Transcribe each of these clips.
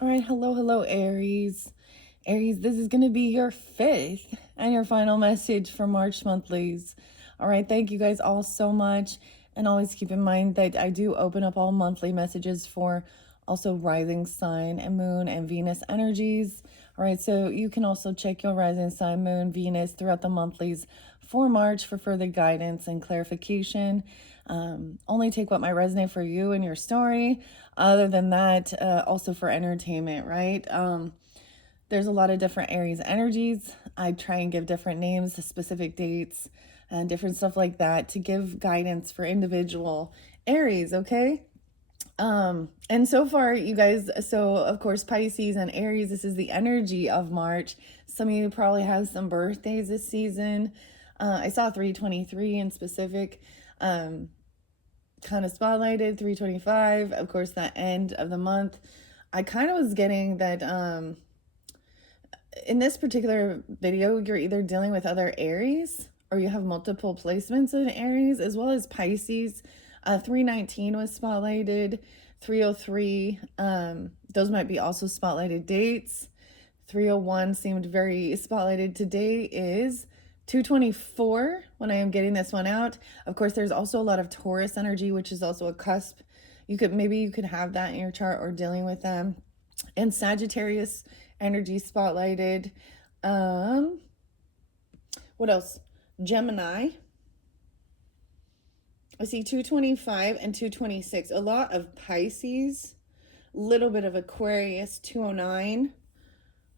All right, hello, Aries. Aries, this is going to be your fifth and your final message for March monthlies. All right, thank you guys all so much. And always keep in mind that I do open up all monthly messages for also rising sign and moon and Venus energies. All right, so you can also check your rising sign, moon, Venus throughout the monthlies for March for further guidance and clarification. Only take what might resonate for you and your story. Other than that, also for entertainment, right? There's a lot of different Aries energies. I try and give different names, specific dates, and different stuff like that to give guidance for individual Aries, okay? And so far, you guys, so of course, Pisces and Aries, this is the energy of March. Some of you probably have some birthdays this season. I saw 323 in specific. Kind of spotlighted 325, of course, that end of the month. I kind of was getting that in this particular video, you're either dealing with other Aries or you have multiple placements in Aries as well as Pisces. 319 was spotlighted, 303, those might be also spotlighted dates. 301 seemed very spotlighted. Today is 224 when I am getting this one out. Of course, there's also a lot of Taurus energy, which is also a cusp. You could have that in your chart or dealing with them. And Sagittarius energy spotlighted. What else? Gemini. I see 225 and 226. A lot of Pisces, little bit of Aquarius, 209,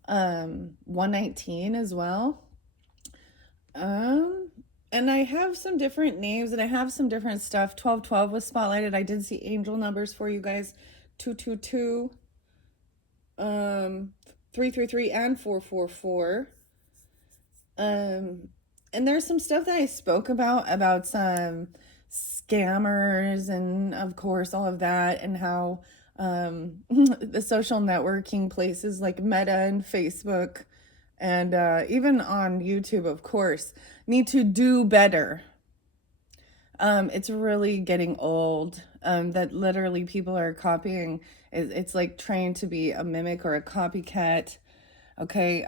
119 as well. And I have some different names and I have some different stuff. 1212 was spotlighted. I did see angel numbers for you guys. 222, 333 and 444. And there's some stuff that I spoke about some scammers and of course all of that, and how the social networking places like Meta and Facebook and even on YouTube, of course, need to do better. It's really getting old. That literally people are copying. It's like trying to be a mimic or a copycat. Okay,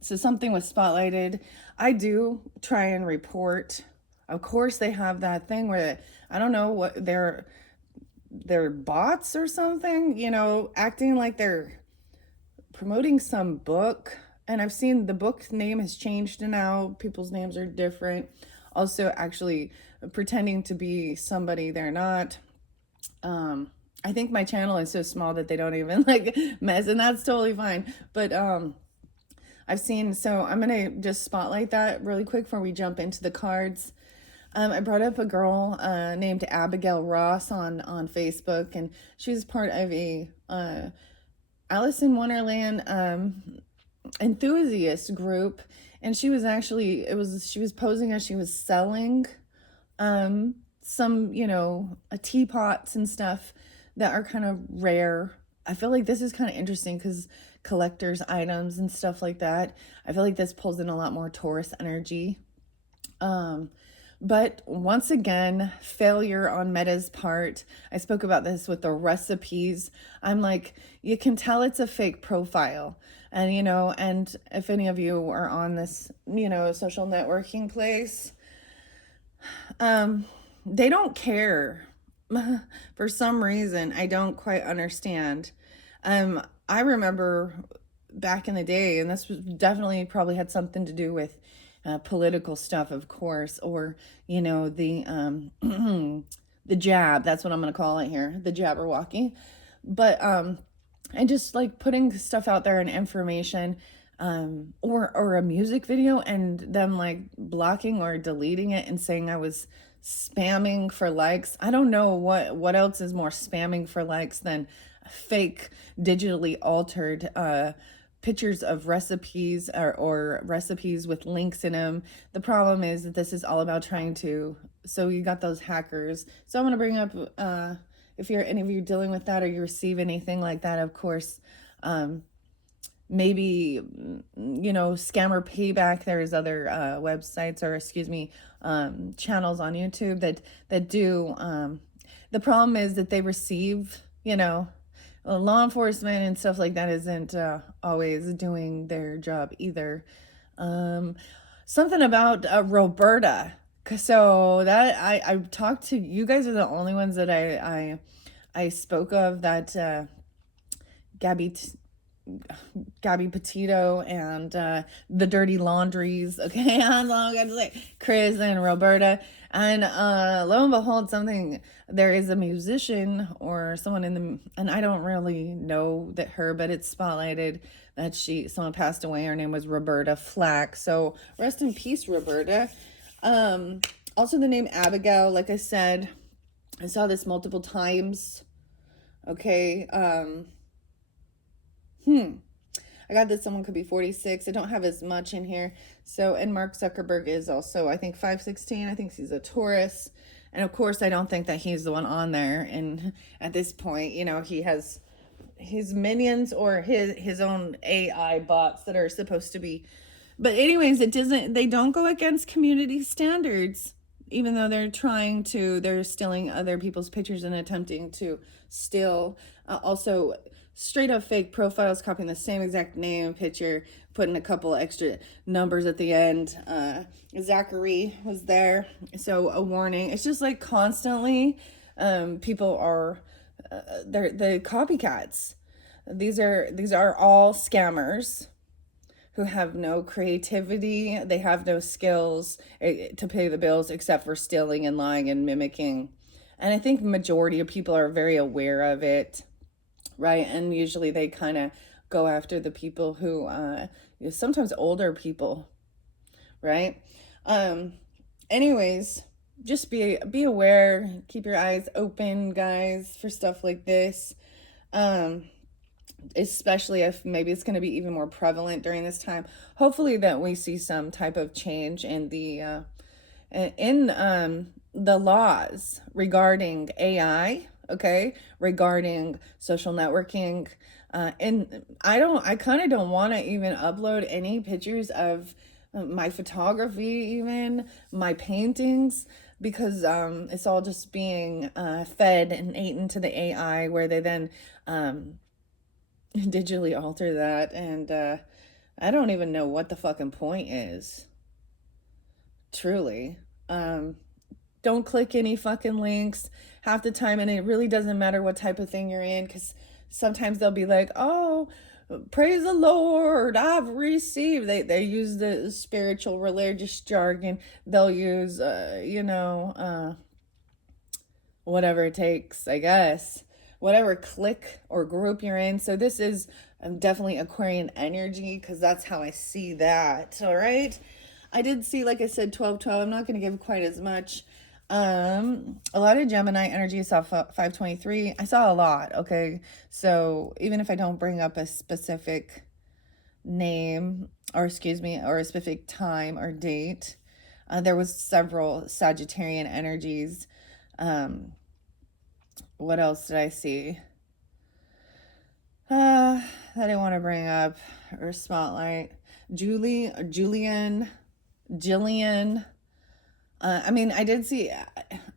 so something was spotlighted. I do try and report. Of course, they have that thing where I don't know what they're bots or something, acting like they're promoting some book. And I've seen the book name has changed now. People's names are different. Also, actually pretending to be somebody they're not. I think my channel is so small that they don't even like mess, and that's totally fine. But I've seen, so I'm gonna just spotlight that really quick before we jump into the cards. I brought up a girl named Abigail Ross on Facebook, and she's part of a Alice in Wonderland enthusiast group, and she was actually she was posing as she was selling some teapots and stuff that are kind of rare. I feel like this is kind of interesting because collector's items and stuff like that. I feel like this pulls in a lot more Taurus energy. But once again, failure on Meta's part. I spoke about this with the recipes. I'm like, you can tell it's a fake profile. And, and if any of you are on this, social networking place, they don't care. For some reason, I don't quite understand. I remember back in the day, and this was definitely probably had something to do with political stuff, of course, or the the jab. That's what I'm going to call it here, the Jabberwocky. But and just like putting stuff out there and information, or a music video, and them like blocking or deleting it and saying I was spamming for likes. I don't know what else is more spamming for likes than fake digitally altered pictures of recipes, or recipes with links in them. The problem is that this is all about trying to, so you got those hackers. So I'm going to bring up, if you're any of you dealing with that or you receive anything like that, of course, maybe, scammer payback. There's other websites, or excuse me, channels on YouTube that do. The problem is that they receive, law enforcement and stuff like that isn't always doing their job either. Um, Something about Roberta. So that I've talked to you guys are the only ones that I spoke of that Gabby Gabby Petito and the Dirty Laundries. Okay, that's all I got to say. Chris and Roberta. And lo and behold, there is a musician or someone in the, and I don't really know that her, but it's spotlighted that someone passed away. Her name was Roberta Flack. So rest in peace, Roberta. Um, Also, the name Abigail, like I said, I saw this multiple times. Okay. I got that someone could be 46. I don't have as much in here. So, and Mark Zuckerberg is also, I think, 516. I think he's a Taurus. And of course, I don't think that he's the one on there. And at this point, he has his minions or his own AI bots that are supposed to be. But anyways, they don't go against community standards, even though they're stealing other people's pictures and attempting to steal. Also, straight up fake profiles, copying the same exact name, picture, putting a couple extra numbers at the end. Zachary was there, so a warning. It's just like constantly, people are, they're the copycats. These are all scammers who have no creativity. They have no skills to pay the bills except for stealing and lying and mimicking. And I think majority of people are very aware of it, right? And usually they kind of go after the people who, sometimes older people, right? Anyways, just be aware, keep your eyes open, guys, for stuff like this. Especially if maybe it's going to be even more prevalent during this time. Hopefully that we see some type of change in the laws regarding AI, okay, regarding social networking. And I kind of don't want to even upload any pictures of my photography, even my paintings, because it's all just being fed and eaten to the AI, where they then digitally alter that. And I don't even know what the fucking point is, truly. Don't click any fucking links half the time, and it really doesn't matter what type of thing you're in, because sometimes they'll be like, oh, praise the Lord, I've received. They use the spiritual religious jargon. They'll use whatever it takes, I guess, whatever clique or group you're in. So this is definitely Aquarian energy, because that's how I see that. All right, I did see, like I said, 1212. I'm not going to give quite as much. A lot of Gemini energy. I saw 523. I saw a lot. Okay, so even if I don't bring up a specific name, or excuse me, or a specific time or date, there was several Sagittarian energies. What else did I see? I didn't want to bring up or spotlight. Jillian. I mean, I did see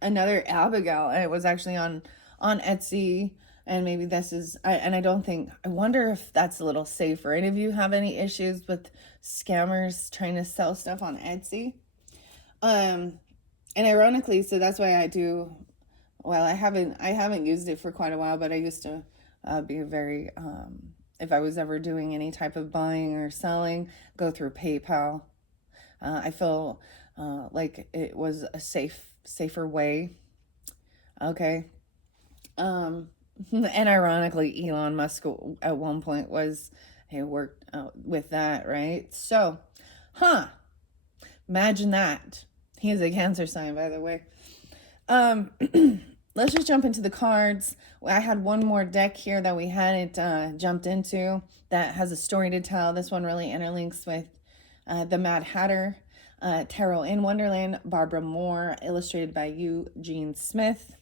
another Abigail, and it was actually on Etsy. And maybe this is, I wonder if that's a little safer. Any of you have any issues with scammers trying to sell stuff on Etsy? And ironically, so that's why I do. Well, I haven't used it for quite a while, but I used to be very, if I was ever doing any type of buying or selling, go through PayPal. I feel like it was a safer way. Okay. And ironically, Elon Musk at one point worked with that, right? So, imagine that. He is a Cancer sign, by the way. Let's just jump into the cards. I had one more deck here that we hadn't jumped into that has a story to tell. This one really interlinks with the Mad Hatter, Tarot in Wonderland, Barbara Moore, illustrated by Eugene Smith.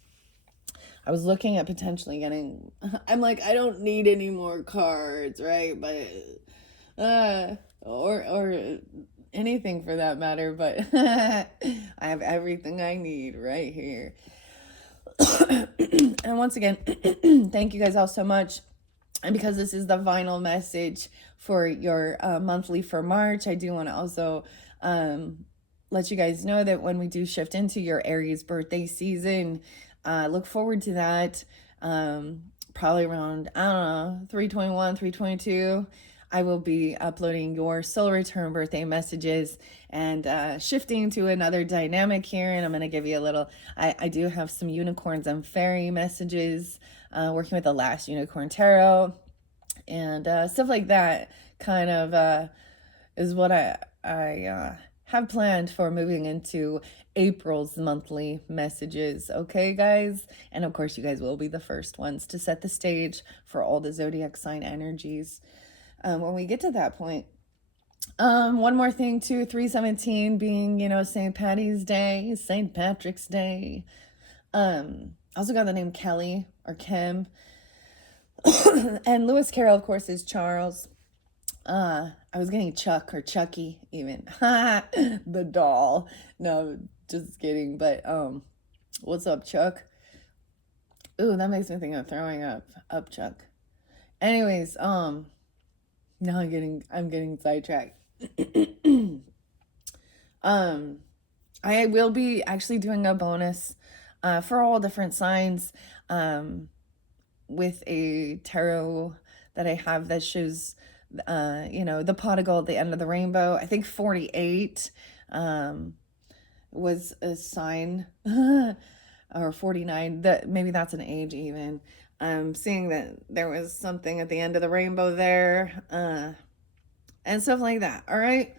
I was looking at potentially getting, I'm like, I don't need any more cards, right? But, or anything for that matter, but I have everything I need right here. And once again, thank you guys all so much And because this is the final message for your monthly for March, I do want to also let you guys know that when we do shift into your Aries birthday season, look forward to that. Probably around, I don't know, 321, 322. I will be uploading your solar return birthday messages and shifting to another dynamic here. And I'm going to give you a little, I do have some unicorns and fairy messages, working with the last unicorn tarot and stuff like that kind of is what I have planned for moving into April's monthly messages. Okay, guys? And of course, you guys will be the first ones to set the stage for all the zodiac sign energies when we get to that point. One more thing too, 317 being, St. Patty's Day, St. Patrick's Day. Also got the name Kelly or Kim. And Lewis Carroll, of course, is Charles. I was getting Chuck or Chucky even. The doll. No, just kidding. But what's up, Chuck? Ooh, that makes me think of throwing up. Up, Chuck. Anyways, now I'm getting sidetracked. I will be actually doing a bonus for all different signs with a tarot that I have that shows the pot of gold at the end of the rainbow. I think 48 was a sign or 49, that maybe that's an age even. I'm seeing that there was something at the end of the rainbow there and stuff like that. All right.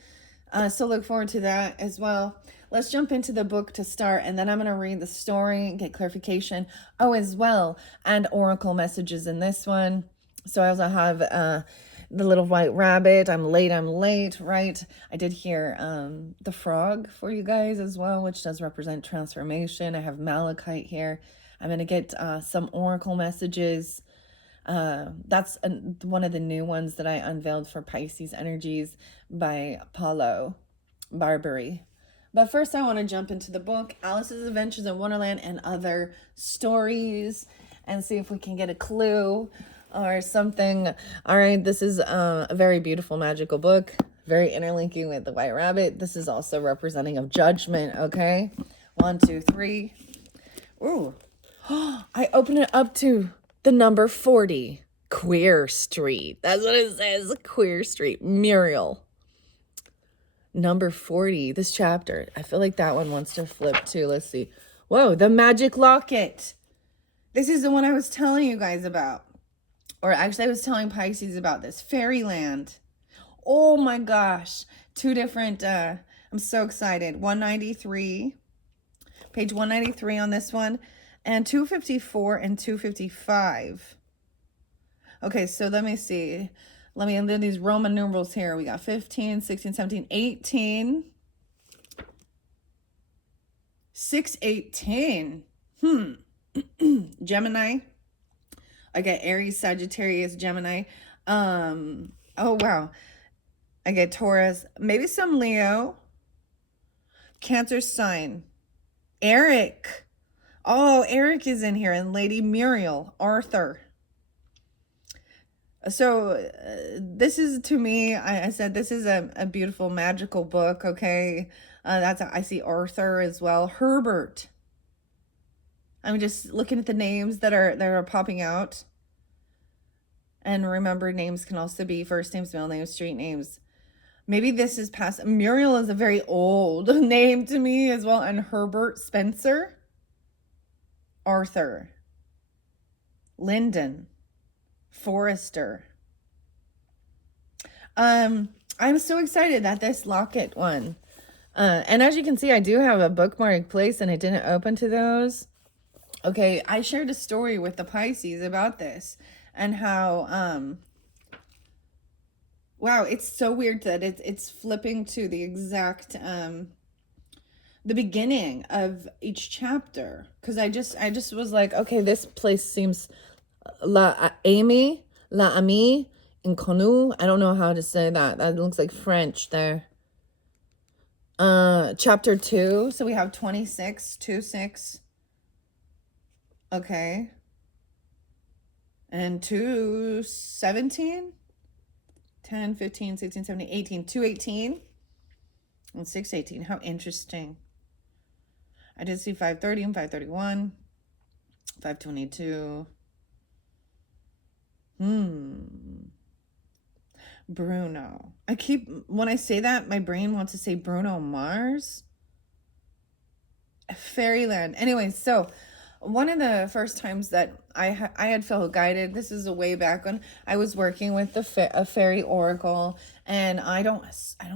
So look forward to that as well. Let's jump into the book to start, and then I'm going to read the story and get clarification. Oh, as well, and oracle messages in this one. So I also have the little white rabbit. I'm late, right? I did hear the frog for you guys as well, which does represent transformation. I have malachite here. I'm going to get some oracle messages. That's one of the new ones that I unveiled for Pisces energies by Paulo Barbary. But first, I want to jump into the book, Alice's Adventures in Wonderland and Other Stories, and see if we can get a clue or something. All right, this is a very beautiful, magical book, very interlinking with the White Rabbit. This is also representing of judgment, okay? 1, 2, 3. Ooh. I open it up to the number 40, Queer Street. That's what it says, Queer Street, Muriel. Number 40, this chapter. I feel like that one wants to flip too. Let's see. Whoa, the magic locket. This is the one I was telling you guys about. Or actually, I was telling Pisces about this. Fairyland. Oh my gosh. Two different, I'm so excited. 193. Page 193 on this one. And 254 and 255. Okay, so let me see. Let me do these Roman numerals here. We got 15, 16, 17, 18. 618. Gemini. I get Aries, Sagittarius, Gemini. Oh, wow. I get Taurus. Maybe some Leo. Cancer sign. Eric. Oh, Eric is in here. And Lady Muriel. Arthur. So this is, to me, I said this is a beautiful magical book. Okay, I see Arthur as well. Herbert. I'm just looking at the names that are popping out. And remember, names can also be first names, middle names, street names. Maybe this is past. Muriel is a very old name to me as well. And Herbert, Spencer, Arthur, Lyndon, Forrester. I'm so excited that this locket one. And as you can see, I do have a bookmark place and I didn't open to those. Okay, I shared a story with the Pisces about this and how, wow, it's so weird that it's flipping to the exact, the beginning of each chapter. Because I just was like, okay, this place seems La Amy, La Amie, Inconnu. I don't know how to say that. That looks like French there. Chapter 2. So we have 26, 2, 6. Okay. And 217, 10, 15, 16, 17, 18, 218, and 618. How interesting. I did see 530 and 531, 522. Bruno. When I say that, my brain wants to say Bruno Mars. Fairyland. Anyway, so one of the first times that I had felt guided, this is a way back when I was working with a fairy oracle, and I don't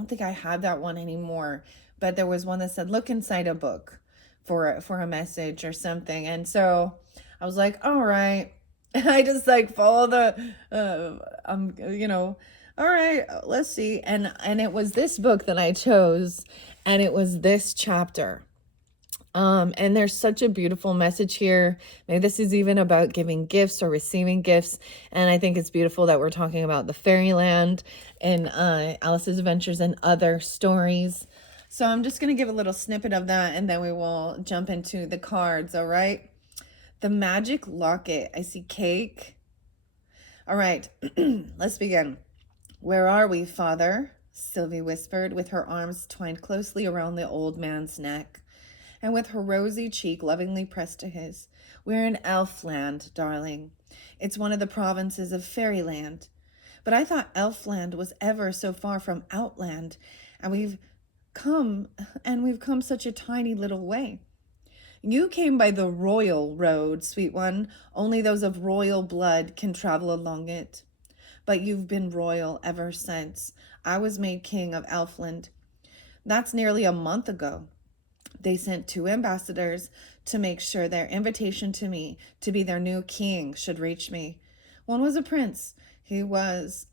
think I have that one anymore, but there was one that said look inside a book for a message or something, and so I was like, all right. I just like follow the all right, let's see, and it was this book that I chose, and it was this chapter. And there's such a beautiful message here. Maybe this is even about giving gifts or receiving gifts. And I think it's beautiful that we're talking about the fairyland and Alice's Adventures and other stories. So I'm just going to give a little snippet of that, and then we will jump into the cards, all right? The magic locket. I see cake. All right, let's begin. Where are we, Father? Sylvie whispered, with her arms twined closely around the old man's neck, and with her rosy cheek lovingly pressed to his. We're in Elfland, darling. It's one of the provinces of Fairyland. But I thought Elfland was ever so far from Outland, and we've come such a tiny little way. You came by the royal road, sweet one. Only those of royal blood can travel along it. But you've been royal ever since I was made king of Elfland. That's nearly a month ago. They sent 2 ambassadors to make sure their invitation to me to be their new king should reach me. One was a prince. He was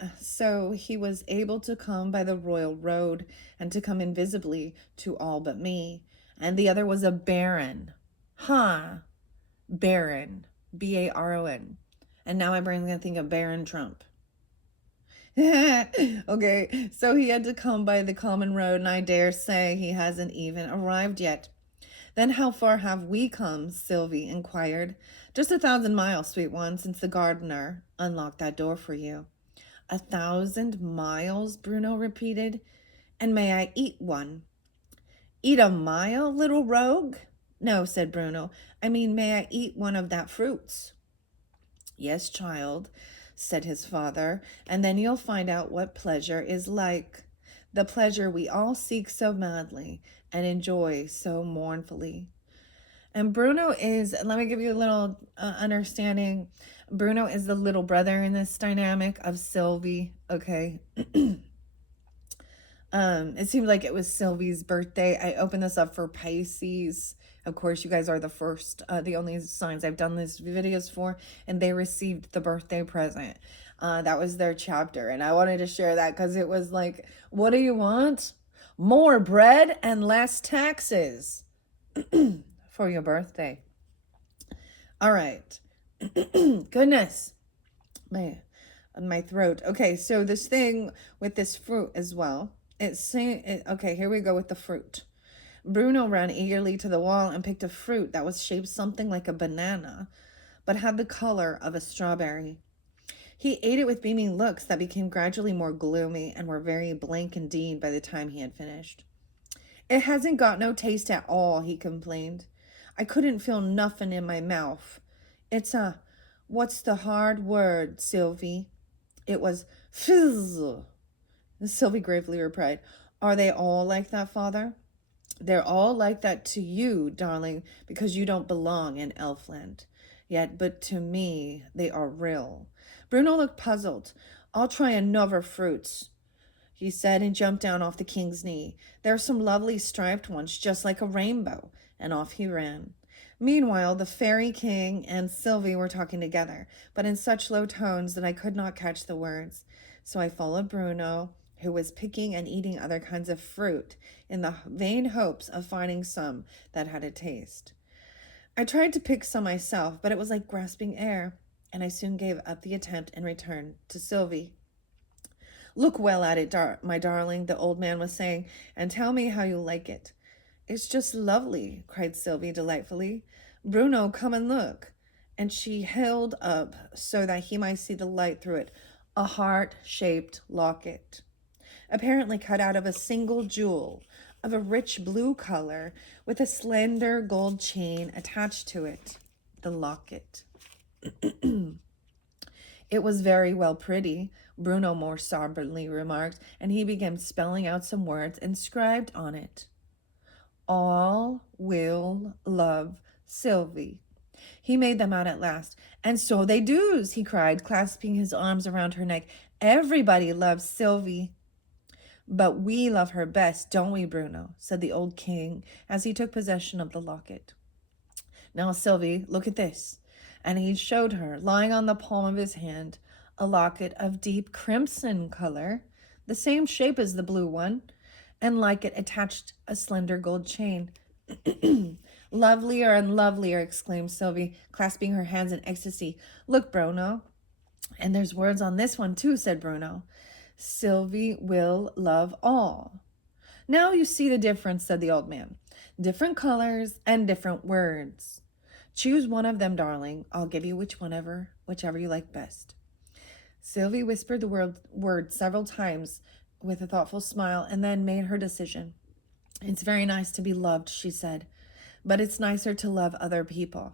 able to come by the royal road and to come invisibly to all but me. And the other was a baron. Baron. Baron. And now my brain's going to think of Baron Trump. Okay, so he had to come by the common road, and I dare say he hasn't even arrived yet. Then how far have we come? Sylvie inquired. Just 1,000 miles, sweet one, since the gardener unlocked that door for you. 1,000 miles? Bruno repeated. And may I eat one? Eat a mile, little rogue? No, said Bruno. I mean, may I eat one of that fruits? Yes, child, said his father, and then you'll find out what pleasure is like. The pleasure we all seek so madly and enjoy so mournfully. And Bruno is, let me give you a little understanding. Bruno is the little brother in this dynamic of Sylvie, okay? It seemed like it was Sylvie's birthday. I opened this up for Pisces. Of course, you guys are the only signs I've done these videos for, and they received the birthday present. That was their chapter, and I wanted to share that because it was like, what do you want? More bread and less taxes for your birthday. All right. Goodness. My throat. Okay, so this thing with this fruit as well. Okay, here we go with the fruit. Bruno ran eagerly to the wall and picked a fruit that was shaped something like a banana, but had the color of a strawberry. He ate it with beaming looks that became gradually more gloomy and were very blank indeed by the time he had finished. It hasn't got no taste at all, he complained. I couldn't feel nuffin in my mouth. What's the hard word, Sylvie? It was fizz. Sylvie gravely replied, Are they all like that, father? They're all like that to you, darling, because you don't belong in Elfland. But to me, they are real. Bruno looked puzzled. I'll try another fruits, he said, and jumped down off the king's knee. There are some lovely striped ones, just like a rainbow, and off he ran. Meanwhile, the fairy king and Sylvie were talking together, but in such low tones that I could not catch the words. So I followed Bruno, who was picking and eating other kinds of fruit in the vain hopes of finding some that had a taste. I tried to pick some myself, but it was like grasping air, and I soon gave up the attempt and returned to Sylvie. Look well at it, my darling, the old man was saying, and tell me how you like it. It's just lovely, cried Sylvie delightfully. Bruno, come and look. and she held up so that he might see the light through it a heart-shaped locket, apparently cut out of a single jewel of a rich blue color with a slender gold chain attached to it. The locket. It was very well pretty, Bruno more somberly remarked, and he began spelling out some words inscribed on it. All will love Sylvie. He made them out at last. And so they do's, he cried, clasping his arms around her neck. Everybody loves Sylvie. But we love her best, don't we, Bruno? Said the old king as he took possession of the locket. Now, Sylvie, look at this. And he showed her, lying on the palm of his hand, a locket of deep crimson color, the same shape as the blue one, and like it attached a slender gold chain. Lovelier and lovelier, exclaimed Sylvie, clasping her hands in ecstasy. Look, Bruno. And there's words on this one, too, said Bruno. Sylvie will love all. Now you see the difference, said the old man. Different colors and different words. Choose one of them, darling. I'll give you whichever you like best. Sylvie whispered the word several times with a thoughtful smile and then made her decision. It's very nice to be loved, she said, but it's nicer to love other people.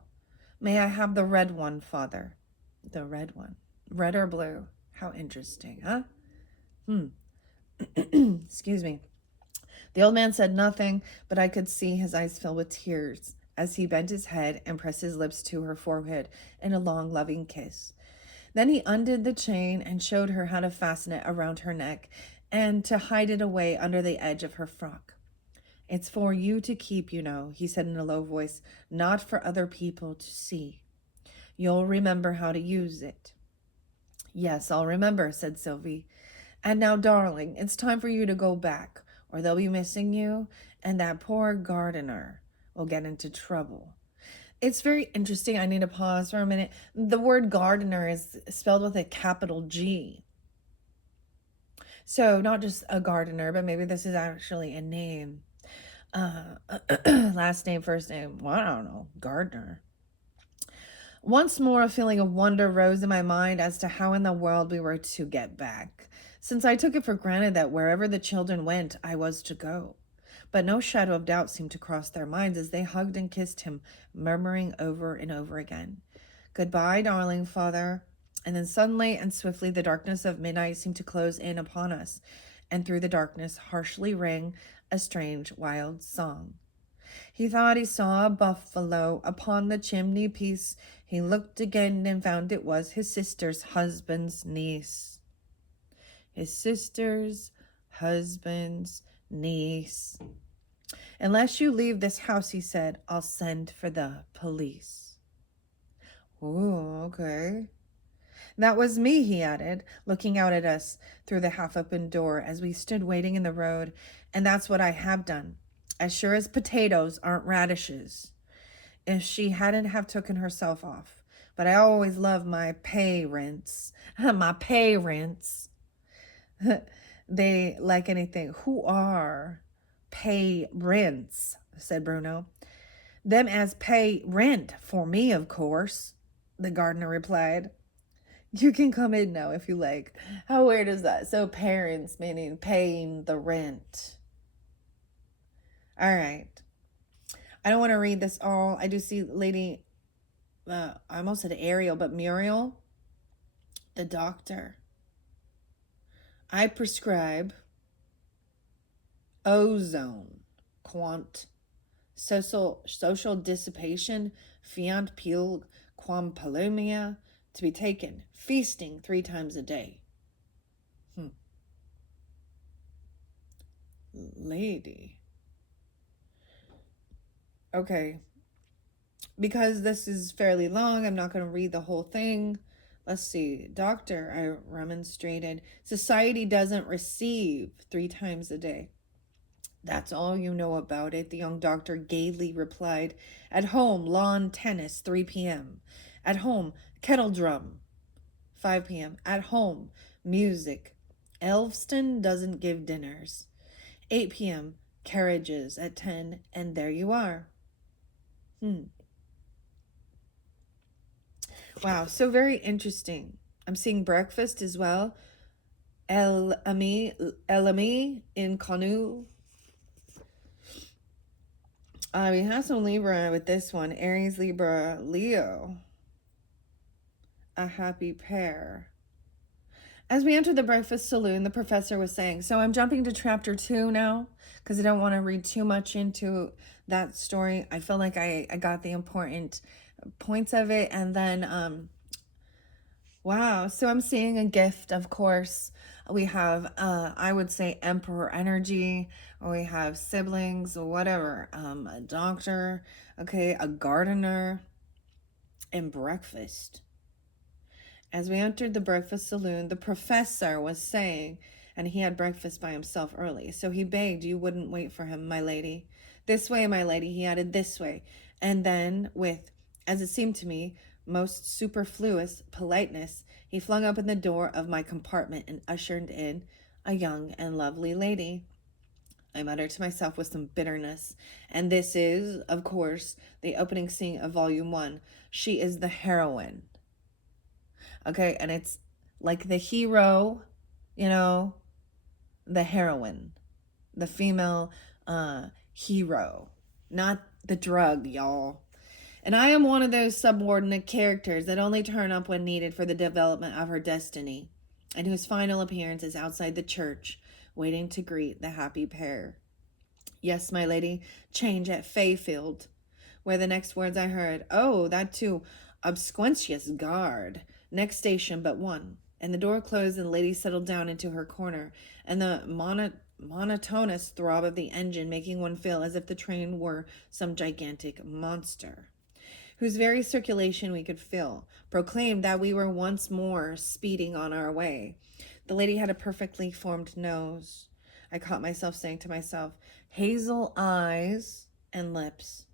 May I have the red one, Father? The red one. Red or blue? How interesting, huh? Excuse me. The old man said nothing, but I could see his eyes fill with tears as he bent his head and pressed his lips to her forehead in a long, loving kiss. Then he undid the chain and showed her how to fasten it around her neck and to hide it away under the edge of her frock. It's for you to keep, you know, he said in a low voice, not for other people to see. You'll remember how to use it. Yes, I'll remember, said Sylvie. And now, darling, it's time for you to go back, or they'll be missing you, and that poor gardener will get into trouble. It's very interesting. I need to pause for a minute. The word gardener is spelled with a capital G. So not just a gardener, but maybe this is actually a name. Last name, first name. Well, I don't know. Gardner. Once more, a feeling of wonder rose in my mind as to how in the world we were to get back, since I took it for granted that wherever the children went, I was to go. But no shadow of doubt seemed to cross their minds as they hugged and kissed him, murmuring over and over again, Goodbye, darling father. And then suddenly and swiftly the darkness of midnight seemed to close in upon us, and through the darkness harshly rang a strange, wild song. He thought he saw a buffalo upon the chimney piece. He looked again and found it was his sister's husband's niece. His sister's husband's niece. Unless you leave this house, he said, I'll send for the police. Ooh, okay. That was me, he added, looking out at us through the half-open door as we stood waiting in the road, and that's what I have done. As sure as potatoes aren't radishes. If she hadn't have taken herself off. But I always love my parents. My parents. They like anything. Who are parents? Said Bruno. Them as pay rent for me, of course, the gardener replied. You can come in now if you like. How weird is that? So parents meaning paying the rent. All right. I don't want to read this all. I do see Lady, I almost said Ariel, but Muriel, the doctor. I prescribe ozone, quant, social dissipation, fiant pil quam palomia, to be taken, feasting 3 times a day. Lady. Okay. Because this is fairly long, I'm not going to read the whole thing. Let's see. Doctor, I remonstrated. Society doesn't receive 3 times a day. That's all you know about it, the young doctor gaily replied. At home, lawn tennis, 3 p.m. At home, kettle drum, 5 p.m. At home, music. Elveston doesn't give dinners. 8 p.m., carriages at 10, and there you are. Wow, so very interesting. I'm seeing breakfast as well. El Ami in Kanu. We have some Libra with this one. Aries, Libra, Leo. A happy pair. As we entered the breakfast saloon, the professor was saying, so I'm jumping to chapter 2 now because I don't want to read too much into that story. I feel like I got the important points of it. And then, wow. So I'm seeing a gift, of course. We have, I would say, emperor energy, or we have siblings, or whatever, a doctor, okay, a gardener, and breakfast. As we entered the breakfast saloon, the professor was saying, and he had breakfast by himself early, so he begged you wouldn't wait for him, my lady. This way, my lady, he added, this way. And then, with, as it seemed to me, most superfluous politeness, he flung open the door of my compartment and ushered in a young and lovely lady. I muttered to myself with some bitterness. And this is, of course, the opening scene of Volume 1. She is the heroine. Okay, and it's like the hero, you know, the heroine, the female hero, not the drug, y'all. And I am one of those subordinate characters that only turn up when needed for the development of her destiny, and whose final appearance is outside the church, waiting to greet the happy pair. Yes, my lady, change at Fayfield, where the next words I heard, oh, that too obsquentious guard. Next station but one. And the door closed and the lady settled down into her corner, and the monotonous throb of the engine making one feel as if the train were some gigantic monster, whose very circulation we could feel, proclaimed that we were once more speeding on our way. The lady had a perfectly formed nose. I caught myself saying to myself, hazel eyes and lips.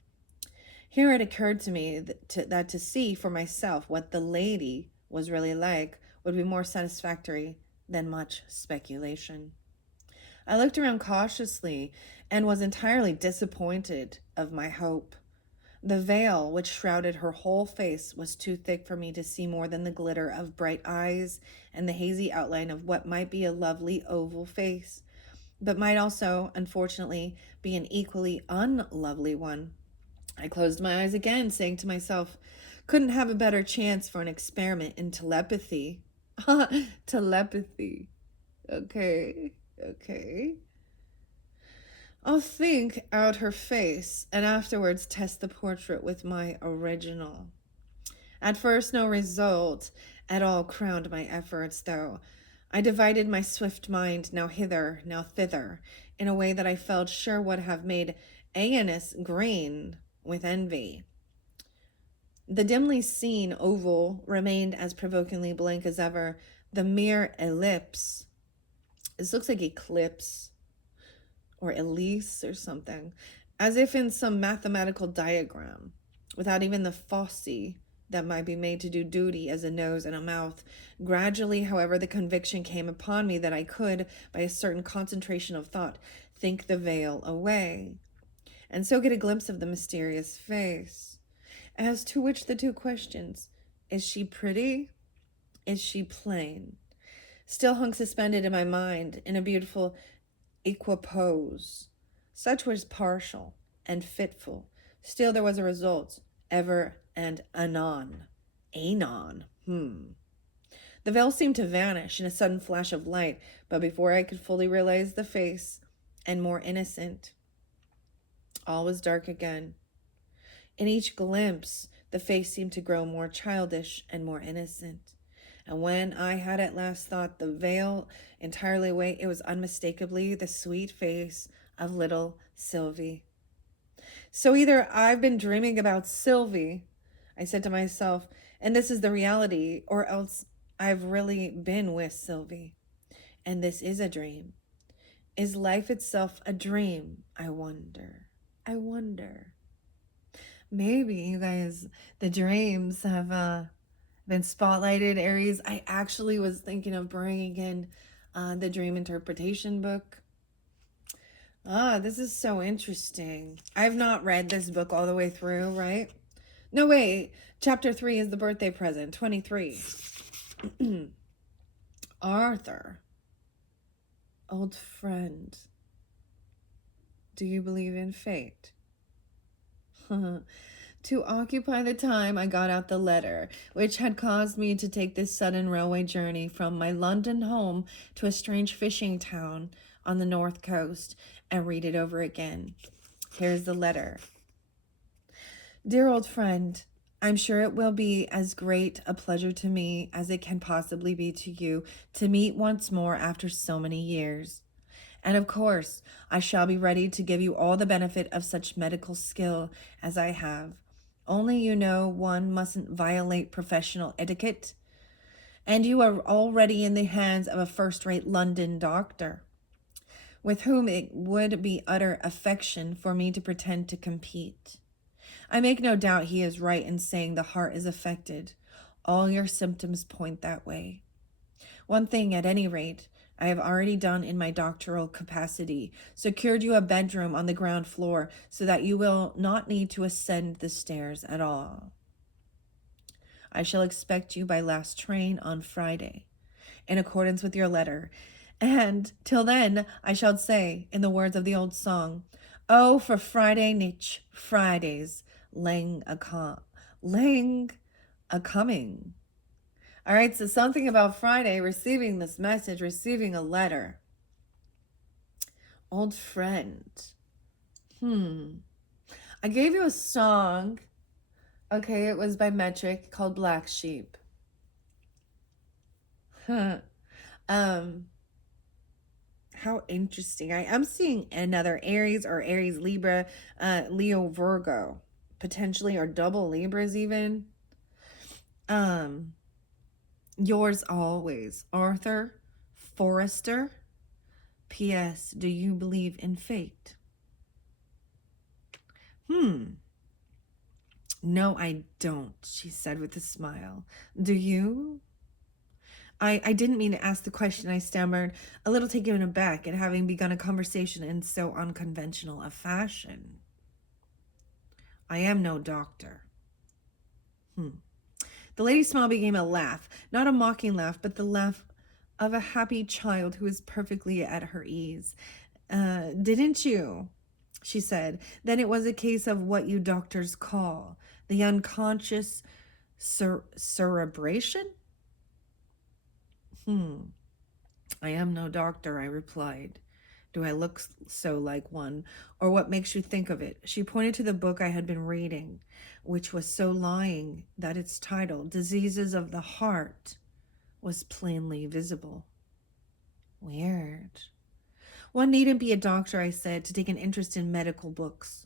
Here it occurred to me that to see for myself what the lady was really like would be more satisfactory than much speculation. I looked around cautiously and was entirely disappointed of my hope. The veil which shrouded her whole face was too thick for me to see more than the glitter of bright eyes and the hazy outline of what might be a lovely oval face, but might also, unfortunately, be an equally unlovely one. I closed my eyes again, saying to myself, couldn't have a better chance for an experiment in telepathy. Telepathy. Okay, okay. I'll think out her face and afterwards test the portrait with my original. At first, no result at all crowned my efforts, though. I divided my swift mind now hither, now thither, in a way that I felt sure would have made Aeneas green with envy. The dimly seen oval remained as provokingly blank as ever. The mere ellipse, this looks like eclipse or Elise or something, as if in some mathematical diagram, without even the foci that might be made to do duty as a nose and a mouth. Gradually, however, the conviction came upon me that I could, by a certain concentration of thought, think the veil away, and so get a glimpse of the mysterious face. As to which the two questions, is she pretty? Is she plain? Still hung suspended in my mind in a beautiful equipoise. Such was partial and fitful. Still there was a result, ever and anon. Anon. The veil seemed to vanish in a sudden flash of light, but before I could fully realize the face, and more innocent, all was dark again. In each glimpse, the face seemed to grow more childish and more innocent. And when I had at last thought the veil entirely away, it was unmistakably the sweet face of little Sylvie. So either I've been dreaming about Sylvie, I said to myself, and this is the reality, or else I've really been with Sylvie, and this is a dream. Is life itself a dream? I wonder. I wonder. Maybe you guys, the dreams have been spotlighted, Aries. I actually was thinking of bringing in the dream interpretation book. This is so interesting. I've not read this book all the way through, right? No, wait. Chapter 3 is the birthday present. 23. Arthur, old friend, do you believe in fate? To occupy the time, I got out the letter, which had caused me to take this sudden railway journey from my London home to a strange fishing town on the north coast, and read it over again. Here's the letter. Dear old friend, I'm sure it will be as great a pleasure to me as it can possibly be to you to meet once more after so many years. And of course, I shall be ready to give you all the benefit of such medical skill as I have. Only you know one mustn't violate professional etiquette, and you are already in the hands of a first-rate London doctor, with whom it would be utter affectation for me to pretend to compete. I make no doubt he is right in saying the heart is affected. All your symptoms point that way. One thing, at any rate, I have already done in my doctoral capacity, secured you a bedroom on the ground floor so that you will not need to ascend the stairs at all. I shall expect you by last train on Friday, in accordance with your letter, and till then I shall say, in the words of the old song, "Oh, for Friday nicht, Fridays, lang a coming." All right, so something about Friday, receiving this message, receiving a letter. Old friend. I gave you a song. Okay, it was by Metric called Black Sheep. How interesting. I am seeing another Aries or Aries Libra, Leo Virgo, potentially, or double Libras even. Yours always, Arthur Forrester. P.S. Do you believe in fate? No, I don't, she said with a smile. Do you? I didn't mean to ask the question, I stammered, a little taken aback at having begun a conversation in so unconventional a fashion. I am no doctor. The lady's smile became a laugh, not a mocking laugh, but the laugh of a happy child who is perfectly at her ease. Didn't you? She said. Then it was a case of what you doctors call the unconscious cerebration? I am no doctor, I replied. Do I look so like one? Or what makes you think of it? She pointed to the book I had been reading, which was so lying that its title, Diseases of the Heart, was plainly visible. Weird. One needn't be a doctor, I said, to take an interest in medical books.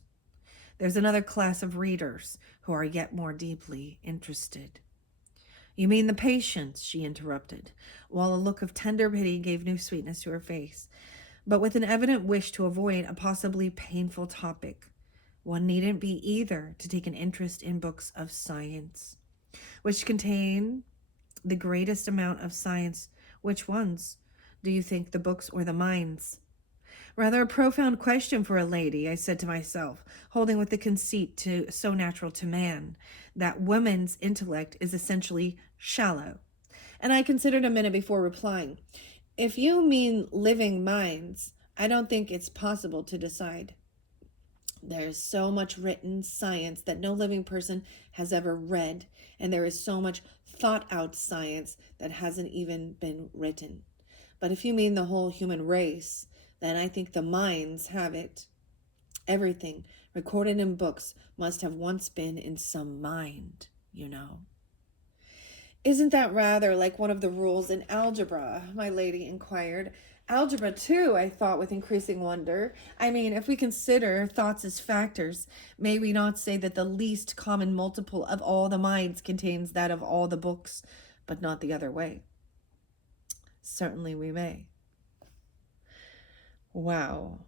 There's another class of readers who are yet more deeply interested. You mean the patients, she interrupted, while a look of tender pity gave new sweetness to her face, but with an evident wish to avoid a possibly painful topic. One needn't be either to take an interest in books of science, which contain the greatest amount of science. Which ones? Do you think, the books or the minds? Rather a profound question for a lady, I said to myself, holding with the conceit so natural to man, that woman's intellect is essentially shallow. And I considered a minute before replying. If you mean living minds, I don't think it's possible to decide. There's so much written science that no living person has ever read, and there is so much thought out science that hasn't even been written. But if you mean the whole human race, then I think the minds have it. Everything recorded in books must have once been in some mind, you know. Isn't that rather like one of the rules in algebra? My lady inquired. Algebra, too, I thought with increasing wonder. I mean, if we consider thoughts as factors, may we not say that the least common multiple of all the minds contains that of all the books, but not the other way? Certainly we may. Wow.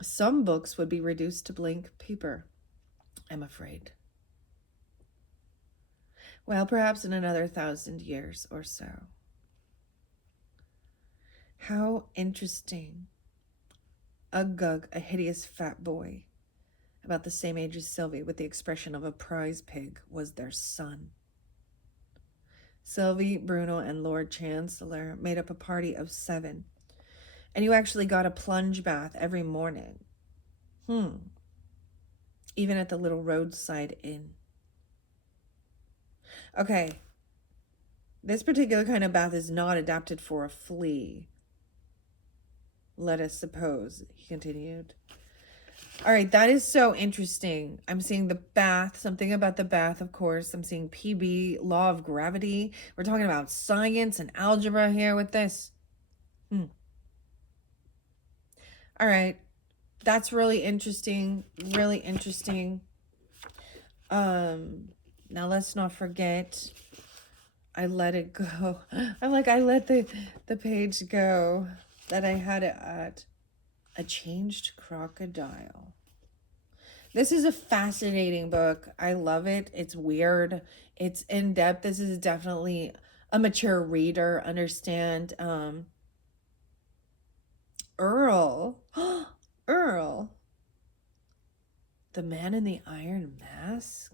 Some books would be reduced to blank paper, I'm afraid. Well, perhaps in another 1,000 years or so. How interesting. Uggug, a hideous fat boy. about the same age as Sylvie, with the expression of a prize pig, was their son. Sylvie, Bruno, and Lord Chancellor made up a party of 7. And you actually got a plunge bath every morning. Even at the little roadside inn. Okay. This particular kind of bath is not adapted for a flea. Let us suppose, he continued. All right, that is so interesting. I'm seeing the bath, something about the bath, of course. I'm seeing PB, law of gravity. We're talking about science and algebra here with this. All right, that's really interesting. Really interesting. Now let's not forget, I let it go. I let the page go that I had it at. A Changed Crocodile. This is a fascinating book. I love it. It's weird. It's in depth. This is definitely a mature reader. Understand. Earl. Earl. The Man in the Iron Mask.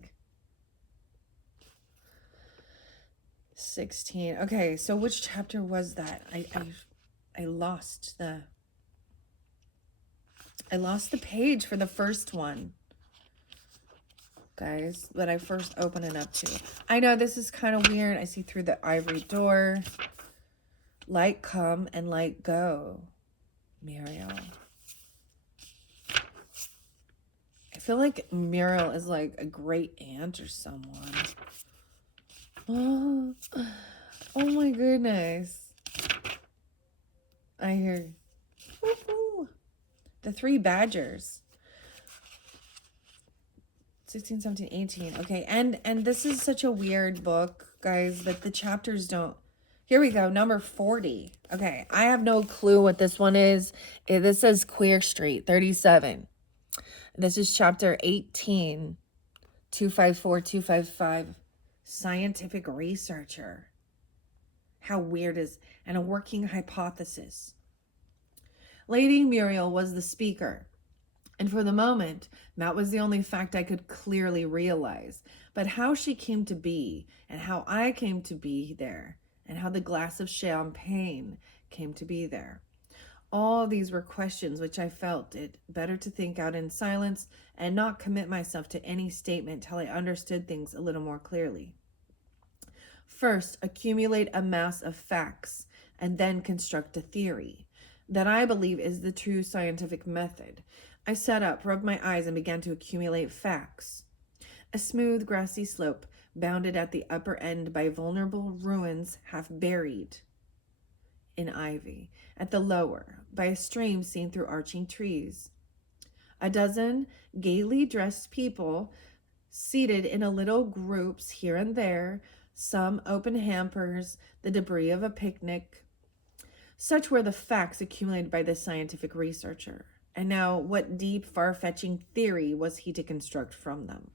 16. Okay, so which chapter was that? I lost the page for the first one, guys, that I first opened it up to. I know this is kind of weird. I see through the ivory door. Light come and light go, Muriel. I feel like Muriel is like a great aunt or someone. Oh my goodness. I hear. Woo-hoo. The 3 badgers. 16, 17, 18. Okay, and this is such a weird book, guys, that the chapters don't... Here we go, number 40. Okay, I have no clue what this one is. This says Queer Street, 37. This is chapter 18, 254, 255. Scientific researcher. How weird is... And a working hypothesis. Lady Muriel was the speaker. And for the moment, that was the only fact I could clearly realize. But how she came to be, and how I came to be there, and how the glass of champagne came to be there. All these were questions which I felt it better to think out in silence and not commit myself to any statement till I understood things a little more clearly. First, accumulate a mass of facts, and then construct a theory. That I believe is the true scientific method. I sat up, rubbed my eyes, and began to accumulate facts. A smooth, grassy slope, bounded at the upper end by vulnerable ruins half buried in ivy. At the lower, by a stream seen through arching trees. A dozen gaily dressed people seated in a little groups here and there, some open hampers, the debris of a picnic. Such were the facts accumulated by this scientific researcher. And now, what deep, far-fetching theory was he to construct from them?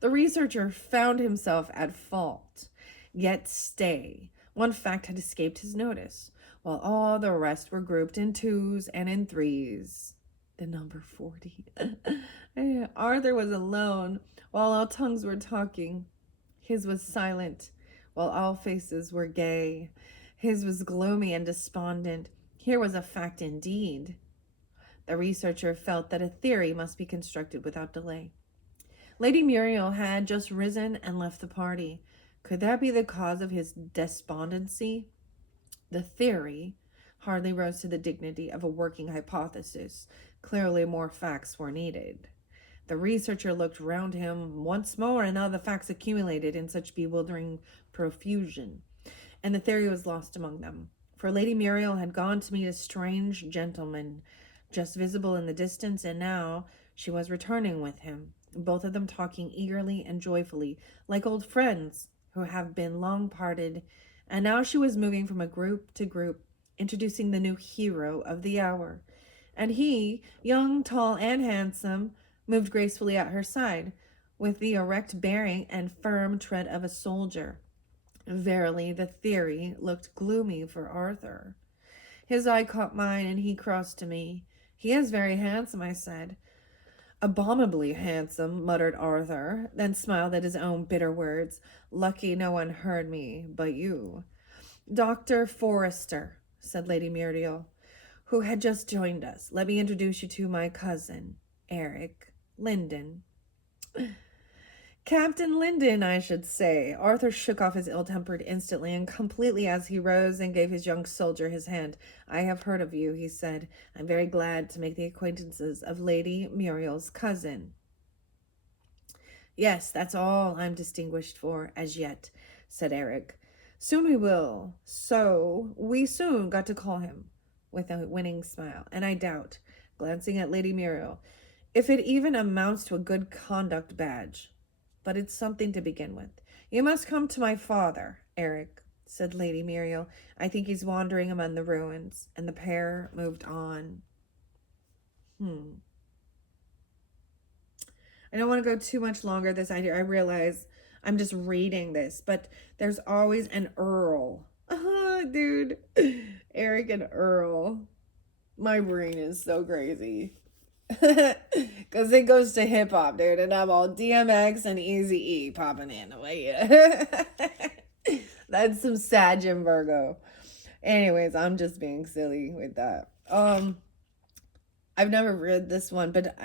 The researcher found himself at fault. Yet stay. One fact had escaped his notice, while all the rest were grouped in 2s and in 3s. The number 40. Arthur was alone, while all tongues were talking. His was silent, while all faces were gay. His was gloomy and despondent. Here was a fact indeed. The researcher felt that a theory must be constructed without delay. Lady Muriel had just risen and left the party. Could that be the cause of his despondency? The theory hardly rose to the dignity of a working hypothesis. Clearly more facts were needed. The researcher looked round him once more, and now the facts accumulated in such bewildering profusion, and the theory was lost among them. For Lady Muriel had gone to meet a strange gentleman, just visible in the distance, and now she was returning with him, both of them talking eagerly and joyfully, like old friends who have been long parted. And now she was moving from a group to group, introducing the new hero of the hour. And he, young, tall, and handsome, moved gracefully at her side, with the erect bearing and firm tread of a soldier. Verily, the theory looked gloomy for Arthur. His eye caught mine, and he crossed to me. He is very handsome, I said. Abominably handsome, muttered Arthur, then smiled at his own bitter words. Lucky no one heard me but you. Dr. Forrester, said Lady Muriel, who had just joined us. Let me introduce you to my cousin, Eric Linden. Captain Linden, I should say. Arthur shook off his ill-tempered instantly and completely as he rose and gave his young soldier his hand. I have heard of you, he said. I'm very glad to make the acquaintances of Lady Muriel's cousin. Yes, that's all I'm distinguished for as yet, said Eric. Soon we will. So we soon got to call him, with a winning smile, and I doubt, glancing at Lady Muriel, if it even amounts to a good conduct badge. But it's something to begin with. You must come to my father, Eric, said Lady Muriel. I think he's wandering among the ruins. And the pair moved on. I don't want to go too much longer this idea. I realize I'm just reading this, but there's always an Earl. Dude. Eric and Earl. My brain is so crazy. Because it goes to hip hop, dude, and I'm all DMX and Eazy-E popping in. That's some Sag and Virgo. Anyways, I'm just being silly with that. I've never read this one, but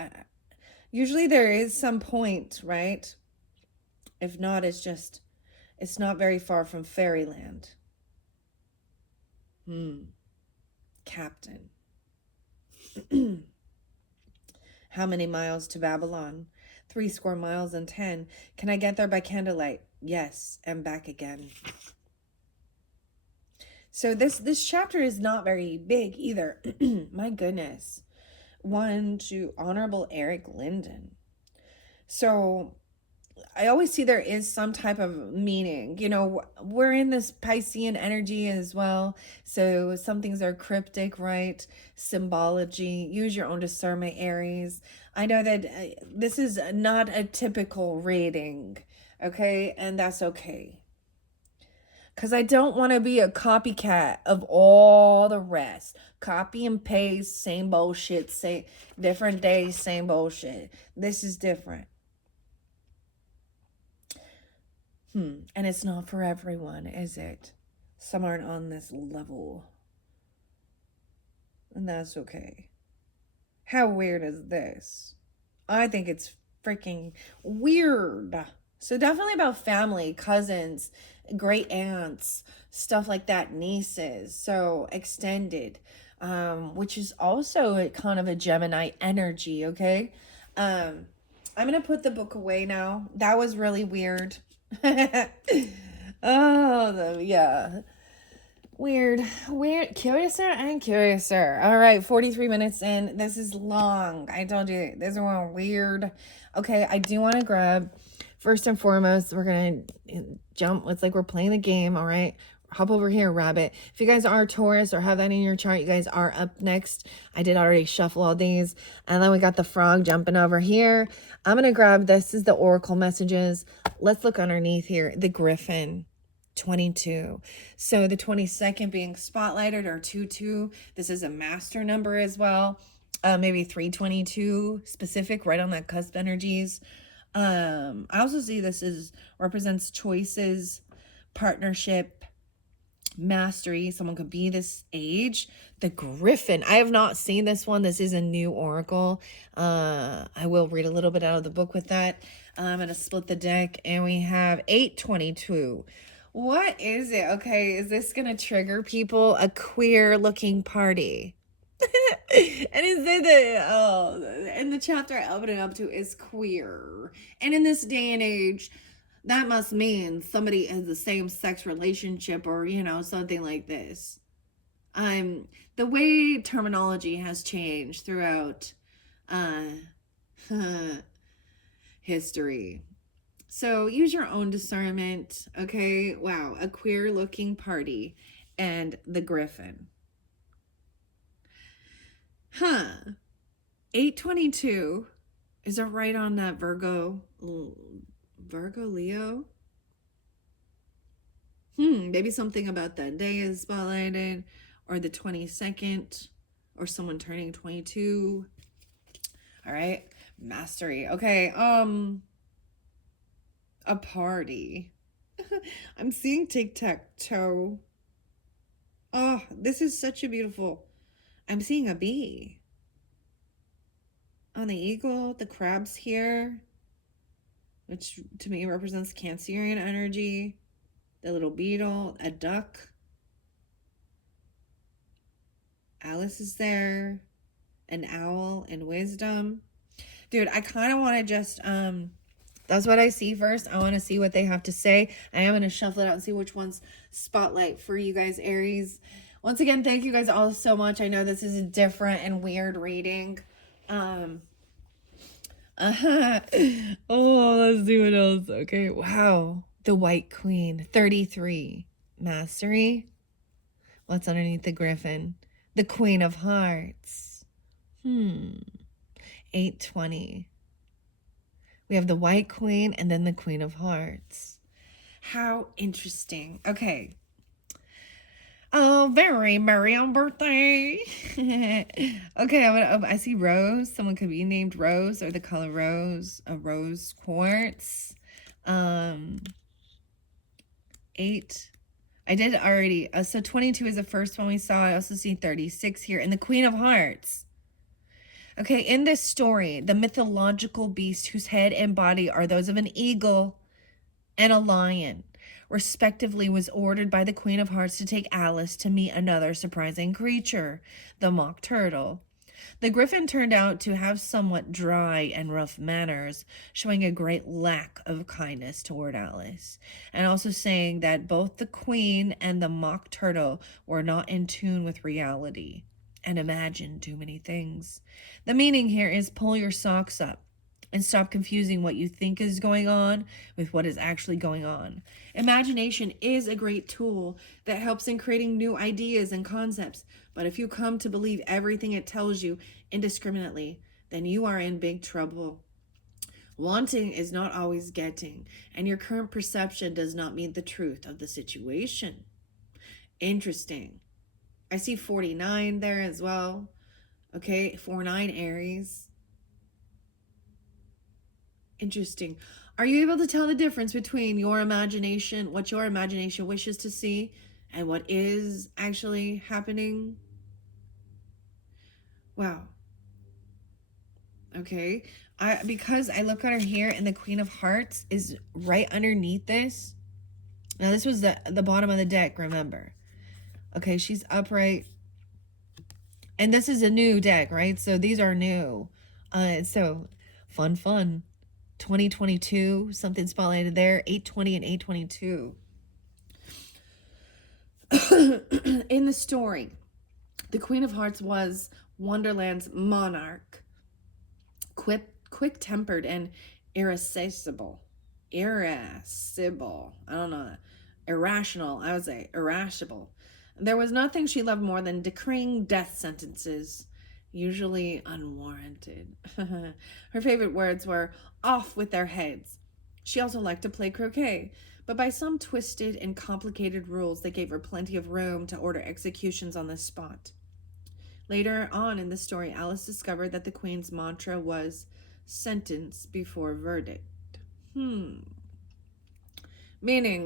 usually there is some point, right? If not, it's not very far from fairyland. Captain. How many miles to Babylon? 80 miles and 10. Can I get there by candlelight? Yes, and back again. So this chapter is not very big either. My goodness. 1 to Honorable Eric Linden. So I always see there is some type of meaning. You know, we're in this Piscean energy as well. So some things are cryptic, right? Symbology. Use your own discernment, Aries. I know that this is not a typical reading, okay? And that's okay. Because I don't want to be a copycat of all the rest. Copy and paste, same bullshit, same different days, same bullshit. This is different. And it's not for everyone, is it? Some aren't on this level. And that's okay. How weird is this? I think it's freaking weird. So definitely about family, cousins, great aunts, stuff like that, nieces. So extended, which is also a kind of a Gemini energy, okay? I'm going to put the book away now. That was really weird. Yeah. Weird, curiouser and curiouser. All right, 43 minutes in. This is long. I told you, this one weird. Okay, I do want to grab, first and foremost, we're going to jump. It's like we're playing the game, all right? Hop over here, rabbit. If you guys are Taurus or have that in your chart, you guys are up next. I did already shuffle all these. And then we got the frog jumping over here. I'm going to grab, this is the oracle messages. Let's look underneath here. The griffin. 22. So the 22nd being spotlighted, or 22. This is a master number as well. Maybe 322 specific, right on that cusp energies. I also see this represents choices, partnership, mastery. Someone could be this age. The griffin. I have not seen this one. This is a new oracle. I will read a little bit out of the book with that. I'm going to split the deck, and we have 822. What is it? Okay, is this going to trigger people? A queer looking party. And it said that, and the chapter I opened it up to is queer. And in this day and age, that must mean somebody has the same sex relationship, or, you know, something like this. The way terminology has changed throughout history. So use your own discernment, okay? Wow, a queer looking party and the griffin. 822, is it right on that Virgo Leo? Maybe something about that day is spotlighted, or the 22nd, or someone turning 22. All right, Mastery. Okay. A party. I'm seeing tic-tac-toe. Oh, this is such a beautiful. I'm seeing a bee. On the eagle, the crab's here, which to me represents Cancerian energy. The little beetle, a duck. Alice is there. An owl and wisdom. Dude, I kind of want to just that's what I see first. I want to see what they have to say. I am going to shuffle it out and see which one's spotlight for you guys, Aries. Once again, thank you guys all so much. I know this is a different and weird reading. Oh, let's see what else. Okay, wow. The White Queen, 33. Mastery. What's underneath the Griffin? The Queen of Hearts. 820. We have the White Queen and then the Queen of Hearts. How interesting. Okay. Oh, very merry on birthday. Okay, I see Rose. Someone could be named Rose or the color rose. A rose quartz. 8. I did already. So 22 is the first one we saw. I also see 36 here. And the Queen of Hearts. Okay, in this story, the mythological beast whose head and body are those of an eagle and a lion, respectively, was ordered by the Queen of Hearts to take Alice to meet another surprising creature, the mock turtle. The griffin turned out to have somewhat dry and rough manners, showing a great lack of kindness toward Alice, and also saying that both the queen and the mock turtle were not in tune with reality and imagined too many things. The meaning here is pull your socks up and stop confusing what you think is going on with what is actually going on. Imagination is a great tool that helps in creating new ideas and concepts, but if you come to believe everything it tells you indiscriminately, then you are in big trouble. Wanting is not always getting, and your current perception does not mean the truth of the situation. Interesting. I see 49 there as well. Okay, 49 Aries. Interesting. Are you able to tell the difference between your imagination, what your imagination wishes to see, and what is actually happening? Wow. Okay. Because I look at her here and the Queen of Hearts is right underneath this. Now this was the bottom of the deck, remember. Okay, she's upright. And this is a new deck, right? So these are new. So fun. 2022, something spotlighted there, 820 and 822. In the story, the Queen of Hearts was Wonderland's monarch, quick-tempered and irascible. Irascible. I don't know. Irrational. I would say irascible. There was nothing she loved more than decreeing death sentences, usually unwarranted. Her favorite words were off with their heads. She also liked to play croquet, but by some twisted and complicated rules that gave her plenty of room to order executions on the spot. Later on in the story, Alice discovered that the Queen's mantra was sentence before verdict. Meaning,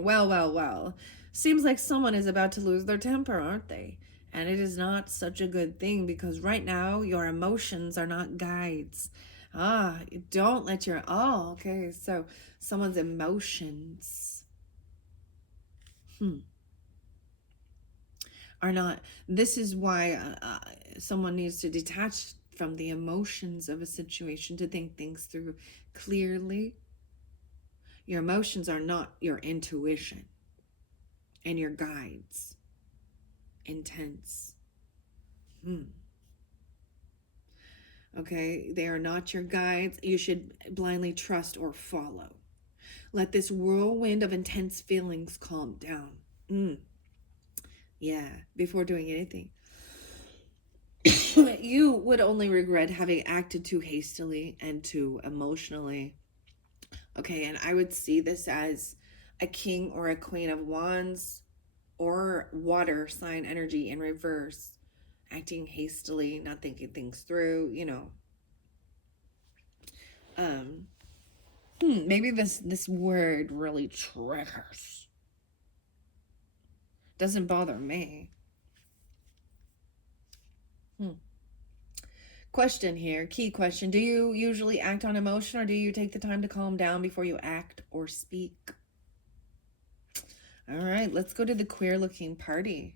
well. Seems like someone is about to lose their temper, aren't they? And it is not such a good thing because right now your emotions are not guides. Don't let your... Oh, okay. So someone's emotions are not... This is why someone needs to detach from the emotions of a situation to think things through clearly. Your emotions are not your intuition and your guides. Intense. Okay, they are not your guides. You should blindly trust or follow. Let this whirlwind of intense feelings calm down. Yeah, before doing anything. You would only regret having acted too hastily and too emotionally. Okay, and I would see this as a king or a queen of wands or water sign energy in reverse, acting hastily, not thinking things through, Um, maybe this word really triggers. Doesn't bother me. Question here, key question. Do you usually act on emotion, or do you take the time to calm down before you act or speak? All right, let's go to the queer looking party.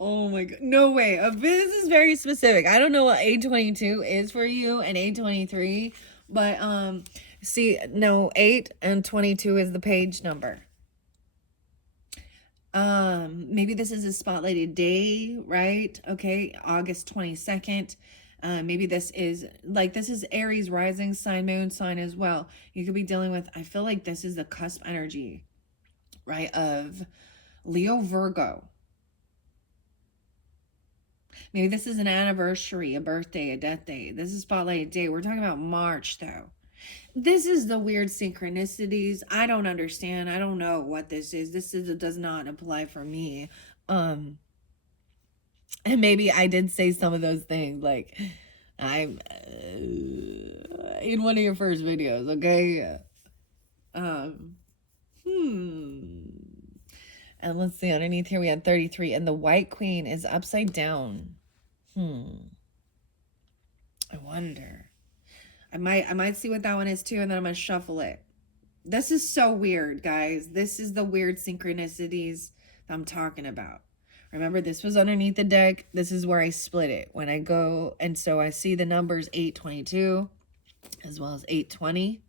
Oh my god. No way. This is very specific. I don't know what A22 is for you and A23, but see, no, 8 and 22 is the page number. Maybe this is a spotlighted day, right? Okay, August 22nd. Maybe this is Aries rising sign, moon sign as well. You could be dealing with, I feel like this is the cusp energy, right, of Leo, Virgo. Maybe this is an anniversary, a birthday, a death day. This is spotlighted day. We're talking about March though. This is the weird synchronicities. I don't understand. I don't know what this is. Does not apply for me. And maybe I did say some of those things, like I'm in one of your first videos, okay? And let's see, underneath here we had 33, and the White Queen is upside down. I wonder. I might see what that one is too, and then I'm gonna shuffle it. This is so weird, guys. This is the weird synchronicities that I'm talking about. Remember, this was underneath the deck. This is where I split it. When I go, and so I see the numbers 822 as well as 820.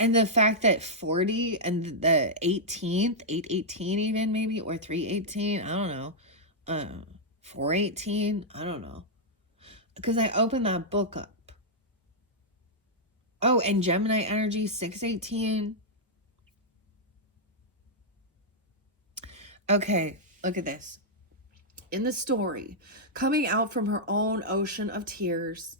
And the fact that 40 and the 18th, 818 even maybe, or 318, I don't know. 418, I don't know. Because I opened that book up. Oh, and Gemini energy, 618. Okay, look at this. In the story, coming out from her own ocean of tears,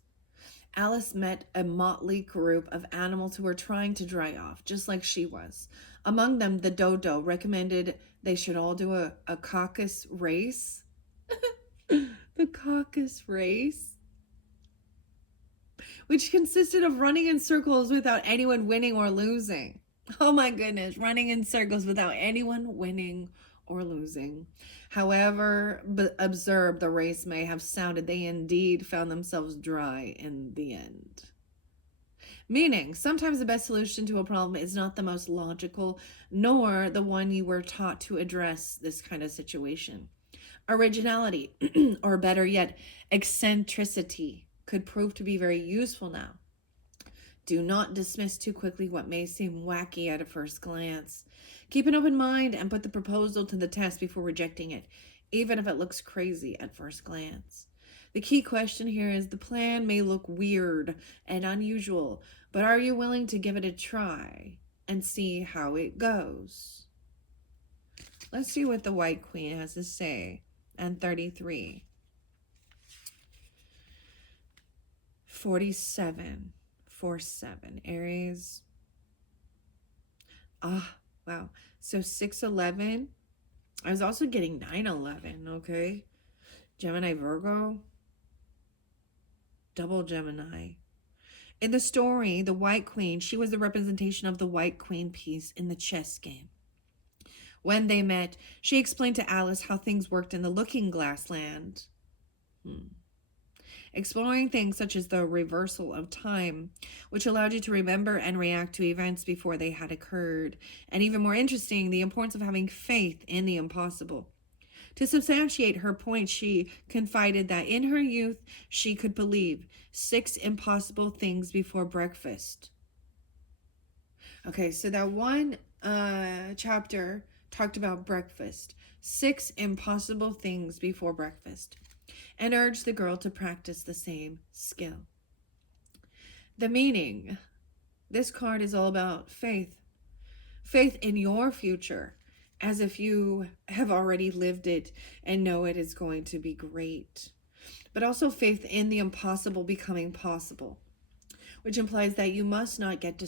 Alice met a motley group of animals who were trying to dry off, just like she was. Among them, the dodo recommended they should all do a caucus race. The caucus race, which consisted of running in circles without anyone winning or losing. Oh my goodness, running in circles without anyone winning or losing. However absurd the race may have sounded, they indeed found themselves dry in the end. Meaning, sometimes the best solution to a problem is not the most logical, nor the one you were taught to address this kind of situation. Originality, or better yet, eccentricity, could prove to be very useful now. Do not dismiss too quickly what may seem wacky at a first glance. Keep an open mind and put the proposal to the test before rejecting it, even if it looks crazy at first glance. The key question here is, the plan may look weird and unusual, but are you willing to give it a try and see how it goes? Let's see what the White Queen has to say. And 33. 47. 47. Aries. Wow. So 611. I was also getting 911, okay? Gemini, Virgo. Double Gemini. In the story, the White Queen, she was the representation of the White Queen piece in the chess game. When they met, she explained to Alice how things worked in the Looking Glass land. Exploring things such as the reversal of time, which allowed you to remember and react to events before they had occurred. And even more interesting, the importance of having faith in the impossible. To substantiate her point, she confided that in her youth, she could believe 6 impossible things before breakfast. Okay, so that one chapter talked about breakfast. 6 impossible things before breakfast. And urged the girl to practice the same skill. The meaning. This card is all about faith. Faith in your future, as if you have already lived it and know it is going to be great. But also faith in the impossible becoming possible, which implies that you must not get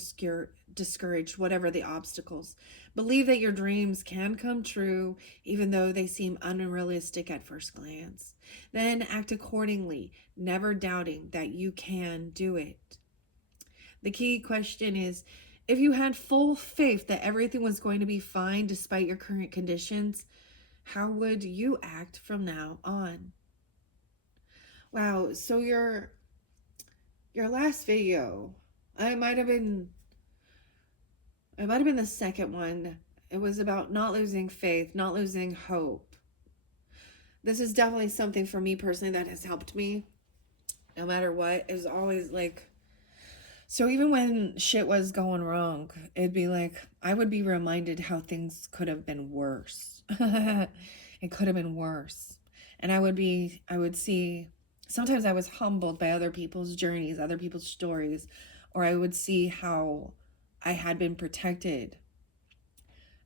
discouraged, whatever the obstacles. Believe that your dreams can come true, even though they seem unrealistic at first glance. Then act accordingly, never doubting that you can do it. The key question is, if you had full faith that everything was going to be fine despite your current conditions, how would you act from now on? Wow, so your last video, it might have been the second one. It was about not losing faith, not losing hope. This is definitely something for me personally that has helped me no matter what. It was always like, so even when shit was going wrong, it'd be like, I would be reminded how things could have been worse. It could have been worse. And I would see, sometimes I was humbled by other people's journeys, other people's stories, or I would see how I had been protected.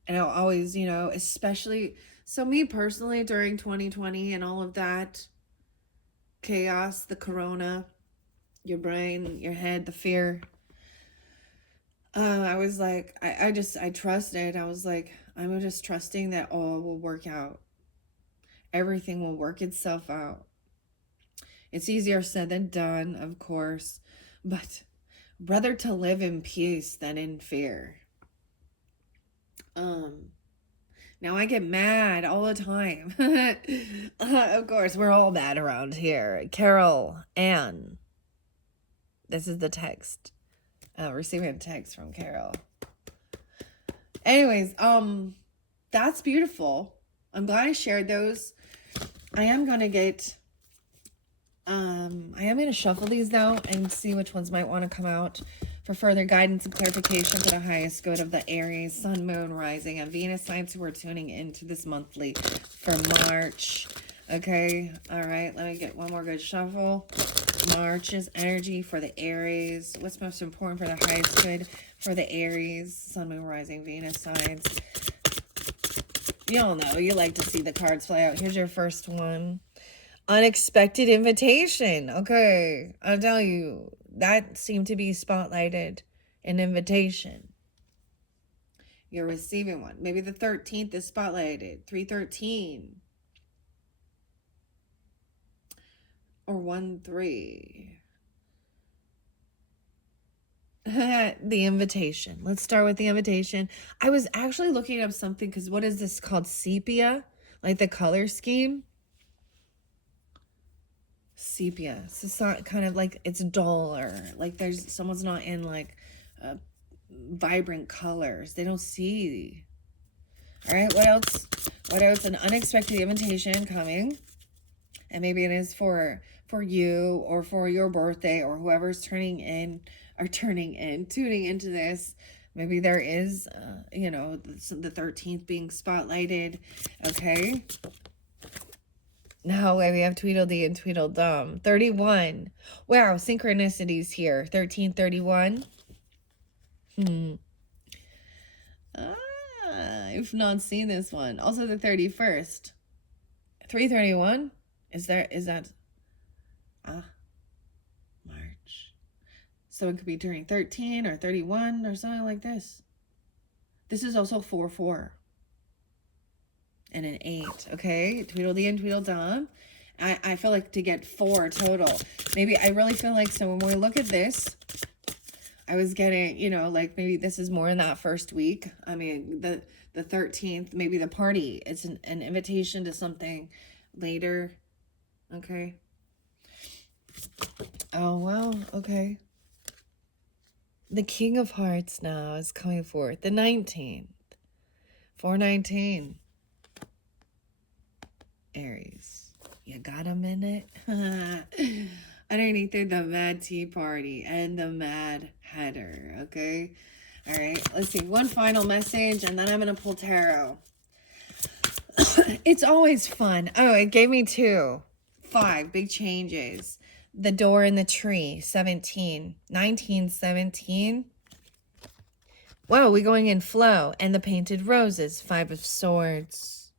And I'll always, especially, so me personally during 2020 and all of that chaos, the corona, your brain, your head, the fear. I was like, I trusted. I was like, I'm just trusting that all will work out. Everything will work itself out. It's easier said than done, of course, but rather to live in peace than in fear. Now I get mad all the time. Of course, we're all mad around here. Carol, Ann. This is the text. Receiving a text from Carol. Anyways, that's beautiful. I'm glad I shared those. I am going to shuffle these though and see which ones might want to come out for further guidance and clarification for the highest good of the Aries, Sun, Moon, Rising, and Venus signs who are tuning into this monthly for March. Okay, all right, let me get one more good shuffle. March's energy for the Aries. What's most important for the highest good for the Aries, Sun, Moon, Rising, Venus signs? You all know, you like to see the cards fly out. Here's your first one. Unexpected invitation. Okay, I'll tell you, that seemed to be spotlighted. An invitation. You're receiving one. Maybe the 13th is spotlighted. 313. Or 1-3. The invitation. Let's start with the invitation. I was actually looking up something because what is this called? Sepia? Like the color scheme? Sepia. So it's not kind of like it's duller. Like someone's not in like vibrant colors. They don't see. All right, what else? What else? An unexpected invitation coming. And maybe it is for you or for your birthday or whoever's tuning into this. Maybe there is, the 13th being spotlighted. Okay. No way, we have Tweedledee and Tweedledum. 31. Wow, synchronicities here. 1331. I've not seen this one. Also the 31st. 331? Is that March. So it could be during 13 or 31 or something like this. This is also 4-4. And an 8. Okay, Tweedledee and Tweedledum. I feel like to get 4 total. Maybe I really feel like, so when we look at this, I was getting, like maybe this is more in that first week. I mean, the 13th, maybe the party. It's an invitation to something later. Okay. Oh, wow. Okay. The King of Hearts now is coming forth. The 19th. 419. Aries. You got a minute? Underneath there, the Mad Tea Party and the Mad Hatter. Okay. All right. Let's see. One final message, and then I'm going to pull tarot. It's always fun. Oh, it gave me 2. 5 big changes. The door in the tree, 17. 19, 17. Wow, we're going in flow. And the painted roses, 5 of swords.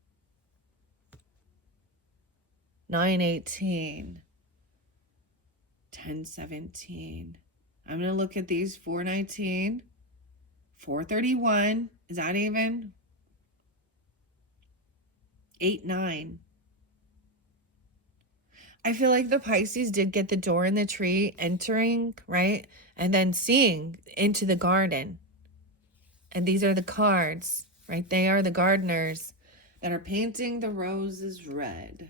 9-18. 10-17. I'm going to look at these. 4-19. 431. Is that even? 8-9. I feel like the Pisces did get the door in the tree, entering, right? And then seeing into the garden. And these are the cards, right? They are the gardeners that are painting the roses red.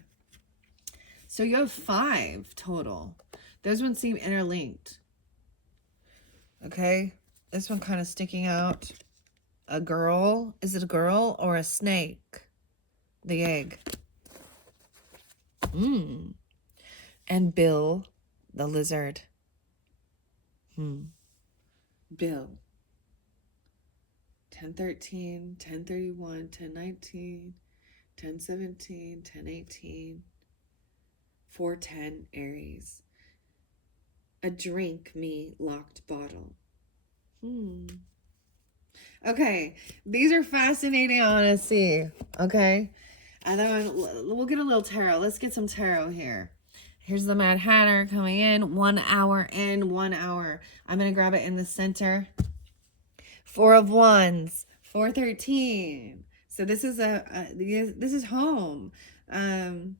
So you have 5 total. Those ones seem interlinked. Okay. This one kind of sticking out. A girl. Is it a girl or a snake? The egg. And Bill, the lizard. Bill. 10-13, 10-31, 10-19, 10-17, 10-18, 4-10, Aries. A drink me locked bottle. Okay, these are fascinating, I want to see. Okay, and then we'll get a little tarot. Let's get some tarot here. Here's the Mad Hatter coming in. 1 hour in, 1 hour. I'm going to grab it in the center. 4 of Wands, 4-13. So this is this is home. An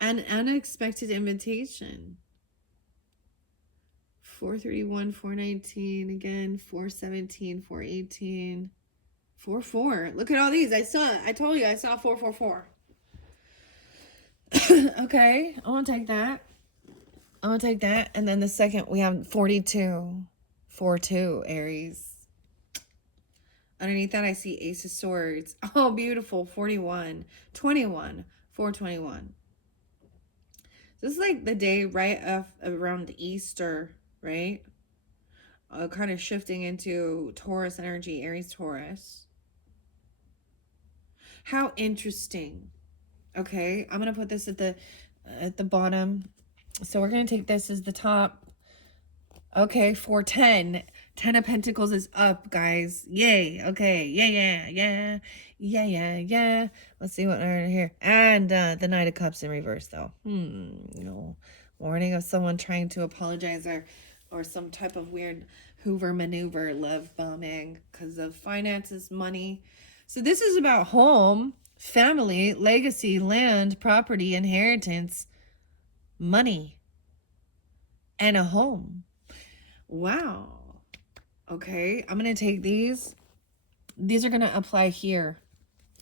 unexpected invitation. 4-31, 4-19 again, 4-17, 4-18, 4-4. Look at all these. I told you I saw 4-4-4. Okay, I want to take that. And then the second we have 42. 4-2, Aries. Underneath that, I see Ace of Swords. Oh, beautiful. 41. 21. 4-21. This is like the day right around Easter, right? Kind of shifting into Taurus energy, Aries, Taurus. How interesting. Okay, I'm going to put this at the bottom. So we're going to take this as the top. Okay, 4-10. 10 of Pentacles is up, guys. Yay. Okay. Yeah. Let's see what we're here. And the Knight of Cups in reverse, though. No. Warning of someone trying to apologize or some type of weird Hoover maneuver, love bombing because of finances, money. So this is about home, family, legacy, land, property, inheritance, money, and a home. Wow. Okay, I'm going to take these. These are going to apply here.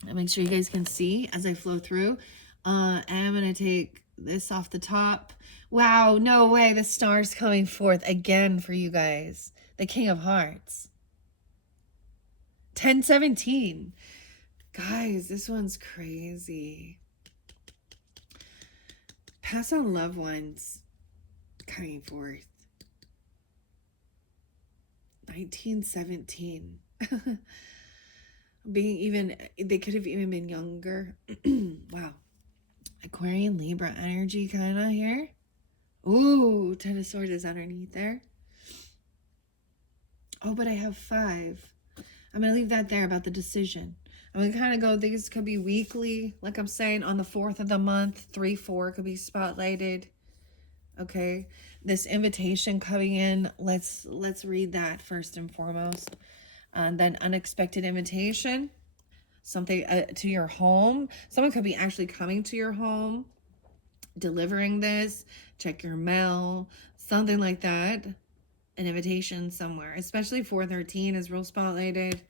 And make sure you guys can see as I flow through. And I'm going to take this off the top. Wow, no way. The star's coming forth again for you guys. The King of Hearts. 10-17. Guys, this one's crazy. Pass on loved ones coming forth. 1917. They could have even been younger. Wow. Aquarian, Libra energy kind of here. Ooh, 10 of Swords is underneath there. Oh, but I have 5. I'm going to leave that there about the decision. I'm going to kind of go, these could be weekly, like I'm saying, on the 4th of the month. 3-4 could be spotlighted. Okay, this invitation coming in, let's read that first and foremost. And then unexpected invitation, something to your home. Someone could be actually coming to your home, delivering this. Check your mail, something like that. An invitation somewhere, especially 4-13 is real spotlighted.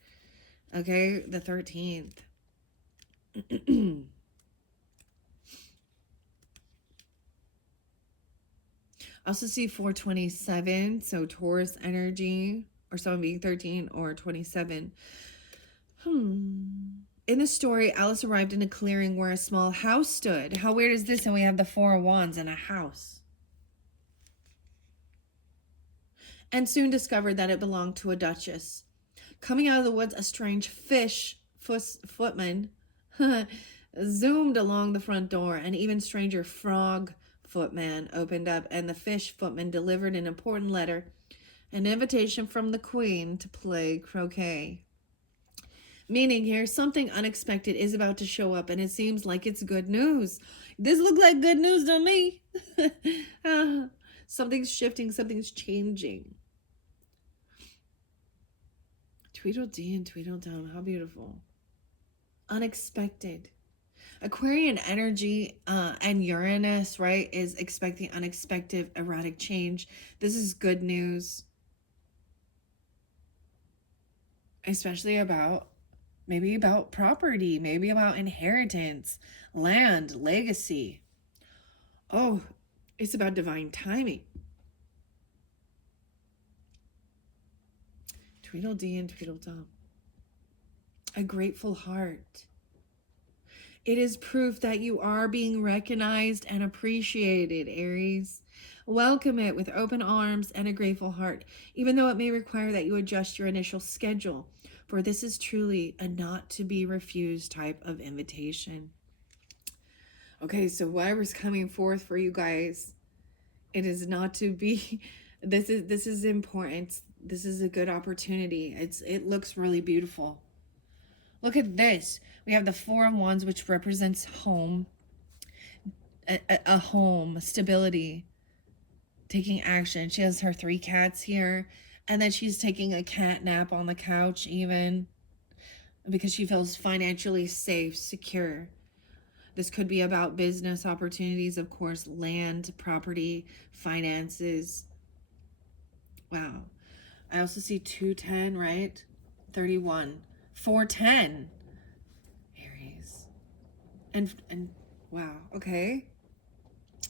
Okay, the 13th. I also see 4-27, so Taurus energy, or someone being 13 or 27. In the story, Alice arrived in a clearing where a small house stood. How weird is this? And we have the 4 of Wands and a house. And soon discovered that it belonged to a duchess. Coming out of the woods, a strange footman zoomed along the front door. An even stranger frog footman opened up, and the fish footman delivered an important letter, an invitation from the queen to play croquet. Meaning here, something unexpected is about to show up, and it seems like it's good news. This looks like good news to me. Something's shifting, something's changing. Tweedledee and Tweedledum. How beautiful. Unexpected. Aquarian energy and Uranus, right, is expecting unexpected erratic change. This is good news. Especially about, maybe about property, maybe about inheritance, land, legacy. Oh, it's about divine timing. Tweedledee and Tweedledum. A grateful heart. It is proof that you are being recognized and appreciated, Aries. Welcome it with open arms and a grateful heart, even though it may require that you adjust your initial schedule, for this is truly a not to be refused type of invitation. Okay, so whatever's coming forth for you guys, it is not to be, this is important. This is a good opportunity. It looks really beautiful. Look at this. We have the Four of Wands, which represents home, a home, stability, taking action. She has her 3 cats here, and then she's taking a cat nap on the couch even, because she feels financially safe, secure. This could be about business opportunities, of course, land, property, finances. Wow. I also see 210, right? 31. 410. Aries. And wow, okay.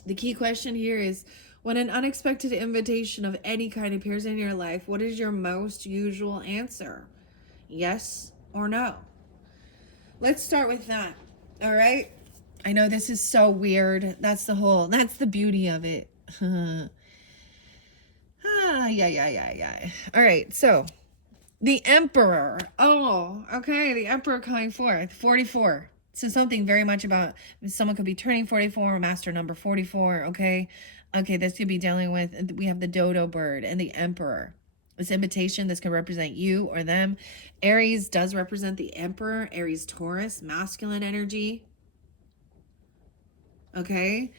The key question here is, when an unexpected invitation of any kind appears in your life, what is your most usual answer? Yes or no? Let's start with that. All right? I know this is so weird. That's the beauty of it. Yeah. All right, so the Emperor. Oh, okay, the Emperor coming forth. 44. So something very much about, someone could be turning 44, master number 44, okay? Okay, this could be dealing with, we have the dodo bird and the Emperor. This invitation, this could represent you or them. Aries does represent the Emperor. Aries, Taurus, masculine energy. Okay.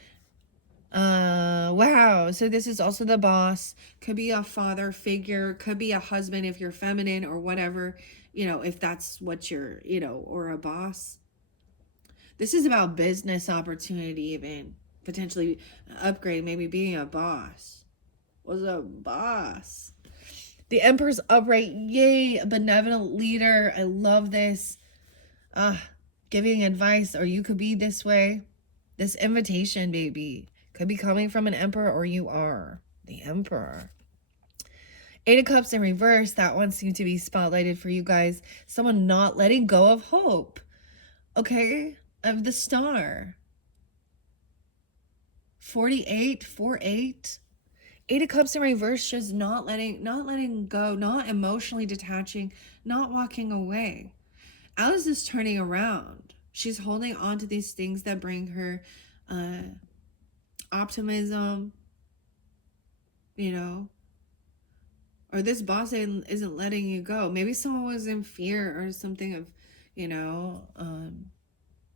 Wow. So this is also the boss. Could be a father figure, could be a husband if you're feminine or whatever, if that's what you're, or a boss. This is about business opportunity, even potentially upgrade, maybe being a boss. Was a boss. The Emperor's upright. Yay, a benevolent leader. I love this. Giving advice, or you could be this way. This invitation, baby, could be coming from an Emperor, or you are the Emperor. 8 of Cups in reverse. That one seemed to be spotlighted for you guys. Someone not letting go of hope. Okay, of the Star. 48, 48. 8 of Cups in reverse shows not letting go, not emotionally detaching, not walking away. Alice is turning around. She's holding on to these things that bring her optimism, or this boss isn't letting you go. Maybe someone was in fear or something of,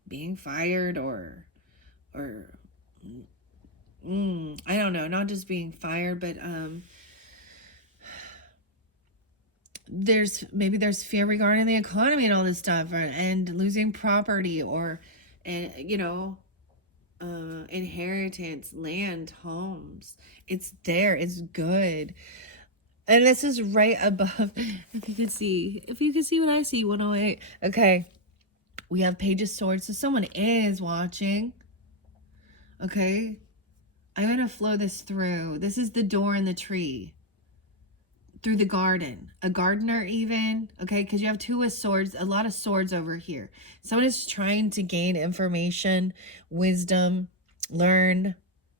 being fired or I don't know, not just being fired, but there's fear regarding the economy and all this stuff, and losing property, or inheritance, land, homes. It's there. It's good. And this is right above, if you can see what I see, 108. Okay. We have Page of Swords. So someone is watching. Okay. I'm going to flow this through. This is the door in the tree. Through the garden. A gardener even. Okay. Because you have 2 with swords. A lot of swords over here. Someone is trying to gain information, wisdom, learn.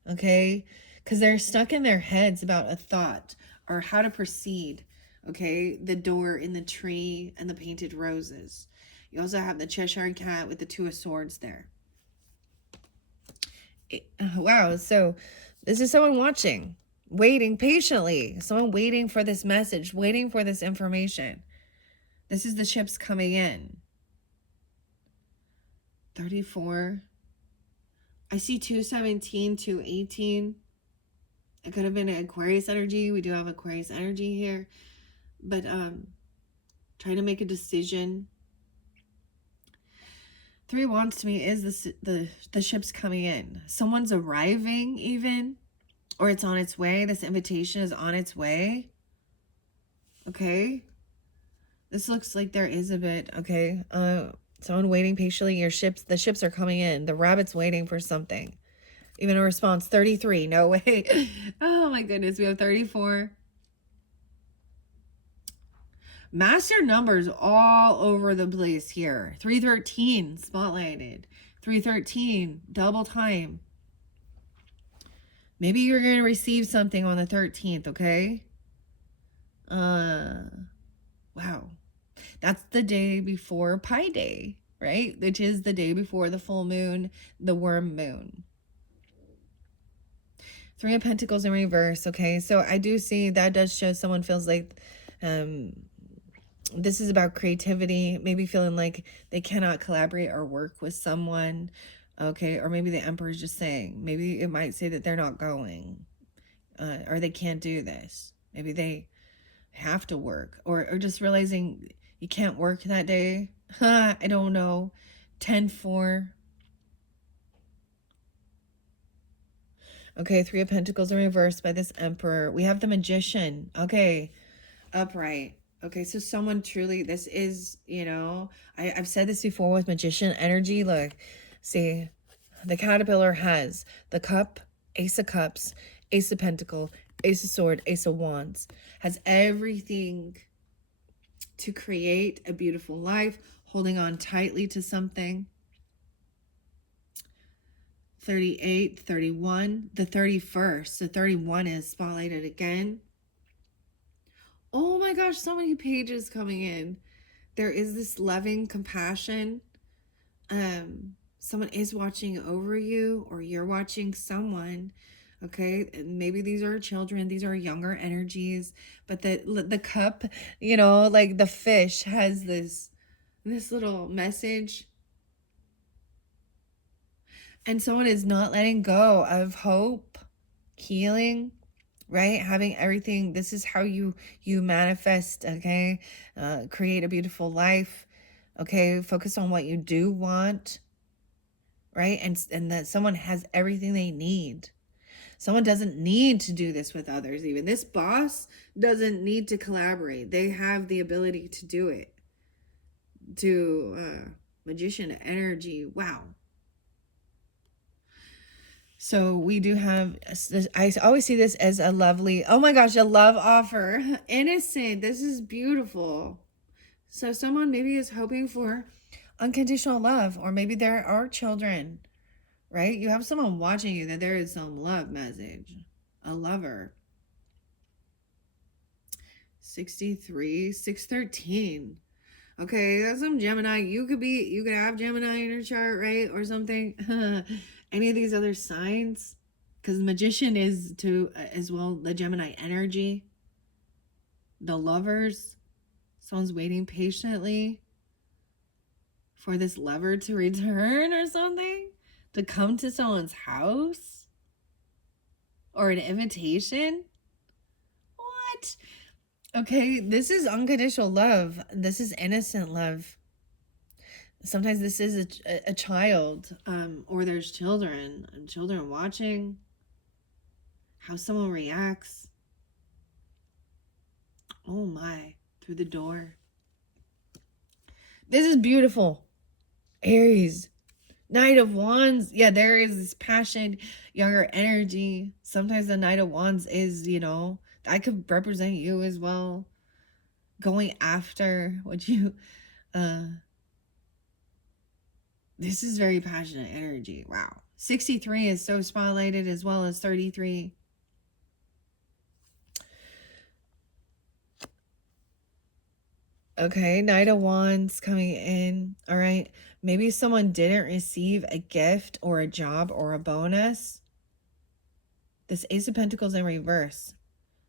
Okay. Because they're stuck in their heads about a thought or how to proceed. Okay. The door in the tree and the painted roses. You also have the Cheshire Cat with the 2 of swords there. Wow. So this is someone watching, waiting patiently, someone waiting for this message, waiting for this information. This is the ships coming in. 34. I see 217, 218. It could have been an Aquarius energy. We do have Aquarius energy here. But trying to make a decision. 3 of Wands to me is the ship's coming in. Someone's arriving even, or it's on its way. This invitation is on its way. Okay. This looks like there is a bit, okay. Someone waiting patiently. The ships are coming in. The rabbit's waiting for something. Even a response. 33. No way. Oh my goodness. We have 34. Master numbers all over the place here. 313 spotlighted. 313 double time. Maybe you're going to receive something on the 13th, okay? Wow. That's the day before Pi Day, right? Which is the day before the full moon, the worm moon. 3 of Pentacles in reverse, okay? So I do see that does show someone feels like this is about creativity, maybe feeling like they cannot collaborate or work with someone, okay? Or maybe the Emperor is just saying, maybe it might say that they're not going, or they can't do this. Maybe they have to work, or just realizing you can't work that day. I don't know. 10-4. Okay, 3 of Pentacles in reverse by this Emperor. We have the Magician. Okay, upright. Okay, so someone truly, this is, you know, I've said this before with Magician energy. Look, see, the Caterpillar has the Cup, Ace of Cups, Ace of Pentacle, Ace of Sword, Ace of Wands. Has everything to create a beautiful life, holding on tightly to something. 38, 31, the 31st, the 31 is spotlighted again. Oh my gosh, so many pages coming in. There is this loving compassion. Someone is watching over you, or you're watching someone. Okay, and maybe these are children, these are younger energies, but the cup, you know, like the fish has this little message. And someone is not letting go of hope, healing, right? Having everything. This is how you manifest, okay? Create a beautiful life, okay? Focus on what you do want, right? And that someone has everything they need. Someone doesn't need to do this with others even. This boss doesn't need to collaborate. They have the ability to do it. Magician energy. Wow. So we do have this. I always see this as a lovely, oh my gosh, a love offer. Innocent. This is beautiful. So someone maybe is hoping for unconditional love, or maybe there are children, right? You have someone watching you that there is some love message. A lover. 63, 613. Okay, that's some Gemini. You could have Gemini in your chart, right? Or something. Any of these other signs? Because the Magician is to as well the Gemini energy. The Lovers. Someone's waiting patiently for this lover to return or something. To come to someone's house. Or an invitation. What? Okay, this is unconditional love. This is innocent love. Sometimes this is a child, or there's children watching how someone reacts. Oh my, through the door. This is beautiful. Aries, Knight of Wands. Yeah, there is this passion, younger energy. Sometimes the Knight of Wands is, you know, I could represent you as well. Going after what you, this is very passionate energy. Wow. 63 is so spotlighted as well as 33. Okay, Knight of Wands coming in. All right. Maybe someone didn't receive a gift or a job or a bonus. This Ace of Pentacles in reverse.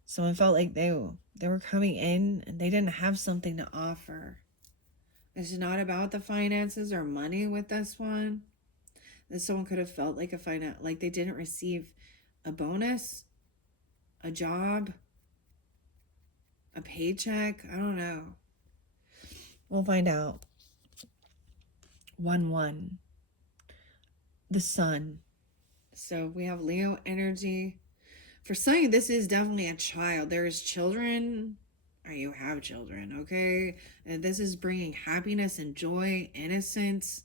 Someone felt like they were coming in and they didn't have something to offer. It's not about the finances or money with this one. That someone could have felt like like they didn't receive a bonus, a job, a paycheck. I don't know. We'll find out. 1-1. The sun. So we have Leo energy. For some of you, this is definitely a child. There is children, or you have children, okay? And this is bringing happiness and joy, innocence.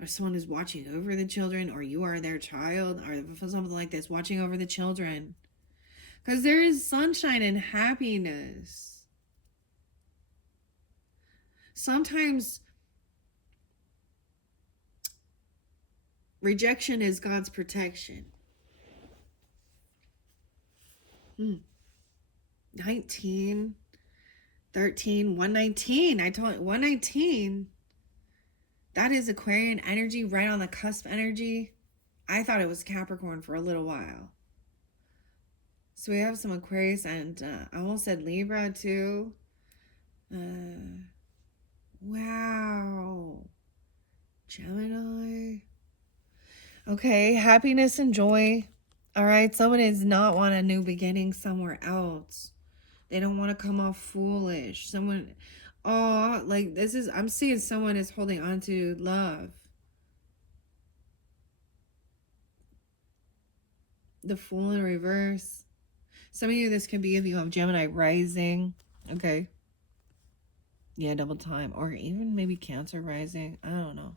Or someone who's watching over the children, or you are their child, or something like this, watching over the children. Because there is sunshine and happiness. Sometimes rejection is God's protection. 19, 13, 119. I told you, 119. That is Aquarian energy, right on the cusp energy. I thought it was Capricorn for a little while. So we have some Aquarius, and I almost said Libra too. Wow. Gemini. Okay, happiness and joy. All right, someone does not want a new beginning somewhere else. They don't want to come off foolish. Someone, oh, like this is, I'm seeing someone is holding on to love. The Fool in reverse. Some of you, this can be if you have Gemini rising. Okay. Yeah, double time. Or even maybe Cancer rising. I don't know.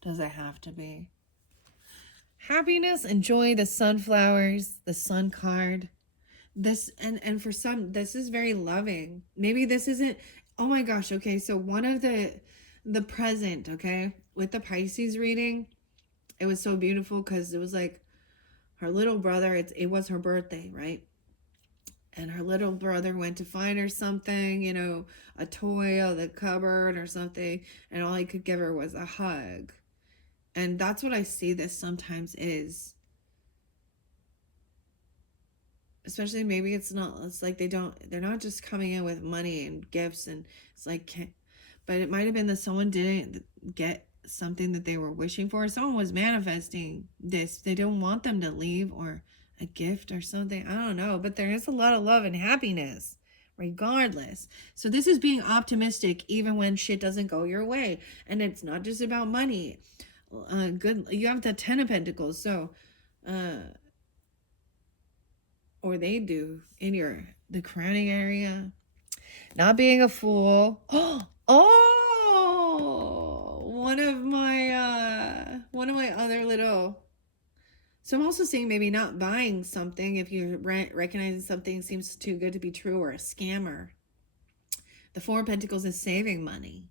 Does it have to be? Happiness and joy, the sunflowers, the sun card. This, and for some, this is very loving. Maybe this isn't, oh my gosh, okay. So one of the present, okay, with the Pisces reading, it was so beautiful because it was like her little brother, it was her birthday, right? And her little brother went to find her something, you know, a toy out of the cupboard or something, and all he could give her was a hug. And that's what I see this sometimes is. Especially maybe it's like they're not just coming in with money and gifts, and it's like, but it might have been that someone didn't get something that they were wishing for. Someone was manifesting this. They don't want them to leave, or a gift or something. I don't know, but there is a lot of love and happiness regardless. So this is being optimistic even when shit doesn't go your way. And it's not just about money. Good, you have the 10 of Pentacles, so or they do in the crowning area. Not being a fool. Oh, one of my other little. So I'm also saying maybe not buying something if you're recognizing something seems too good to be true, or a scammer. The Four of Pentacles is saving money.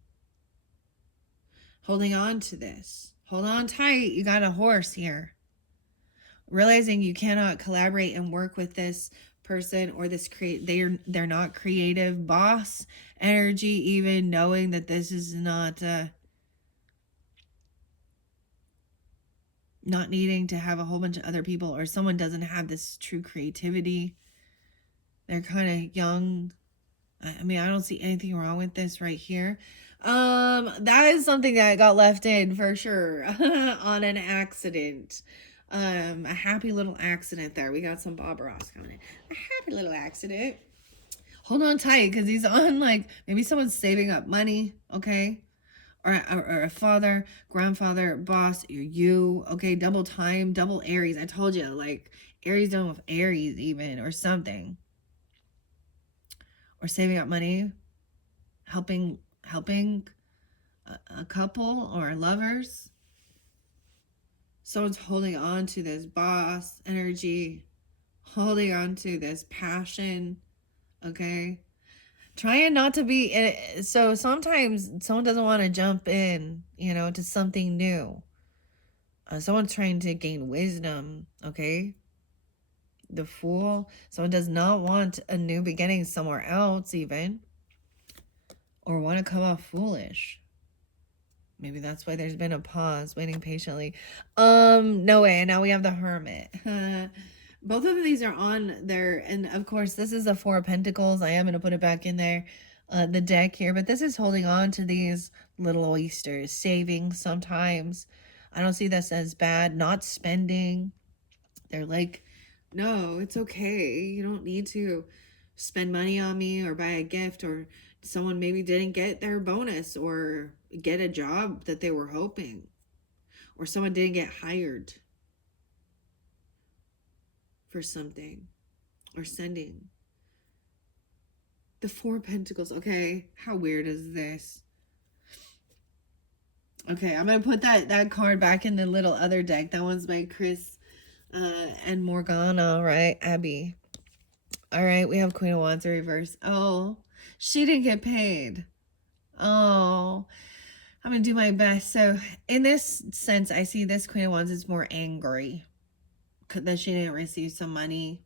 Holding on to this. Hold on tight. You got a horse here. Realizing you cannot collaborate and work with this person or this they're not creative. Boss energy, even knowing that this is not needing to have a whole bunch of other people, or someone doesn't have this true creativity. They're kind of young. I mean, I don't see anything wrong with this right here. That is something that got left in for sure on an accident. A happy little accident there. We got some Bob Ross coming in. A happy little accident. Hold on tight, because he's on, like, maybe someone's saving up money, okay? Or a father, grandfather, boss, you, okay? Double time, double Aries. I told you, like, Aries done with Aries even, or something. Or saving up money, helping a couple or lovers. Someone's holding on to this boss energy, holding on to this passion, okay? Trying not to be, so sometimes someone doesn't want to jump in, you know, to something new. Someone's trying to gain wisdom, okay? The Fool. Someone does not want a new beginning somewhere else even, or want to come off foolish. Maybe that's why there's been a pause, waiting patiently. No way. Now we have the Hermit. Both of these are on there. And of course, this is the Four of Pentacles. I am going to put it back in there, the deck here. But this is holding on to these little oysters, saving sometimes. I don't see this as bad. Not spending. They're like, no, it's okay. You don't need to spend money on me or buy a gift, or someone maybe didn't get their bonus or get a job that they were hoping, or someone didn't get hired for something, or sending. The Four of Pentacles. Okay, how weird is this? Okay, I'm gonna put that card back in the little other deck. That one's by Chris and Morgana, right? Abby. All right, we have Queen of Wands in reverse. Oh, she didn't get paid. Oh, I'm gonna do my best. So in this sense, I see this Queen of Wands is more angry that she didn't receive some money.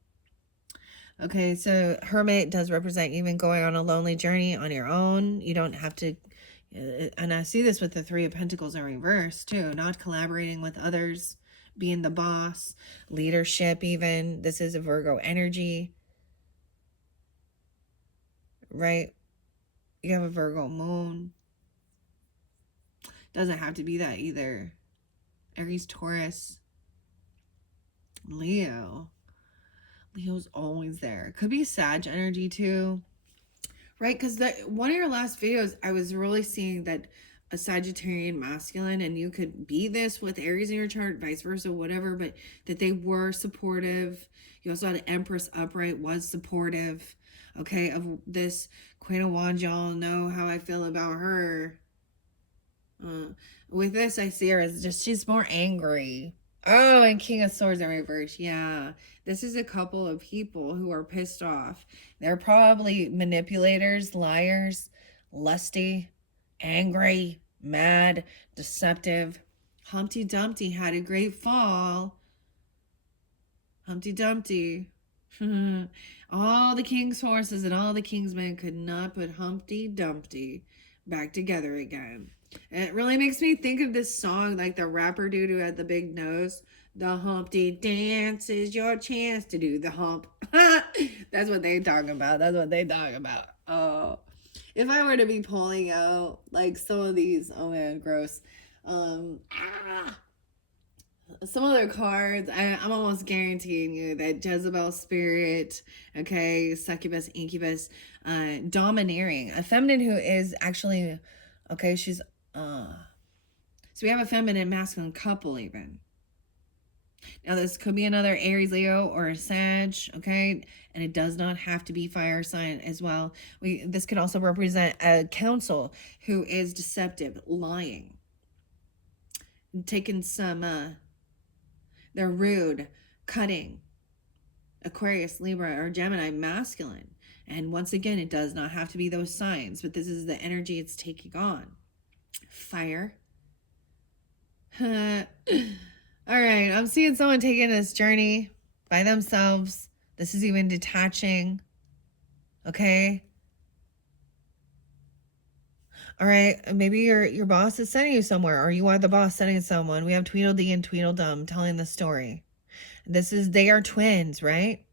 Okay, so Hermit does represent even going on a lonely journey on your own. You don't have to, and I see this with the Three of Pentacles in reverse too, not collaborating with others, being the boss, leadership even. This is a Virgo energy, right? You have a Virgo moon. Doesn't have to be that either. Aries, Taurus, Leo. Leo's always there. Could be Sag energy too. Right, because one of your last videos, I was really seeing that a Sagittarian masculine, and you could be this with Aries in your chart, vice versa, whatever, but that they were supportive. You also had Empress upright, was supportive, okay, of this Queen of Wands. Y'all know how I feel about her. With this, I see her as just, she's more angry. Oh, and King of Swords in reverse. Yeah. This is a couple of people who are pissed off. They're probably manipulators, liars, lusty, angry, mad, deceptive. Humpty Dumpty had a great fall. Humpty Dumpty. All the king's horses and all the king's men could not put Humpty Dumpty back together again. And it really makes me think of this song, like the rapper dude who had the big nose. The Humpty Dance is your chance to do the hump. That's what they talk about. That's what they talk about. Oh, if I were to be pulling out like some of these, oh man, gross. Some other cards, I'm almost guaranteeing you that Jezebel spirit, okay, succubus, incubus, domineering, a feminine who is actually, okay, she's, so we have a feminine masculine couple even. Now this could be another Aries, Leo, or a Sag, okay, and it does not have to be fire sign as well. This could also represent a council who is deceptive, lying, taking some, they're rude, cutting, Aquarius, Libra, or Gemini, masculine. And once again, it does not have to be those signs, but this is the energy it's taking on. Fire. All right, I'm seeing someone taking this journey by themselves. This is even detaching. Okay. All right, maybe your boss is sending you somewhere, or you are the boss sending someone. We have Tweedledee and Tweedledum telling the story. They are twins, right?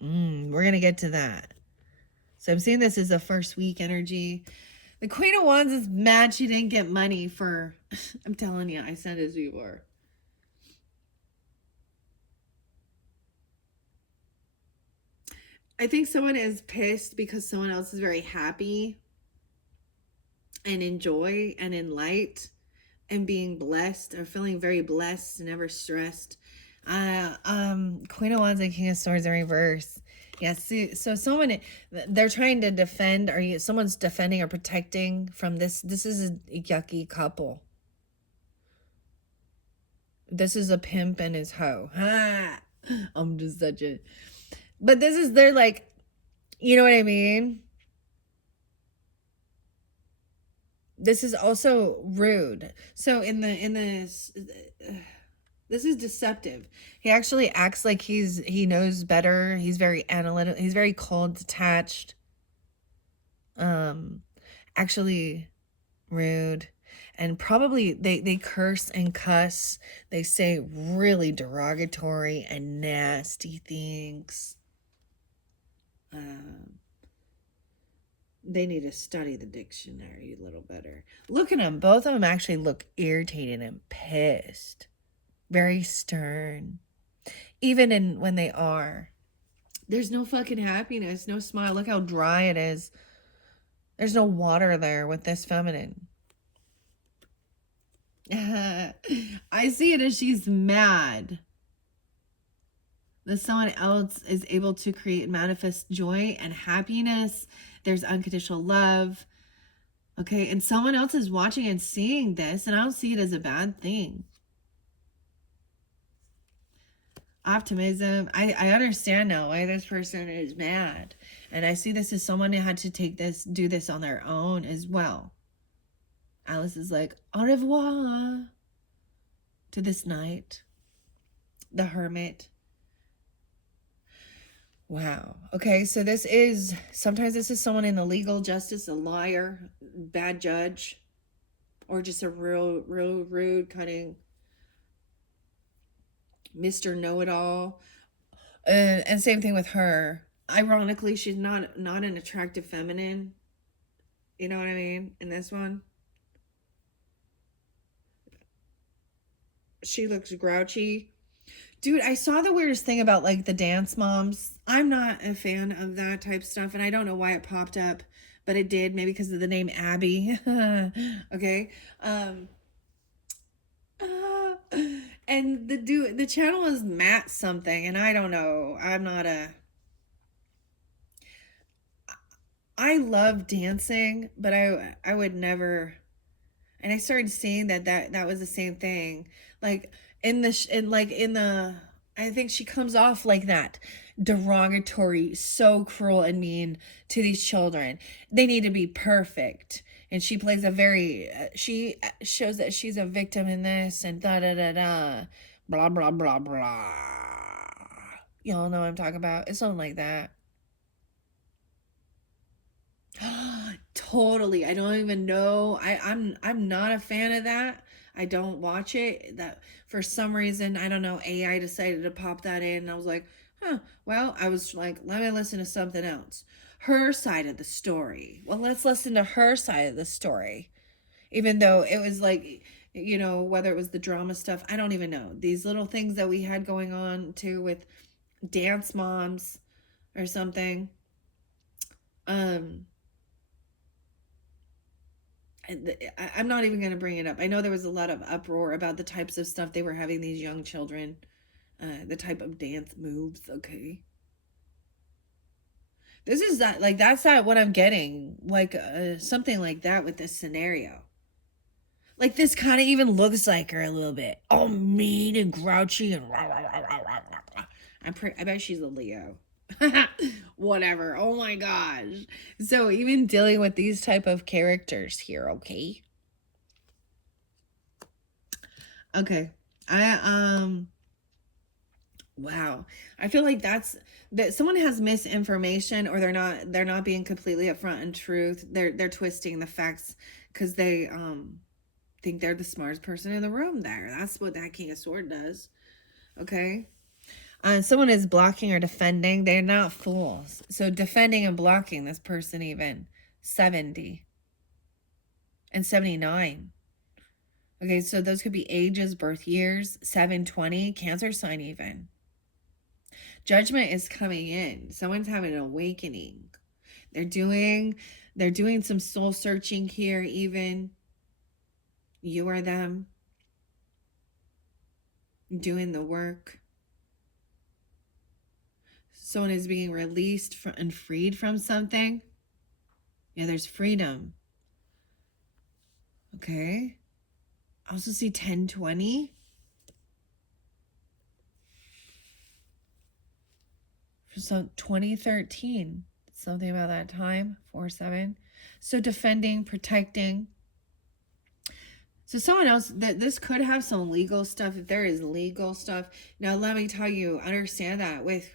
We're going to get to that. So I'm seeing this as a first week energy. The Queen of Wands is mad she didn't get money for, I'm telling you, I said as we were. I think someone is pissed because someone else is very happy and in joy and in light and being blessed, or feeling very blessed and never stressed. Queen of Wands and King of Swords in reverse. Yes, so someone, they're trying to defend, or someone's defending or protecting from this. This is a yucky couple. This is a pimp and his hoe. I'm just such a, but this is, they're like, you know what I mean? This is also rude. So this is deceptive. He actually acts like he knows better. He's very analytical. He's very cold, detached. Actually rude. And probably they curse and cuss. They say really derogatory and nasty things. They need to study the dictionary a little better. Look at them. Both of them actually look irritated and pissed. Very stern. Even when they are. There's no fucking happiness, no smile. Look how dry it is. There's no water there with this feminine. I see it as she's mad that someone else is able to create and manifest joy and happiness. There's unconditional love. Okay, and someone else is watching and seeing this, and I don't see it as a bad thing. Optimism. I understand now why this person is mad. And I see this as someone who had to do this on their own as well. Alice is like, au revoir to this night. The Hermit. Wow. Okay, so sometimes this is someone in the legal justice, a liar, bad judge, or just a real rude, cunning Mr. Know-it-all. And same thing with her. Ironically, she's not an attractive feminine. You know what I mean? In this one. She looks grouchy. Dude, I saw the weirdest thing about like the dance moms. I'm not a fan of that type stuff, and I don't know why it popped up, but it did, maybe because of the name Abby. Okay. And the channel is Matt something, and I don't know. I love dancing, but I would never. And I started seeing that was the same thing. Like in the I think she comes off like that, derogatory, so cruel and mean to these children. They need to be perfect. And she plays she shows that she's a victim in this, and da da da da, blah blah blah blah. Y'all know what I'm talking about. It's something like that. Totally. I don't even know. I'm not a fan of that. I don't watch it. That for some reason, I don't know, AI decided to pop that in, and I was like, huh, well, I was like, let me listen to something else. Her side of the story. Well, let's listen to her side of the story. Even though it was like, whether it was the drama stuff, I don't even know. These little things that we had going on too with dance moms or something. I'm not even going to bring it up. I know there was a lot of uproar about the types of stuff they were having these young children, the type of dance moves. Okay. This is that, like, that's not what I'm getting. Like, something like that with this scenario. Like, this kind of even looks like her a little bit. All mean and grouchy and rah, rah, rah, rah, rah, rah. I bet she's a Leo. Whatever. Oh my gosh. So even dealing with these type of characters here, okay? Okay. Wow. I feel like that someone has misinformation, or they're not being completely upfront and truth. They're twisting the facts cuz they think they're the smartest person in the room there. That's what that King of Sword does. Okay? Someone is blocking or defending. They're not fools. So defending and blocking this person even 70 and 79. Okay, so those could be ages, birth years, 720, Cancer sign even. Judgment is coming in. Someone's having an awakening. They're doing some soul searching here even. You or them doing the work. Someone is being released and freed from something. Yeah, there's freedom. Okay. I also see 1020. So 2013. Something about that time. 47. So defending, protecting. So someone else, this could have some legal stuff, if there is legal stuff. Now let me tell you, understand that with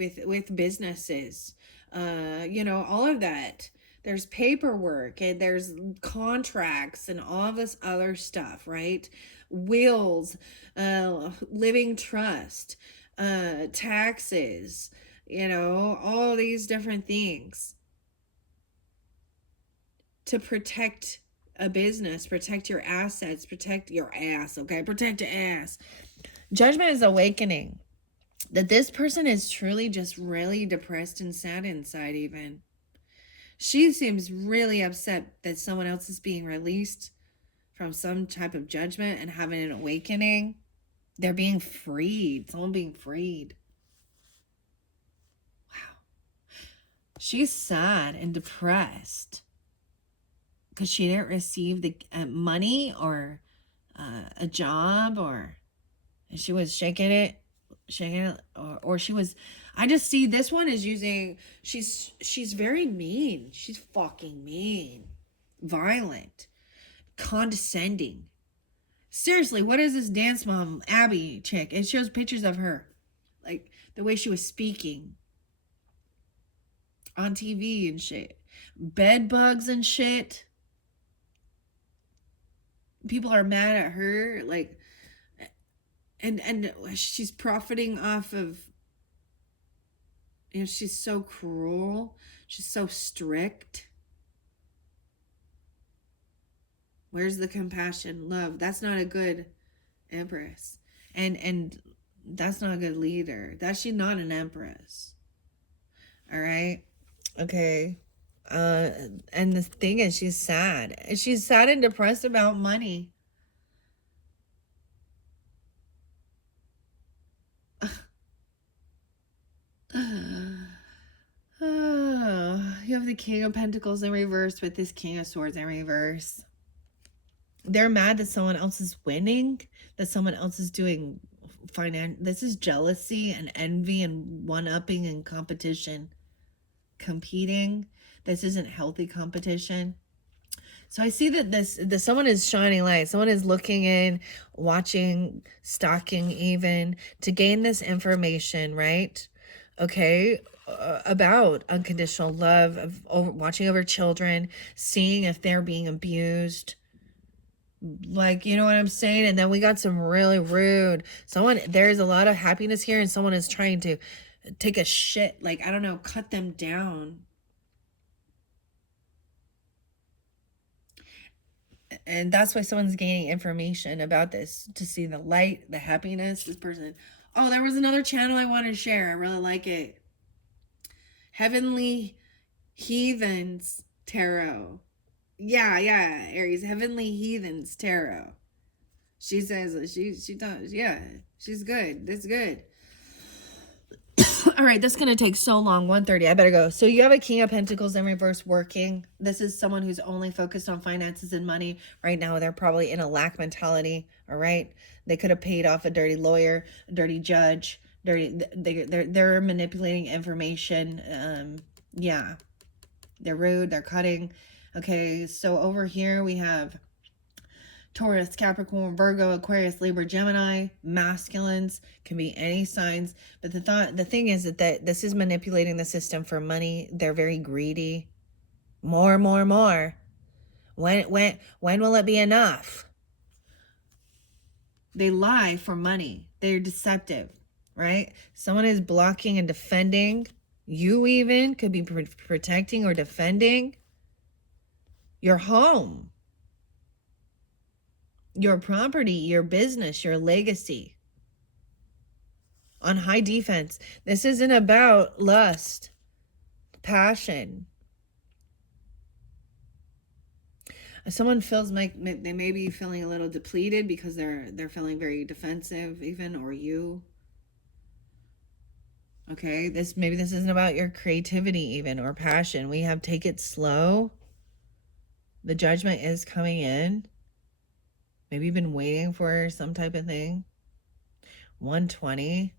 businesses, all of that. There's paperwork and there's contracts and all this other stuff, right? Wills, living trust, taxes, all these different things to protect a business, protect your assets, protect your ass, okay? Protect your ass. Judgment is awakening. that this person is truly just really depressed and sad inside even. She seems really upset that someone else is being released from some type of judgment and having an awakening. They're being freed. Someone being freed. Wow. She's sad and depressed because she didn't receive the money or a job, or she was shaking it, or she was. I just see this one is using. She's very mean. She's fucking mean, violent, condescending. Seriously, what is this dance mom Abby chick? It shows pictures of her, like the way she was speaking on TV and shit, bed bugs and shit. People are mad at her, like, and she's profiting off of. She's so cruel. She's so strict. Where's the compassion, love? That's not a good empress, and that's not a good leader. She's not an empress. All right, okay. And the thing is, she's sad. She's sad and depressed about money. Oh, you have the King of Pentacles in reverse with this King of Swords in reverse. They're mad that someone else is winning, that someone else is doing this is jealousy and envy and one-upping and competition. Competing. This isn't healthy competition. So I see that someone is shining light. Someone is looking in, watching, stalking even to gain this information, right? Okay, about unconditional love, watching over children, seeing if they're being abused. Like, you know what I'm saying? And then we got some really rude. There's a lot of happiness here, and someone is trying to take a shit, like, I don't know, cut them down. And that's why someone's gaining information about this, to see the light, the happiness, this person. Oh, there was another channel I want to share. I really like it. Heavenly Heathens Tarot. Yeah, Aries. Heavenly Heathens Tarot. She says she does. Yeah, she's good. That's good. All right, this is going to take so long. 1:30. I better go. So you have a King of Pentacles in reverse working. This is someone who's only focused on finances and money. Right now, they're probably in a lack mentality. All right. They could have paid off a dirty lawyer, a dirty judge. They're manipulating information. Yeah. They're rude. They're cutting. Okay. So over here we have Taurus, Capricorn, Virgo, Aquarius, Libra, Gemini. Masculines can be any signs, but the thing is that this is manipulating the system for money. They're very greedy. More. When will it be enough? They lie for money. They're deceptive, right? Someone is blocking and defending. You even could be protecting or defending your home, your property, your business, your legacy. On high defense. This isn't about lust, passion. Someone feels like they may be feeling a little depleted because they're feeling very defensive even, or you. Okay, maybe this isn't about your creativity even, or passion. We have take it slow. The judgment is coming in. Maybe you've been waiting for some type of thing. 120.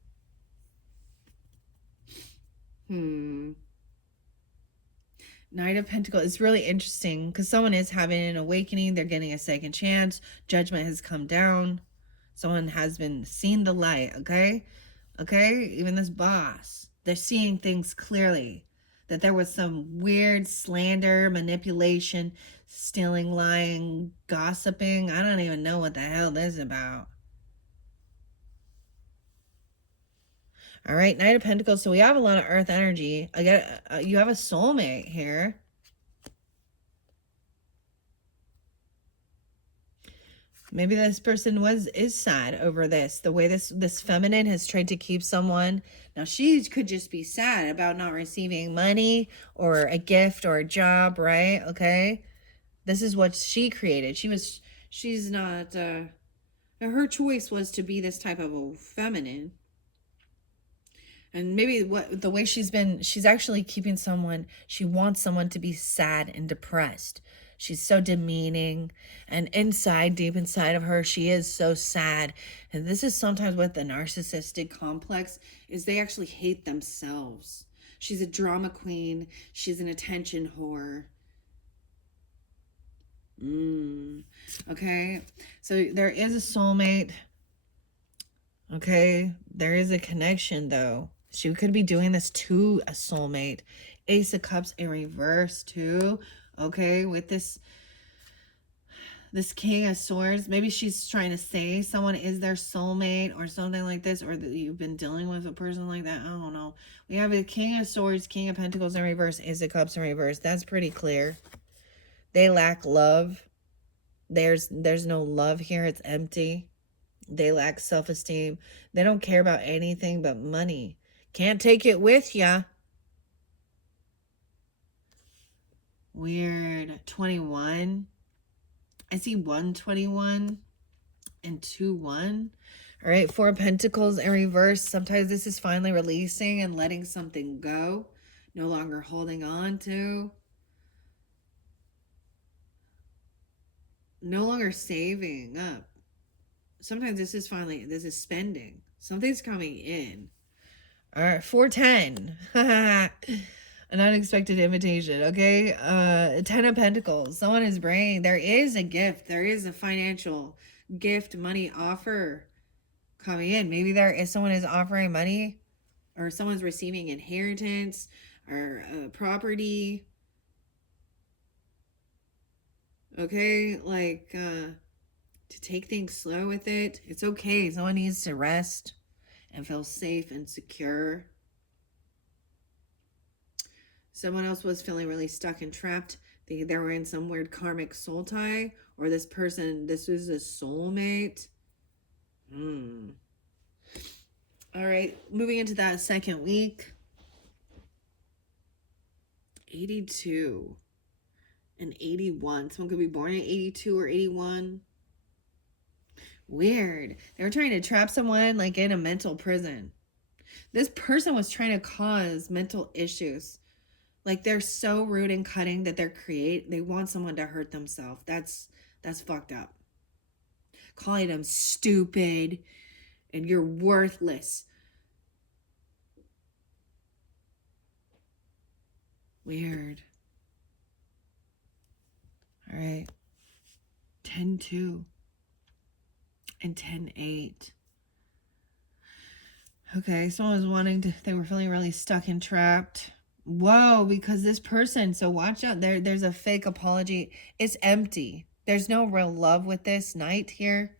Knight of Pentacles. It's really interesting because someone is having an awakening. They're getting a second chance. Judgment has come down. Someone has been seeing the light, okay? Okay? Even this boss. They're seeing things clearly. That there was some weird slander, manipulation, stealing, lying, gossiping. I don't even know what the hell this is about. All right, Knight of Pentacles. So we have a lot of earth energy. You have a soulmate here. Maybe this person is sad over this. The way this feminine has tried to keep someone. Now she could just be sad about not receiving money or a gift or a job, right? Okay. This is what she created. She's not her choice was to be this type of a feminine. And maybe what the way she's actually keeping someone, she wants someone to be sad and depressed. She's so demeaning, and inside, deep inside of her, she is so sad. And this is sometimes what the narcissistic complex is, they actually hate themselves. She's a drama queen, she's an attention whore. Okay, so there is a soulmate. Okay, there is a connection though. She could be doing this to a soulmate. Ace of Cups in reverse too. Okay, with this King of Swords, maybe she's trying to say someone is their soulmate or something like this, or that you've been dealing with a person like that. I don't know. We have a King of Swords, King of Pentacles in reverse, Ace of Cups in reverse. That's pretty clear. They lack love. There's no love here. It's empty. They lack self-esteem. They don't care about anything but money. Can't take it with ya. Weird. 21. I see 121 and 2-1. All right, 4 of Pentacles in reverse. Sometimes this is finally releasing and letting something go. No longer holding on to. No longer saving up. Sometimes this is spending. Something's coming in. All right, 410. An unexpected invitation, okay? 10 of Pentacles. Someone is bringing, there is a gift. There is a financial gift, money offer coming in. Maybe someone is offering money, or someone's receiving inheritance or property. Okay, like to take things slow with it. It's okay. Someone needs to rest and feel safe and secure. Someone else was feeling really stuck and trapped. They were in some weird karmic soul tie, or this was a soulmate. All right, moving into that second week. 82 and 81. Someone could be born in 82 or 81. Weird. They were trying to trap someone like in a mental prison. This person was trying to cause mental issues. Like they're so rude and cutting that they want someone to hurt themselves. That's fucked up. Calling them stupid and you're worthless. Weird. All right. 10-2 and 10-8. Okay, someone was they were feeling really stuck and trapped. Whoa, because this person, so watch out. There's a fake apology. It's empty. There's no real love with this Knight here.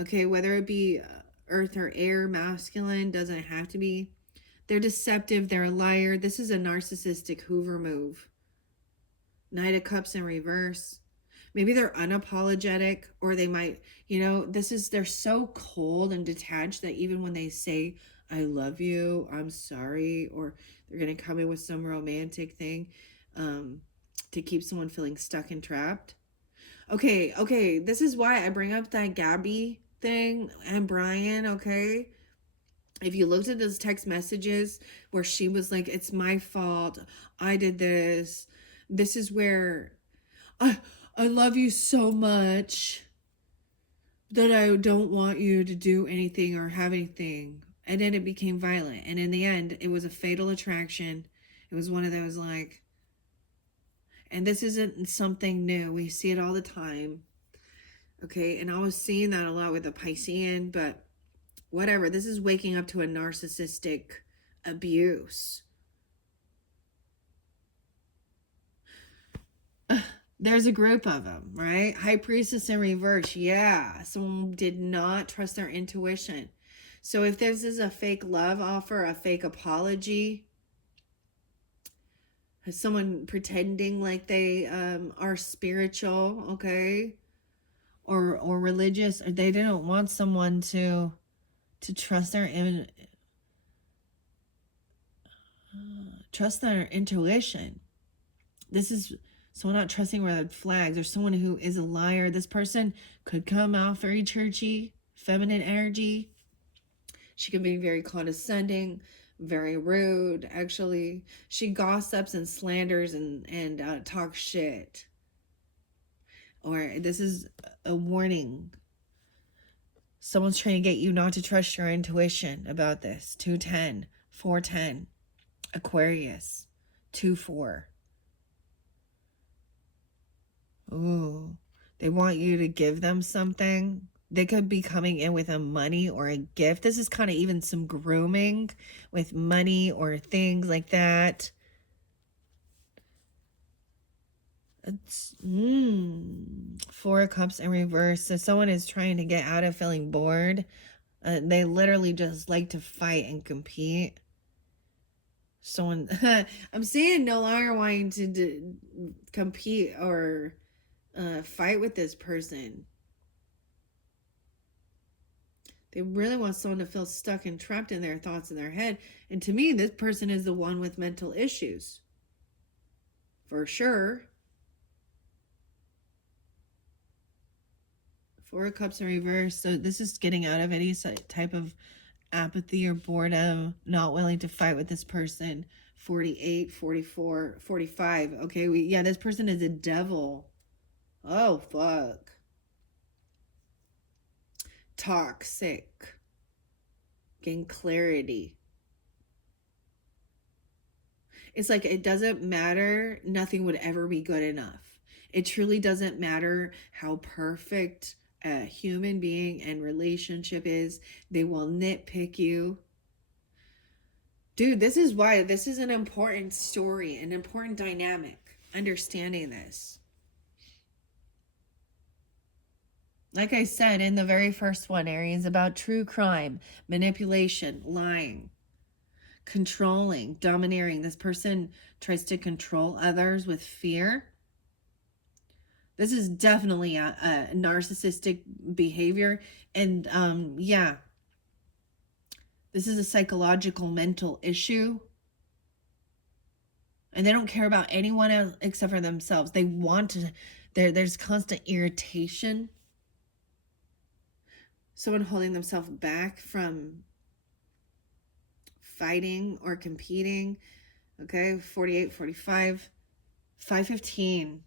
Okay, whether it be earth or air, masculine, doesn't have to be. They're deceptive. They're a liar. This is a narcissistic Hoover move. Knight of Cups in reverse. Maybe they're unapologetic, or they might, they're so cold and detached that even when they say, I love you, I'm sorry, or they're going to come in with some romantic thing to keep someone feeling stuck and trapped. Okay, this is why I bring up that Gabby thing and Brian, okay? If you looked at those text messages where she was like, it's my fault, I did this, this is where I love you so much that I don't want you to do anything or have anything. And then it became violent. And in the end, it was a fatal attraction. It was one of those like, and this isn't something new. We see it all the time. Okay, and I was seeing that a lot with the Piscean, but whatever. This is waking up to a narcissistic abuse. There's a group of them, right? High Priestess in reverse. Yeah, someone did not trust their intuition. So if this is a fake love offer, a fake apology, someone pretending like they are spiritual, okay? or religious, or they didn't want someone to trust their intuition. This is someone not trusting red flags, or someone who is a liar. This person could come out very churchy, feminine energy. She can be very condescending, very rude. Actually, she gossips and slanders and talks shit. Or this is a warning. Someone's trying to get you not to trust your intuition about this. 210, 410, Aquarius, 2-4. Ooh, they want you to give them something. They could be coming in with a money or a gift. This is kind of even some grooming with money or things like that. It's 4 of Cups in reverse. So someone is trying to get out of feeling bored. They literally just like to fight and compete. Someone, I'm seeing no longer wanting to compete or fight with this person. They really want someone to feel stuck and trapped in their thoughts in their head. And to me, this person is the one with mental issues. For sure. 4 of Cups in reverse. So this is getting out of any type of apathy or boredom, not willing to fight with this person. 48, 44, 45. Okay, yeah, this person is a devil. Oh, fuck. Toxic. Gain clarity. It's like it doesn't matter. Nothing would ever be good enough. It truly doesn't matter how perfect a human being and relationship is. They will nitpick you. Dude, this is why this is an important story, an important dynamic. Understanding this. Like I said in the very first one, Aries, about true crime, manipulation, lying, controlling, domineering. This person tries to control others with fear. This is definitely a narcissistic behavior. And yeah, this is a psychological mental issue. And they don't care about anyone else except for themselves. They want to, there's constant irritation. Someone holding themselves back from fighting or competing. Okay, 48, 45, 515.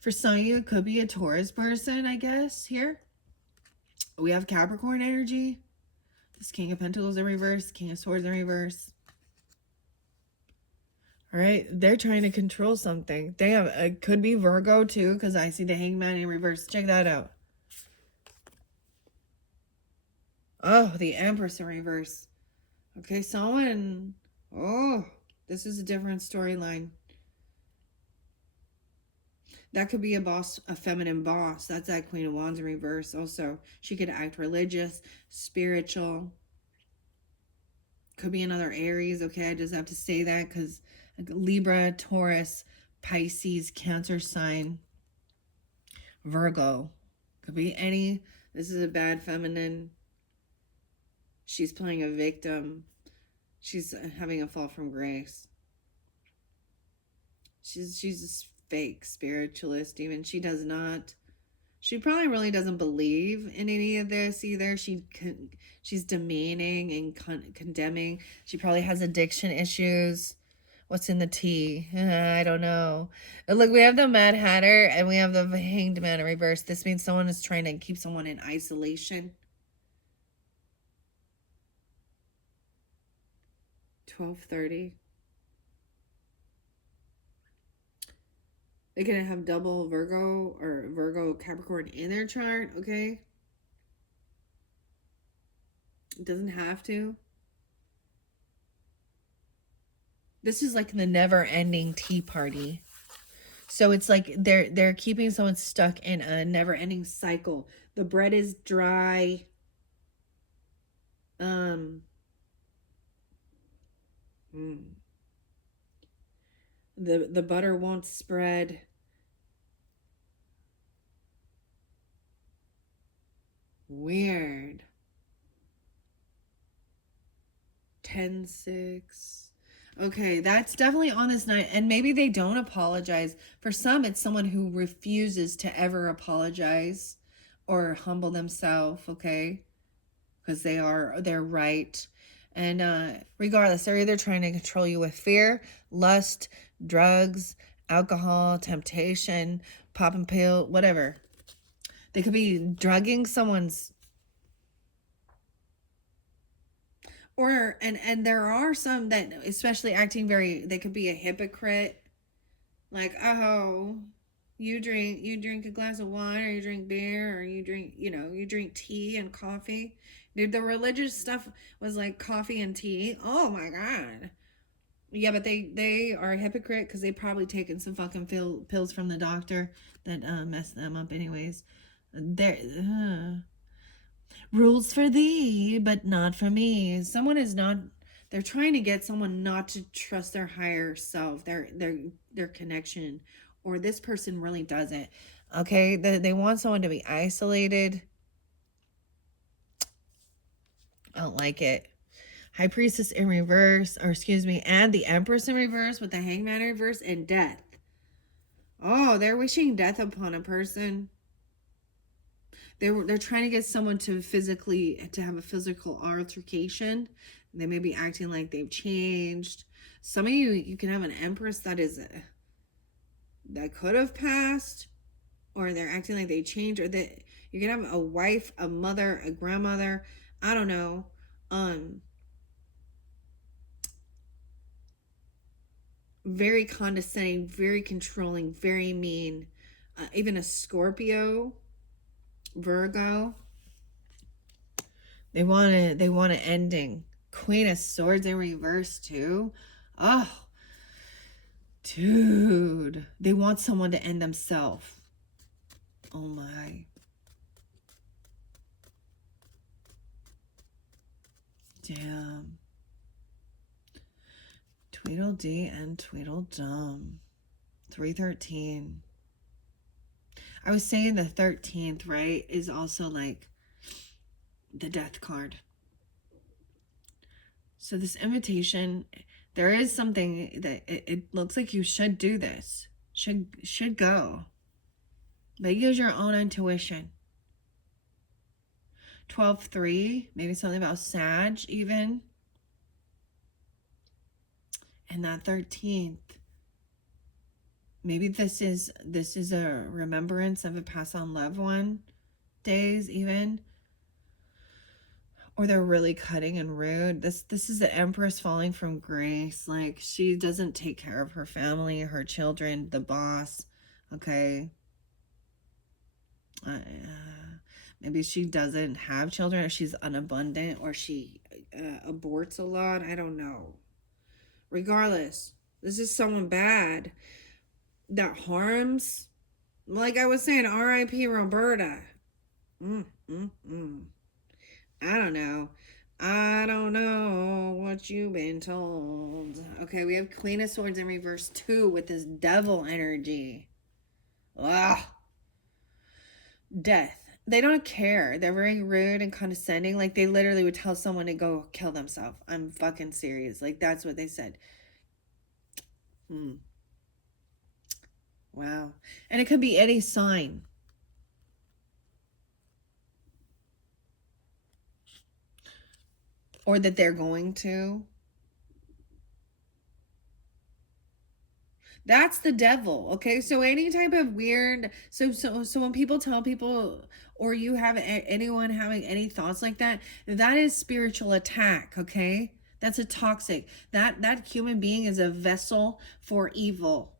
For some of you, it could be a Taurus person, I guess, here. We have Capricorn energy. This King of Pentacles in reverse, King of Swords in reverse. All right, they're trying to control something. They have, it could be Virgo too, because I see the Hangman in reverse. Check that out. Oh, the Empress in reverse. Okay, someone, oh, this is a different storyline. That could be a boss, a feminine boss. That's that Queen of Wands in reverse. Also, she could act religious, spiritual. Could be another Aries. Okay, I just have to say that because Libra, Taurus, Pisces, Cancer sign, Virgo. Could be any. This is a bad feminine. She's playing a victim. She's having a fall from grace. She's a fake spiritualist. Even she does not. She probably really doesn't believe in any of this either. She's demeaning and condemning. She probably has addiction issues. What's in the tea? I don't know. But look, we have the Mad Hatter and we have the Hanged Man in reverse. This means someone is trying to keep someone in isolation. 12:30. They're going to have double Virgo or Virgo Capricorn in their chart, okay? It doesn't have to. This is like the never-ending tea party. So it's like they're keeping someone stuck in a never-ending cycle. The bread is dry. The butter won't spread. Weird. 10-6. Okay, that's definitely on this night. And maybe they don't apologize. For some, it's someone who refuses to ever apologize or humble themselves, okay? Because they're right. And regardless, they're either trying to control you with fear, lust, drugs, alcohol, temptation, popping pill, whatever. They could be drugging someone's, or and there are some that, especially acting very, they could be a hypocrite, like, oh, you drink a glass of wine, or you drink beer, or you drink tea and coffee. Dude, the religious stuff was like coffee and tea. Oh my god. Yeah, but they are a hypocrite because they probably taken some fucking pills from the doctor that messed them up anyways. There, rules for thee, but not for me. Someone is not. They're trying to get someone not to trust their higher self, their connection, or this person really doesn't. Okay, they want someone to be isolated. I don't like it. High Priestess in reverse, or excuse me, and the Empress in reverse with the Hangman in reverse and death. Oh, they're wishing death upon a person. They're trying to get someone to have a physical altercation. They may be acting like they've changed. Some of you can have an Empress that could have passed, or they're acting like they changed, or that you can have a wife, a mother, a grandmother. I don't know. Very condescending, very controlling, very mean. Even a Scorpio, Virgo. They want an ending. Queen of Swords in reverse too. Oh, dude. They want someone to end themselves. Oh my. Damn. Tweedledee and Tweedledum. 313. I was saying the 13th, right, is also like the death card. So this invitation, there is something that it looks like you should do this. Should go. But use your own intuition. 12-3, maybe something about Sag even. And that 13th. Maybe this is a remembrance of a passed on loved one days even. Or they're really cutting and rude. This is the Empress falling from grace. Like, she doesn't take care of her family, her children, the boss. Okay. Maybe she doesn't have children, or she's unabundant, or she aborts a lot. I don't know. Regardless, this is someone bad that harms. Like I was saying, R.I.P. Roberta. I don't know. I don't know what you've been told. Okay, we have Queen of Swords in reverse too with this devil energy. Ugh. Death. They don't care. They're very rude and condescending. Like, they literally would tell someone to go kill themselves. I'm fucking serious. Like, that's what they said. Wow. And it could be any sign. Or that they're going to. That's the devil. Okay, so any type of weird, so when people tell people, or you have anyone having any thoughts like that, that is spiritual attack. Okay, that's a toxic. That human being is a vessel for evil.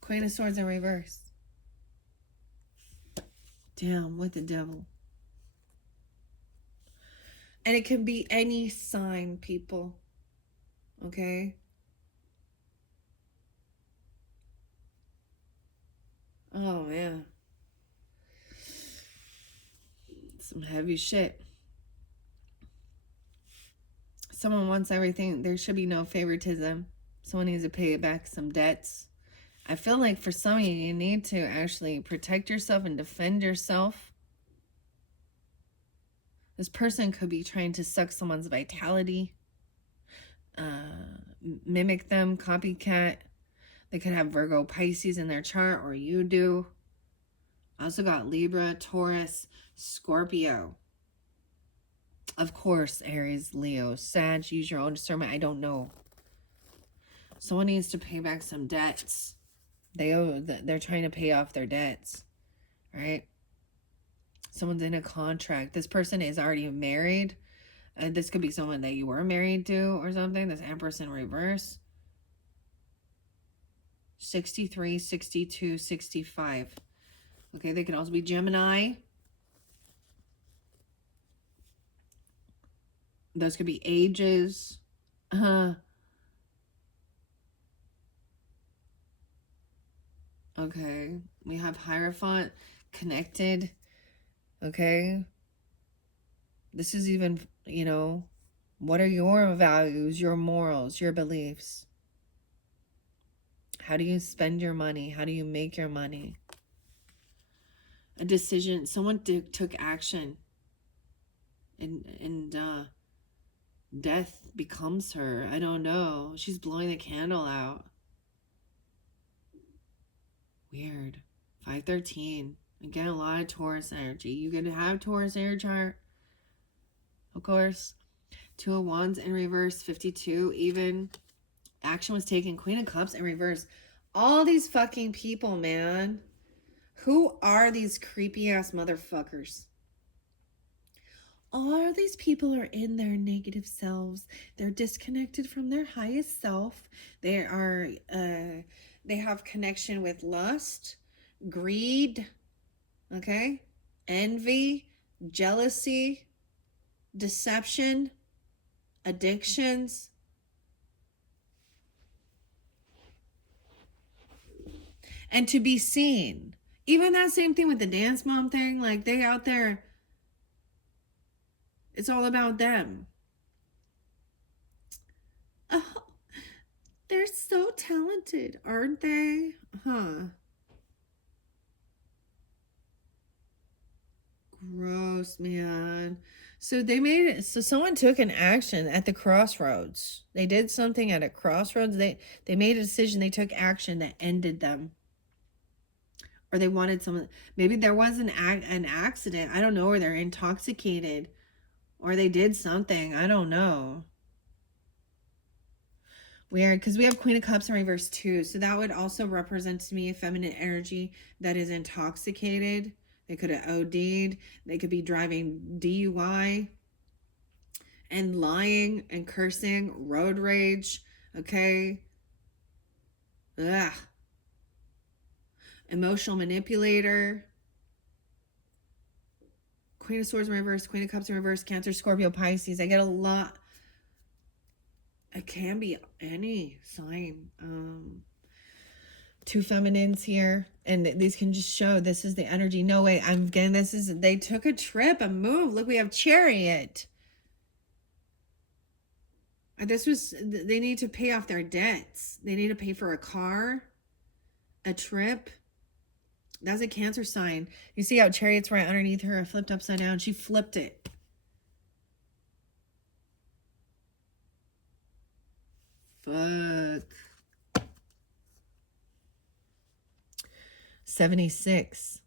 Queen of Swords in reverse. Damn, with the devil. And it can be any sign, people. Okay? Oh, man. Some heavy shit. Someone wants everything. There should be no favoritism. Someone needs to pay back some debts. I feel like for some of you, you need to actually protect yourself and defend yourself. This person could be trying to suck someone's vitality, mimic them, copycat. They could have Virgo, Pisces in their chart, or you do. I also got Libra, Taurus, Scorpio. Of course, Aries, Leo, Sag. Use your own discernment. I don't know. Someone needs to pay back some debts. They're trying to pay off their debts, right? Someone's in a contract. This person is already married. This could be someone that you were married to or something. This Empress in reverse. 63, 62, 65. Okay, they can also be Gemini. Those could be ages. Okay, we have Hierophant, connected. Okay, this is even, you know, what are your values, your morals, your beliefs? How do you spend your money? How do you make your money? A decision. Someone took action. And death becomes her. I don't know. She's blowing the candle out. Weird. 513. Again, a lot of Taurus energy. You could have Taurus in your chart. Of course. 2 of Wands in reverse. 52 even. Action was taken. Queen of Cups in reverse. All these fucking people, man. Who are these creepy ass motherfuckers? All these people are in their negative selves. They're disconnected from their highest self. They are they have connection with lust, greed, okay? Envy, jealousy, deception, addictions. And to be seen. Even that same thing with the dance mom thing, like they out there, it's all about them. Oh, they're so talented, aren't they? Huh. Gross, man. So they made it, so someone took an action at the crossroads. They did something at a crossroads. They made a decision, they took action that ended them. Or they wanted someone, maybe there was an accident, I don't know, or they're intoxicated, or they did something, I don't know. Weird, because we have Queen of Cups in reverse too, so that would also represent to me a feminine energy that is intoxicated. They could have OD'd, they could be driving DUI and lying and cursing, road rage, okay? Ugh. Emotional manipulator. Queen of Swords in reverse, Queen of Cups in reverse, Cancer, Scorpio, Pisces. I get a lot. It can be any sign. 2 feminines here, and these can just show this is the energy. No way, I'm getting this is, they took a trip, a move. Look, we have Chariot. This was, they need to pay off their debts. They need to pay for a car, a trip. That's a Cancer sign. You see how Chariot's right underneath her, flipped upside down. She flipped it. Fuck. 76.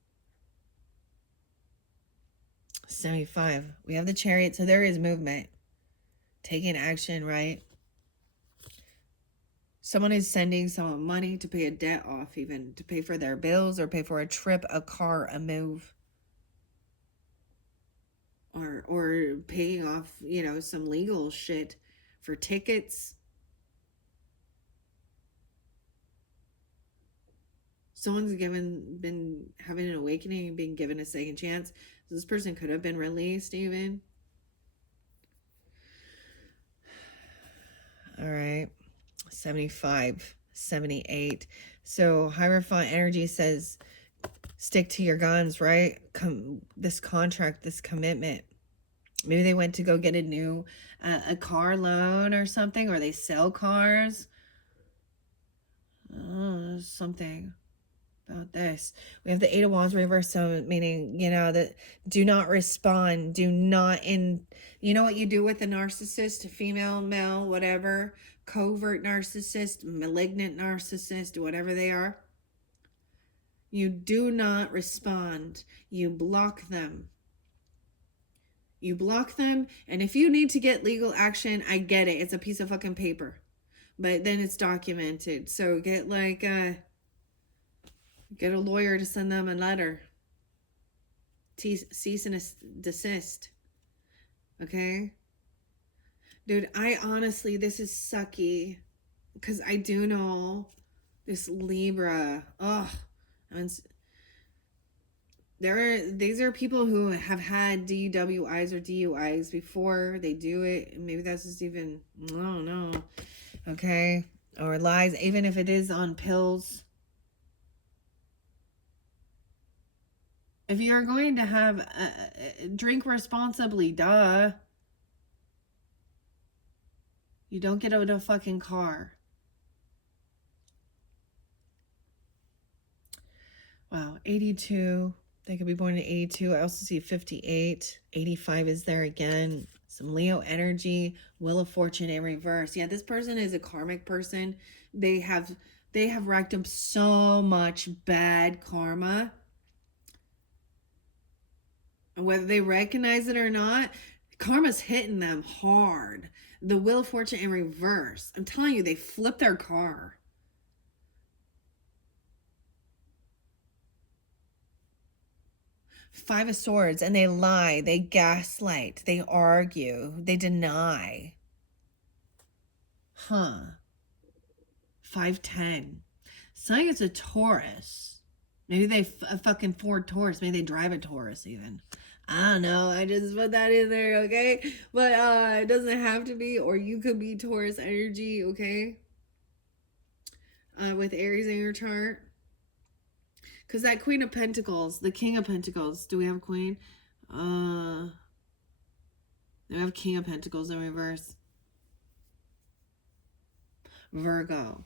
75. We have the Chariot, so there is movement. Taking action, right? Someone is sending someone money to pay a debt off, even to pay for their bills or pay for a trip, a car, a move. Or paying off, you know, some legal shit for tickets. Someone's been having an awakening, being given a second chance. So this person could have been released even. All right. 75, 78. So Hierophant energy says, stick to your guns, right? This contract, this commitment. Maybe they went to go get a new a car loan or something, or they sell cars. Oh, something about this. We have the Eight of Wands reverse, so meaning, you know, that do not respond. Do not you know what you do with a narcissist, female, male, whatever, covert narcissist, malignant narcissist, whatever they are. You do not respond. You block them. You block them, and if you need to get legal action, I get it. It's a piece of fucking paper. But then it's documented. So get get a lawyer to send them a letter. Cease and desist. Okay? Dude, I honestly, this is sucky. Because I do know this Libra. Ugh. These are people who have had DWIs or DUIs before they do it. Maybe that's just even, I don't know. Okay? Or lies, even if it is on pills. If you're going to have drink responsibly, duh. You don't get out of a fucking car. Wow, 82. They could be born in 82. I also see 58. 85 is there again. Some Leo energy. Wheel of Fortune in reverse. Yeah, this person is a karmic person. They have racked up so much bad karma. And whether they recognize it or not, karma's hitting them hard. The Wheel of Fortune in reverse. I'm telling you, they flipped their car. Five of Swords, and they lie, they gaslight, they argue, they deny. Huh. 510. Saying it's a Taurus. Maybe they fucking Ford Taurus. Maybe they drive a Taurus even. I don't know. I just put that in there, okay? But it doesn't have to be, or you could be Taurus energy, okay? With Aries in your chart. Because that Queen of Pentacles, the King of Pentacles, do we have a Queen? We have King of Pentacles in reverse. Virgo.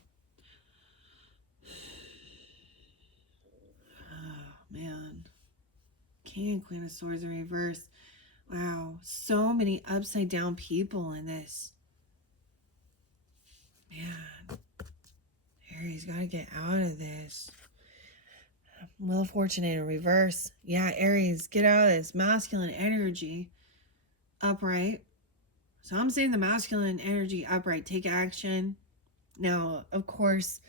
Oh, man. King and Queen of Swords in reverse. Wow. So many upside down people in this. Man. Aries, gotta get out of this. Wheel of Fortune in reverse. Yeah, Aries, get out of this. Masculine energy. Upright. So I'm saying the masculine energy upright. Take action. Now, of course,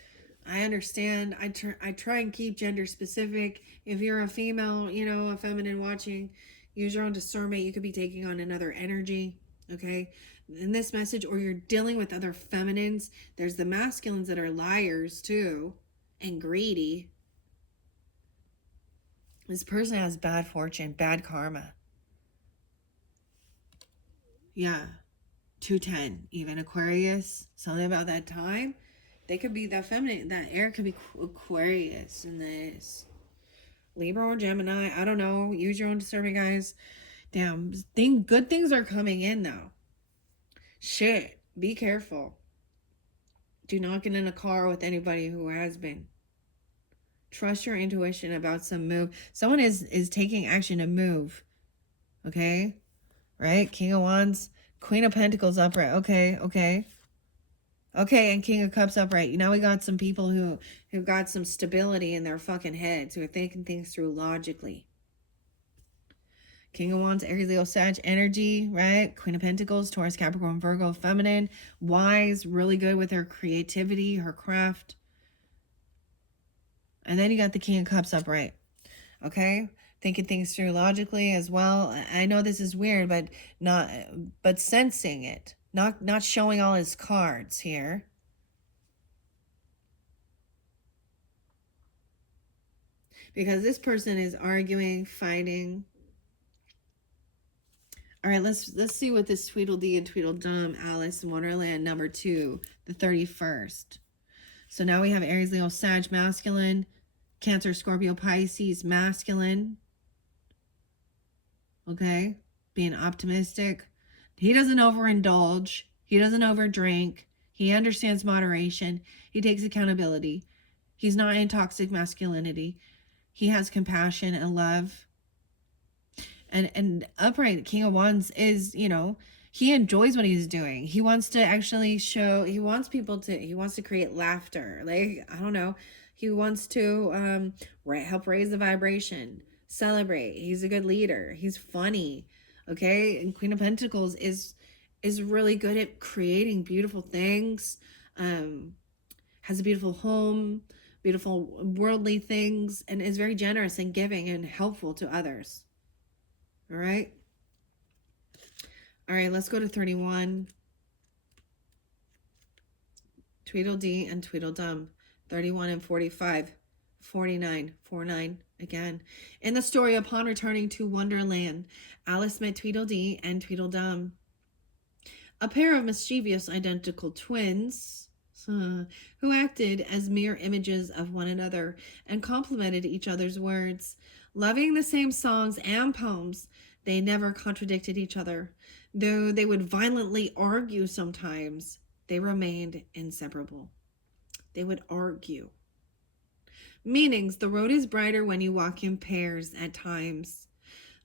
I understand. I try and keep gender specific. If you're a female, you know, a feminine watching, use your own discernment. You could be taking on another energy. Okay. In this message, or you're dealing with other feminines. There's the masculines that are liars too and greedy. This person has bad fortune, bad karma. Yeah. 210, even Aquarius, something about that time. They could be that feminine, that air could be Aquarius in this. Libra or Gemini, I don't know. Use your own discernment, guys. Damn, good things are coming in though. Shit, be careful. Do not get in a car with anybody who has been. Trust your intuition about some move. Someone is taking action to move. Okay? Right? King of Wands, Queen of Pentacles upright. Okay. Okay, and King of Cups upright. Now we got some people who got some stability in their fucking heads, who are thinking things through logically. King of Wands, Aries, Leo, Sag energy, right? Queen of Pentacles, Taurus, Capricorn, Virgo, feminine, wise, really good with her creativity, her craft. And then you got the King of Cups upright. Okay? Thinking things through logically as well. I know this is weird, but sensing it. Not showing all his cards here. Because this person is arguing, fighting. All right, let's see what this Tweedledee and Tweedledum Alice in Wonderland number 2, the 31st. So now we have Aries, Leo, Sag, masculine. Cancer, Scorpio, Pisces, masculine. Okay. being optimistic. He doesn't overindulge. He doesn't overdrink. He understands moderation. He takes accountability. He's not in toxic masculinity. He has compassion and love. And upright King of Wands is, he enjoys what he's doing. He wants to actually show, he wants to create laughter. Like, I don't know. He wants to help raise the vibration, celebrate. He's a good leader. He's funny. Okay. And Queen of Pentacles is really good at creating beautiful things. Has a beautiful home, beautiful worldly things, and is very generous and giving and helpful to others. All right. All right, let's go to 31. Tweedledee and Tweedledum. 31 and 45. 49. 49 again. In the story, upon returning to Wonderland, Alice met Tweedledee and Tweedledum, a pair of mischievous identical twins who acted as mere images of one another and complemented each other's words. Loving the same songs and poems, they never contradicted each other. Though they would violently argue sometimes, they remained inseparable. They would argue. Meanings: the road is brighter when you walk in pairs at times.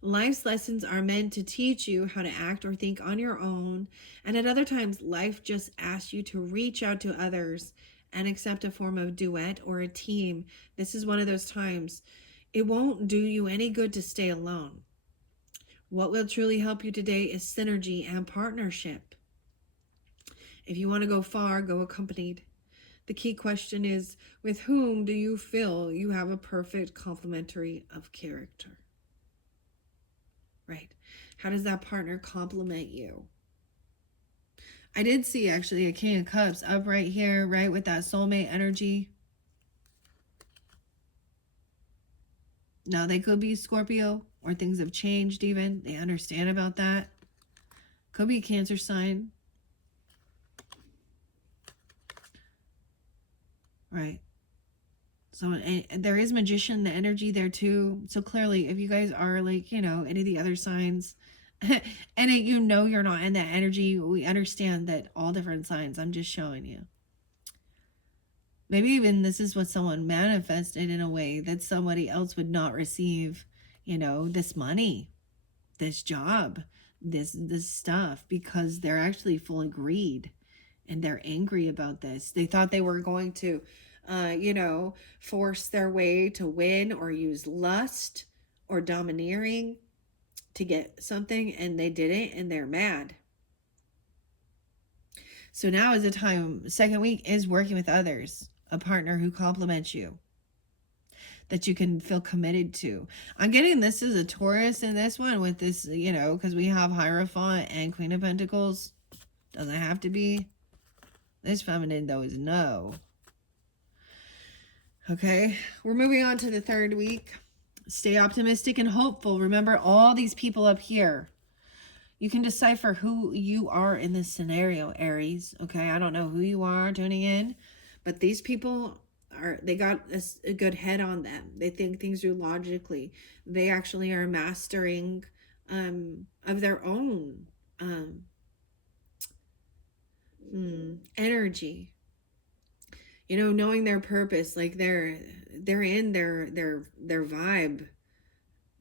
Life's lessons are meant to teach you how to act or think on your own, and at other times, life just asks you to reach out to others and accept a form of duet or a team. This is one of those times. It won't do you any good to stay alone. What will truly help you today is synergy and partnership. If you want to go far, go accompanied. The key question is, with whom do you feel you have a perfect complementary of character? Right. How does that partner complement you? I did see actually a King of Cups up right here, right, with that soulmate energy. Now, they could be Scorpio, or things have changed even. They understand about that. Could be a Cancer sign. Right. So there is Magician energy there too. So clearly, if you guys are like, any of the other signs, and you're not in that energy, we understand that all different signs. I'm just showing you. Maybe even this is what someone manifested in a way that somebody else would not receive, this money, this job, this stuff, because they're actually full of greed and they're angry about this. They thought they were going to force their way to win or use lust or domineering to get something, and they didn't, and they're mad. So now is the time. Second week is working with others, a partner who complements you, that you can feel committed to. I'm getting this as a Taurus in this one with this, because we have Hierophant and Queen of Pentacles. Doesn't have to be. This feminine, though, is no. Okay, we're moving on to the third week. Stay optimistic and hopeful. Remember all these people up here. You can decipher who you are in this scenario, Aries. Okay, I don't know who you are tuning in, but these people they got a good head on them. They think things through logically. They actually are mastering of their own energy. Knowing their purpose, like they're in their vibe.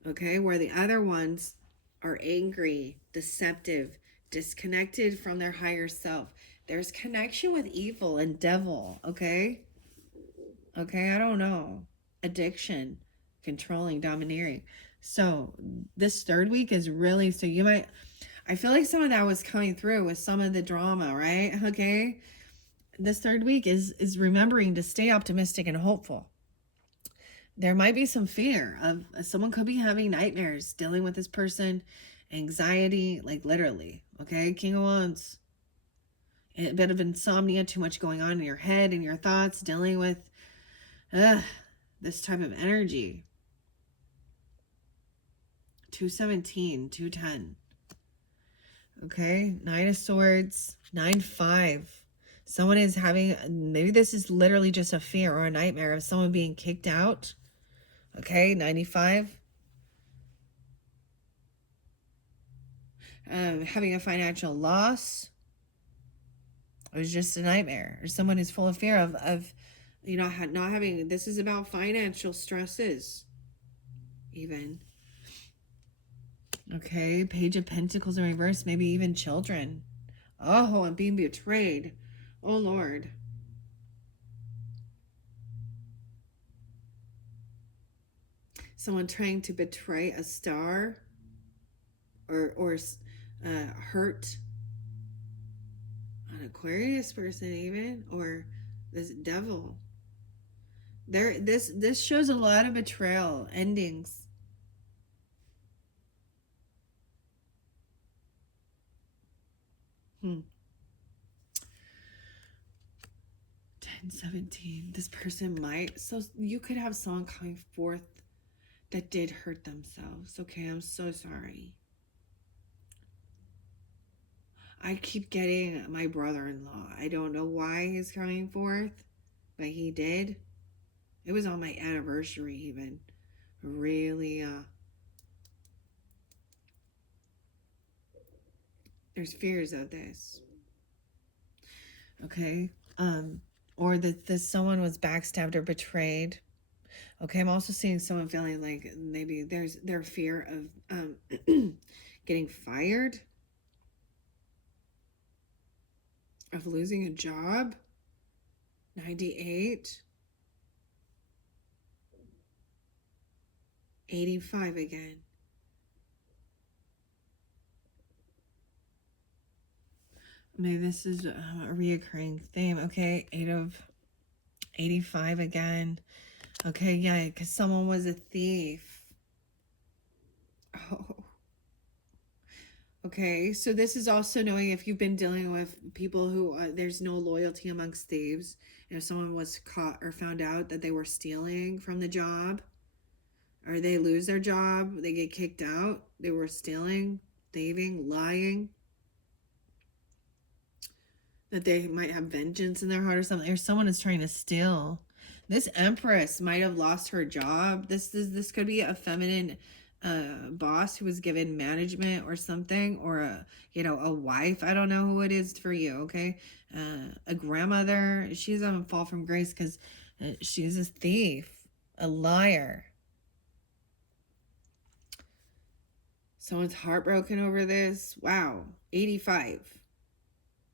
Okay, where the other ones are angry, deceptive, disconnected from their higher self. There's connection with evil and devil. Okay, I don't know. Addiction, controlling, domineering. So this third week is really, so you might, I feel like some of that was coming through with some of the drama, right? Okay, this third week is remembering to stay optimistic and hopeful. There might be some fear of someone could be having nightmares, dealing with this person, anxiety, like literally. Okay, King of Wands. A bit of insomnia, too much going on in your head and your thoughts, dealing with this type of energy. 217, 210. Okay, Nine of Swords, 9-5. Someone is having, maybe this is literally just a fear or a nightmare of someone being kicked out. Okay, 95. having a financial loss. It was just a nightmare. Or someone who's full of fear of not having, this is about financial stresses, even. Okay, Page of Pentacles in reverse, maybe even children. Oh, I'm being betrayed. Oh, Lord. Someone trying to betray a star or hurt an Aquarius person, even, or this devil. This shows a lot of betrayal endings. Hmm. 10-17. This person might. So you could have someone coming forth that did hurt themselves. Okay, I'm so sorry. I keep getting my brother-in-law. I don't know why he's coming forth, but he did. It was on my anniversary, even. Really, there's fears of this. Okay. Or that someone was backstabbed or betrayed. Okay, I'm also seeing someone feeling like maybe there's their fear of getting fired, of losing a job. 98. 85 again. Maybe this is a reoccurring theme. Okay, 85 again. Okay, yeah, because someone was a thief. Oh. Okay, so this is also knowing if you've been dealing with people who there's no loyalty amongst thieves. If someone was caught or found out that they were stealing from the job, or they lose their job, they get kicked out, they were stealing, thieving, lying, that they might have vengeance in their heart or something, or someone is trying to steal. This Empress might have lost her job. This could be a feminine boss who was given management or something, or a wife. I don't know who it is for you. Okay, a grandmother. She's on fall from grace because she's a thief, a liar. Someone's heartbroken over this. Wow, 85.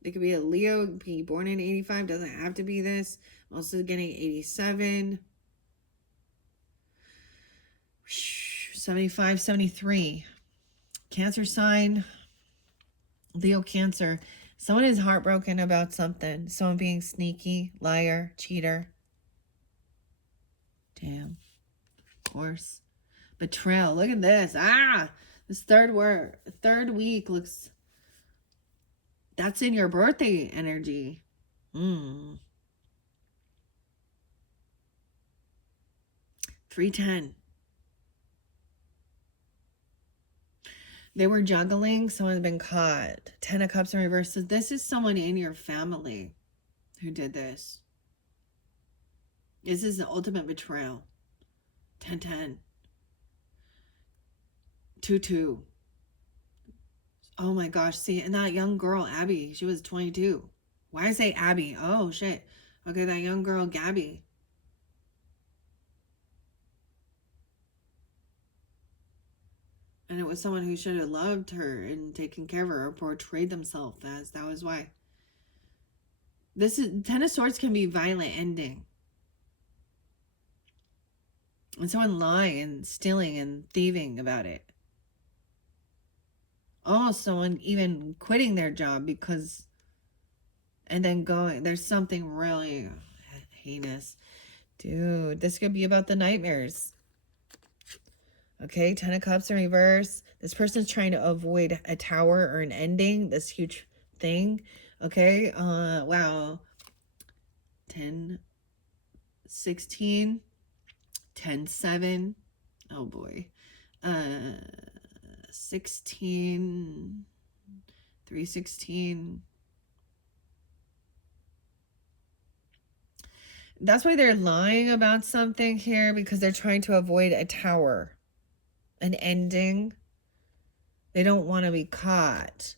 It could be a Leo, be born in 85, doesn't have to be this. I'm also getting 87. 75, 73. Cancer sign, Leo Cancer. Someone is heartbroken about something. Someone being sneaky, liar, cheater. Damn. Of course. Betrayal. Look at this. This third week looks... That's in your birthday energy. 310. They were juggling. Someone's been caught. 10 of Cups in reverse. So this is someone in your family who did this. This is the ultimate betrayal. 10-10. 2-2. Oh my gosh. See, and that young girl, Abby, she was 22. Why I say Abby? Oh, shit. Okay, that young girl, Gabby. And it was someone who should have loved her and taken care of her or portrayed themselves as. That was why. This is 10 of Swords can be violent ending. And someone lying and stealing and thieving about it. Oh, someone even quitting their job because... And then going... There's something really heinous. Dude, this could be about the nightmares. Okay, 10 of Cups in reverse. This person's trying to avoid a tower or an ending. This huge thing. Okay, wow. 10, 16, 10, 7. Oh boy. 16, 316. That's why they're lying about something here, because they're trying to avoid a tower, an ending. They don't want to be caught.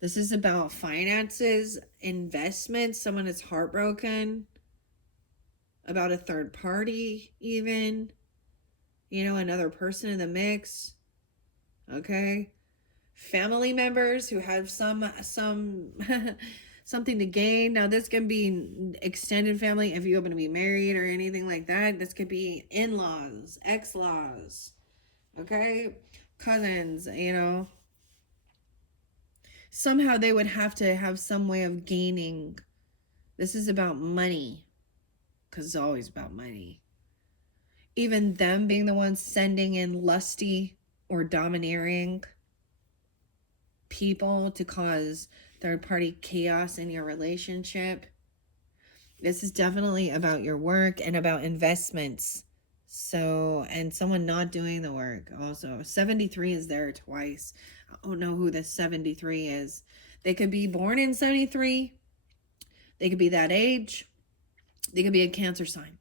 This is about finances, investments. Someone is heartbroken about a third party, even, another person in the mix. Okay. Family members who have some something to gain. Now this can be extended family if you happen to be married or anything like that. This could be in-laws, ex-laws, okay, cousins, somehow they would have to have some way of gaining. This is about money, because it's always about money. Even them being the ones sending in lusty or domineering people to cause third party chaos in your relationship. This is definitely about your work and about investments. So, and someone not doing the work also. 73 is there twice. I don't know who this 73 is. They could be born in 73. They could be that age. They could be a Cancer sign.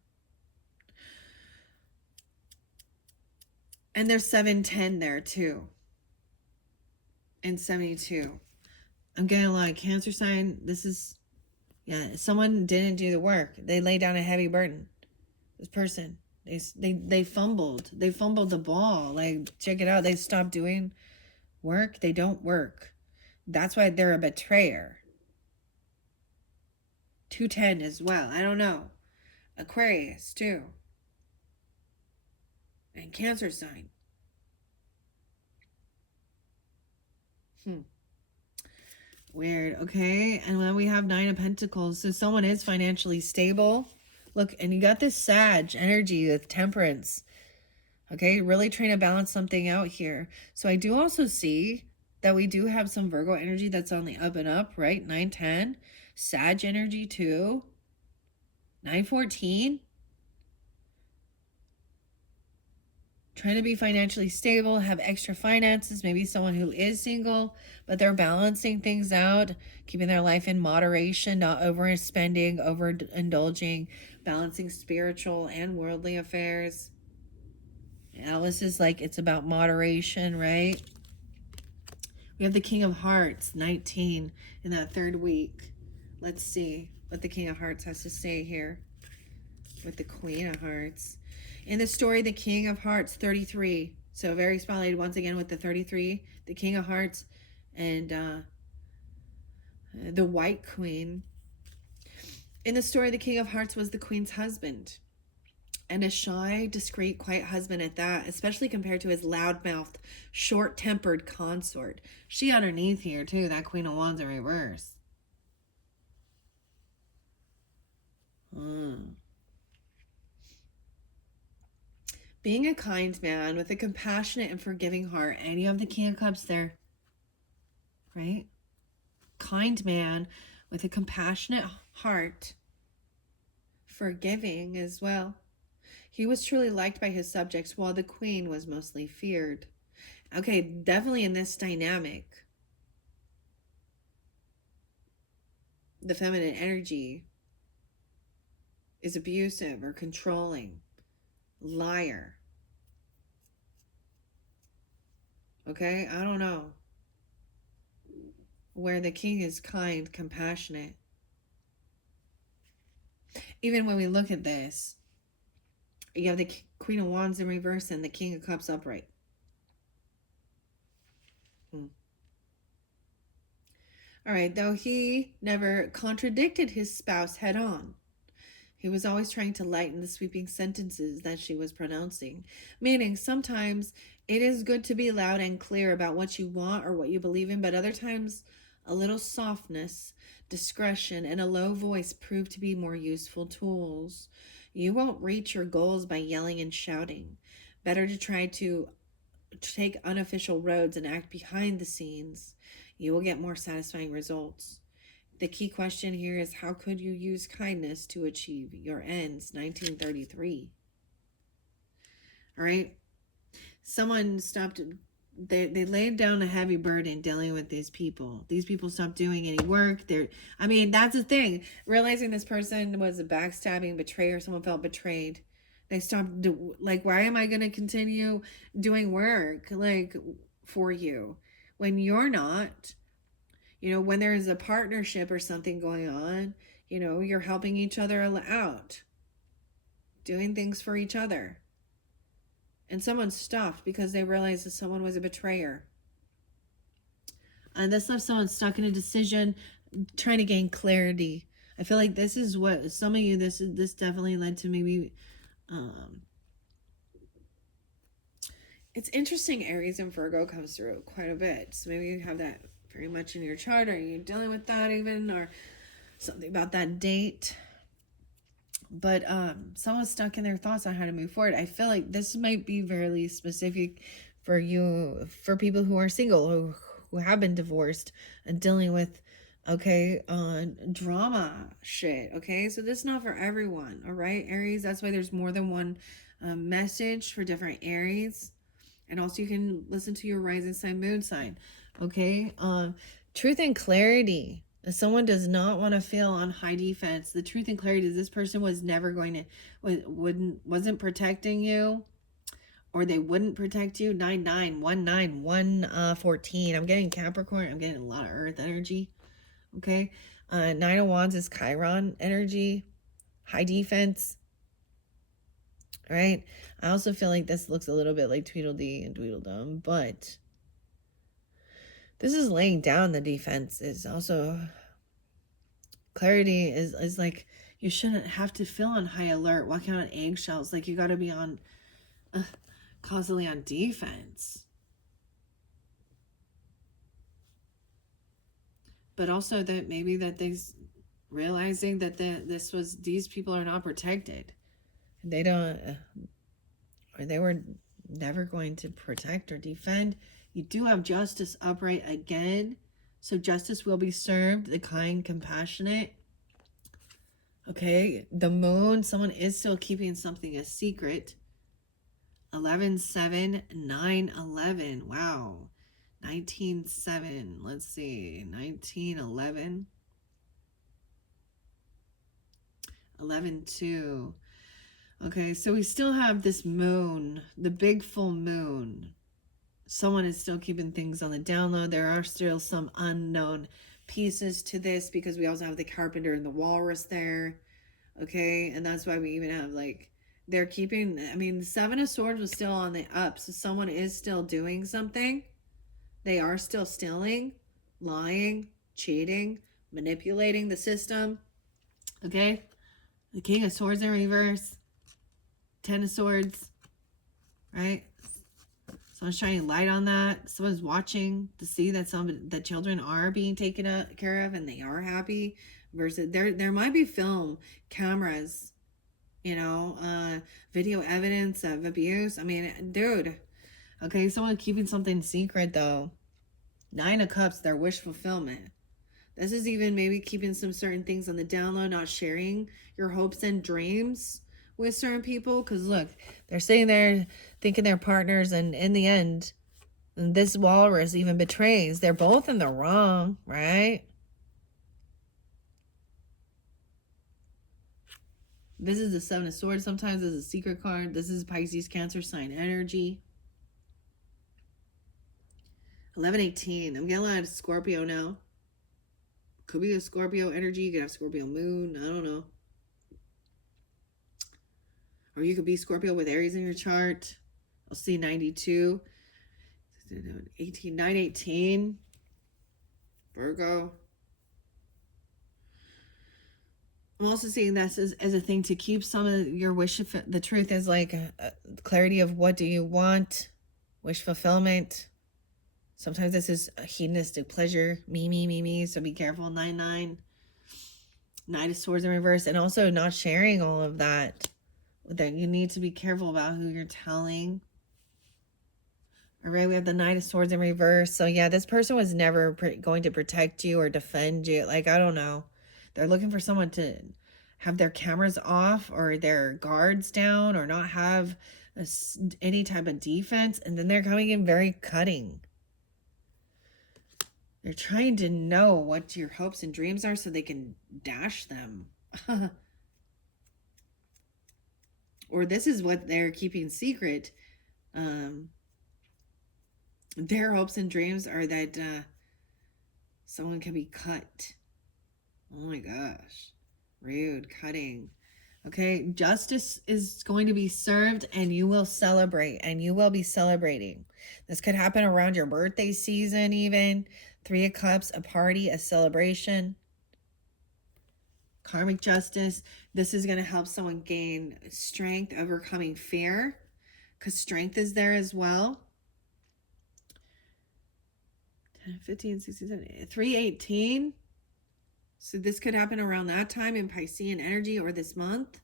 And there's 710 there too. And 72. I'm getting a lot of Cancer sign. This is, yeah, someone didn't do the work. They laid down a heavy burden. This person, they fumbled. They fumbled the ball. Like, check it out. They stopped doing work. They don't work. That's why they're a betrayer. 210 as well. I don't know. Aquarius too. And Cancer sign. Weird. Okay. And then we have 9 of Pentacles. So someone is financially stable. Look, and you got this Sag energy with Temperance. Okay. Really trying to balance something out here. So I do also see that we do have some Virgo energy that's on the up and up, right? 910. Sag energy too. 914. Trying to be financially stable, have extra finances, maybe someone who is single, but they're balancing things out, keeping their life in moderation, not overspending, overindulging, balancing spiritual and worldly affairs. Alice is like, it's about moderation, right? We have the King of Hearts, 19, in that third week. Let's see what the King of Hearts has to say here with the Queen of Hearts. In the story, the King of Hearts, 33. So very spotlighted once again with the 33, the King of Hearts, and the White Queen. In the story, the King of Hearts was the Queen's husband. And a shy, discreet, quiet husband at that, especially compared to his loudmouthed, short-tempered consort. She underneath here, too, that Queen of Wands in reverse. Being a kind man with a compassionate and forgiving heart. And you have the King of Cups there. Right? Kind man with a compassionate heart. Forgiving as well. He was truly liked by his subjects, while the Queen was mostly feared. Okay, definitely in this dynamic, the feminine energy is abusive or controlling. Liar. Okay, I don't know. Where the king is kind, compassionate. Even when we look at this, you have the Queen of Wands in reverse and the King of Cups upright. All right, though he never contradicted his spouse head on, he was always trying to lighten the sweeping sentences that she was pronouncing, meaning sometimes it is good to be loud and clear about what you want or what you believe in, but other times a little softness, discretion, and a low voice prove to be more useful tools. You won't reach your goals by yelling and shouting. Better to try to take unofficial roads and act behind the scenes. You will get more satisfying results. The key question here is, how could you use kindness to achieve your ends? 1933. All right. Someone stopped. They laid down a heavy burden dealing with these people. These people stopped doing any work. That's the thing. Realizing this person was a backstabbing betrayer. Someone felt betrayed. They stopped. Why am I going to continue doing work for you? when you're not. When there's a partnership or something going on, you're helping each other out, doing things for each other. And someone stopped because they realized that someone was a betrayer. And this left someone stuck in a decision, trying to gain clarity. I feel like this is what some of you, this definitely led to maybe, it's interesting, Aries and Virgo comes through quite a bit. So maybe you have that very much in your chart. Are you dealing with that even, or something about that date? But someone's stuck in their thoughts on how to move forward. I feel like this might be very specific for you, for people who are single, who have been divorced and dealing with drama shit. Okay, so this is not for everyone. All right, Aries, that's why there's more than one message for different Aries. And also you can listen to your rising sign, moon sign. Okay, truth and clarity. If someone does not want to feel on high defense, the truth and clarity is this person was never going to, wasn't protecting you, or they wouldn't protect you. 9919 I'm getting Capricorn. I'm getting a lot of Earth energy. Okay, Nine of Wands is Chiron energy, high defense. All right. I also feel like this looks a little bit like Tweedledee and Tweedledum, but this is laying down the defense. Is also clarity is like you shouldn't have to feel on high alert, walking on eggshells. Like you got to be on constantly on defense. But also that maybe that realizing that these people are not protected. They don't, or they were never going to protect or defend. You do have justice upright again. So justice will be served, the kind, compassionate. Okay, the moon, someone is still keeping something a secret. 11, 7, 9, 11. Wow. 19, 7. Let's see. 19, 11. 11, 2. Okay, so we still have this moon, the big full moon. Someone is still keeping things on the down low. There are still some unknown pieces to this because we also have the carpenter and the walrus there. Okay, and that's why we even have like they're keeping, I mean, the Seven of Swords was still on the up, so someone is still doing something. They are still stealing, lying, cheating, manipulating the system. Okay, the King of Swords in reverse, Ten of Swords, right? Someone's shining light on that. Someone's watching to see that the children are being taken care of and they are happy. Versus there might be film cameras, video evidence of abuse. I mean, dude. Okay, someone keeping something secret though. Nine of Cups, their wish fulfillment. This is even maybe keeping some certain things on the down low, not sharing your hopes and dreams with certain people. Because look, they're sitting there thinking they're partners, and in the end, this walrus even betrays. They're both in the wrong, right? This is the Seven of Swords. Sometimes this is a secret card. This is Pisces, Cancer sign energy. 11-18. I'm getting a lot of Scorpio now. Could be a Scorpio energy. You could have Scorpio moon. I don't know. Or you could be Scorpio with Aries in your chart. I'll see 92. 18, 9-18. Virgo. I'm also seeing this as a thing to keep some of your wish. The truth is like clarity of what do you want, wish fulfillment. Sometimes this is a hedonistic pleasure. Me. So be careful. 9-9. Knight of Swords in reverse. And also not sharing all of that. That you need to be careful about who you're telling. All right, we have the Knight of Swords in reverse. So yeah, this person was never going to protect you or defend you. Like, I don't know. They're looking for someone to have their cameras off or their guards down or not have any type of defense. And then they're coming in very cutting. They're trying to know what your hopes and dreams are so they can dash them. Or this is what they're keeping secret. Their hopes and dreams are that someone can be cut. Oh my gosh. Rude. Cutting. Okay. Justice is going to be served and you will celebrate, and you will be celebrating. This could happen around your birthday season, even. Three of Cups, a party, a celebration. Karmic justice. This is going to help someone gain strength, overcoming fear, because strength is there as well. 10, 15, 16, 17, 318. So this could happen around that time in Piscean energy, or this month.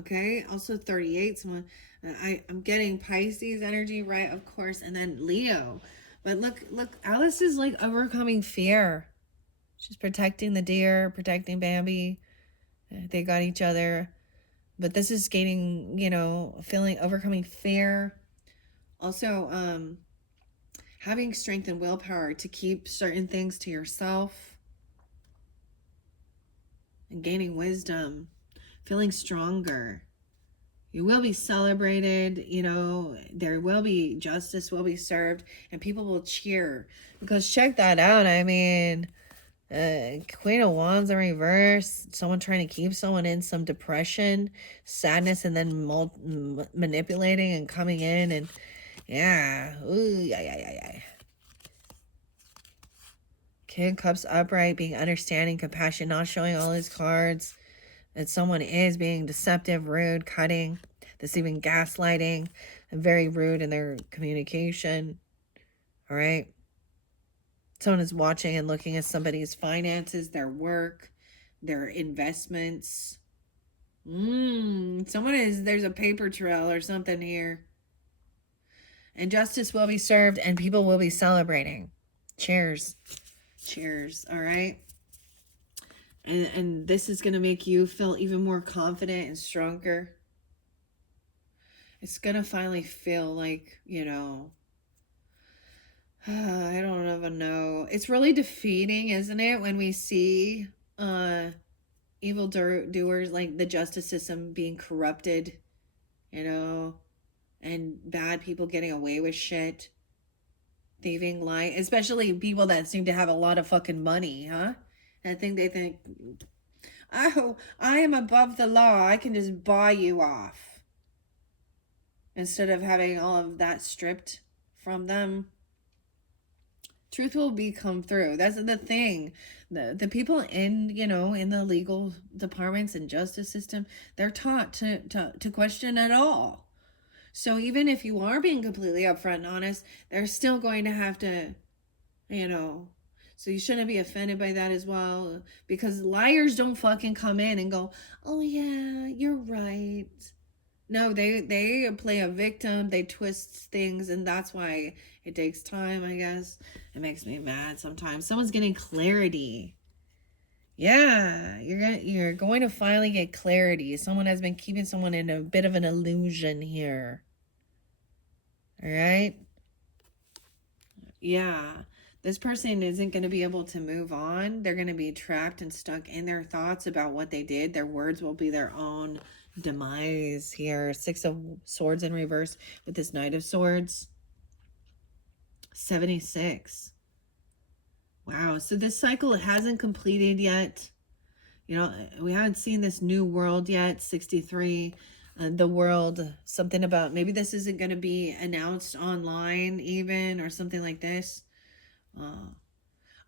Okay. Also 38. Someone, I'm getting Pisces energy, right? Of course. And then Leo. But look, Alice is like overcoming fear. She's protecting the deer, protecting Bambi. They got each other. But this is gaining, feeling, overcoming fear. Also, having strength and willpower to keep certain things to yourself. And gaining wisdom. Feeling stronger. You will be celebrated, there will be justice will be served, and people will cheer. Because check that out. I mean, Queen of Wands in reverse, someone trying to keep someone in some depression, sadness, and then manipulating and coming in, and yeah. Ooh, yeah. King of Cups upright, being understanding, compassion, not showing all his cards. That someone is being deceptive, rude, cutting, deceiving, gaslighting, and very rude in their communication. All right. Someone is watching and looking at somebody's finances, their work, their investments. There's a paper trail or something here. And justice will be served and people will be celebrating. Cheers. Cheers. All right. And this is going to make you feel even more confident and stronger. It's going to finally feel like, I don't even know. It's really defeating, isn't it, when we see evil doers, like the justice system being corrupted, and bad people getting away with shit, thieving, lying, especially people that seem to have a lot of fucking money, huh? I think they think, oh, I am above the law. I can just buy you off. Instead of having all of that stripped from them. Truth will come through. That's the thing. The people in, in the legal departments and justice system, they're taught to question it all. So even if you are being completely upfront and honest, they're still going to have to, so you shouldn't be offended by that as well, because liars don't fucking come in and go, oh yeah, you're right. No, they play a victim, they twist things, and that's why it takes time, I guess. It makes me mad sometimes. Someone's getting clarity. Yeah, you're going to finally get clarity. Someone has been keeping someone in a bit of an illusion here. All right? Yeah. This person isn't going to be able to move on. They're going to be trapped and stuck in their thoughts about what they did. Their words will be their own demise here. 6 of Swords in reverse with this Knight of Swords. 76. Wow. So this cycle hasn't completed yet. We haven't seen this new world yet. 63. The world, something about, maybe this isn't going to be announced online even, or something like this.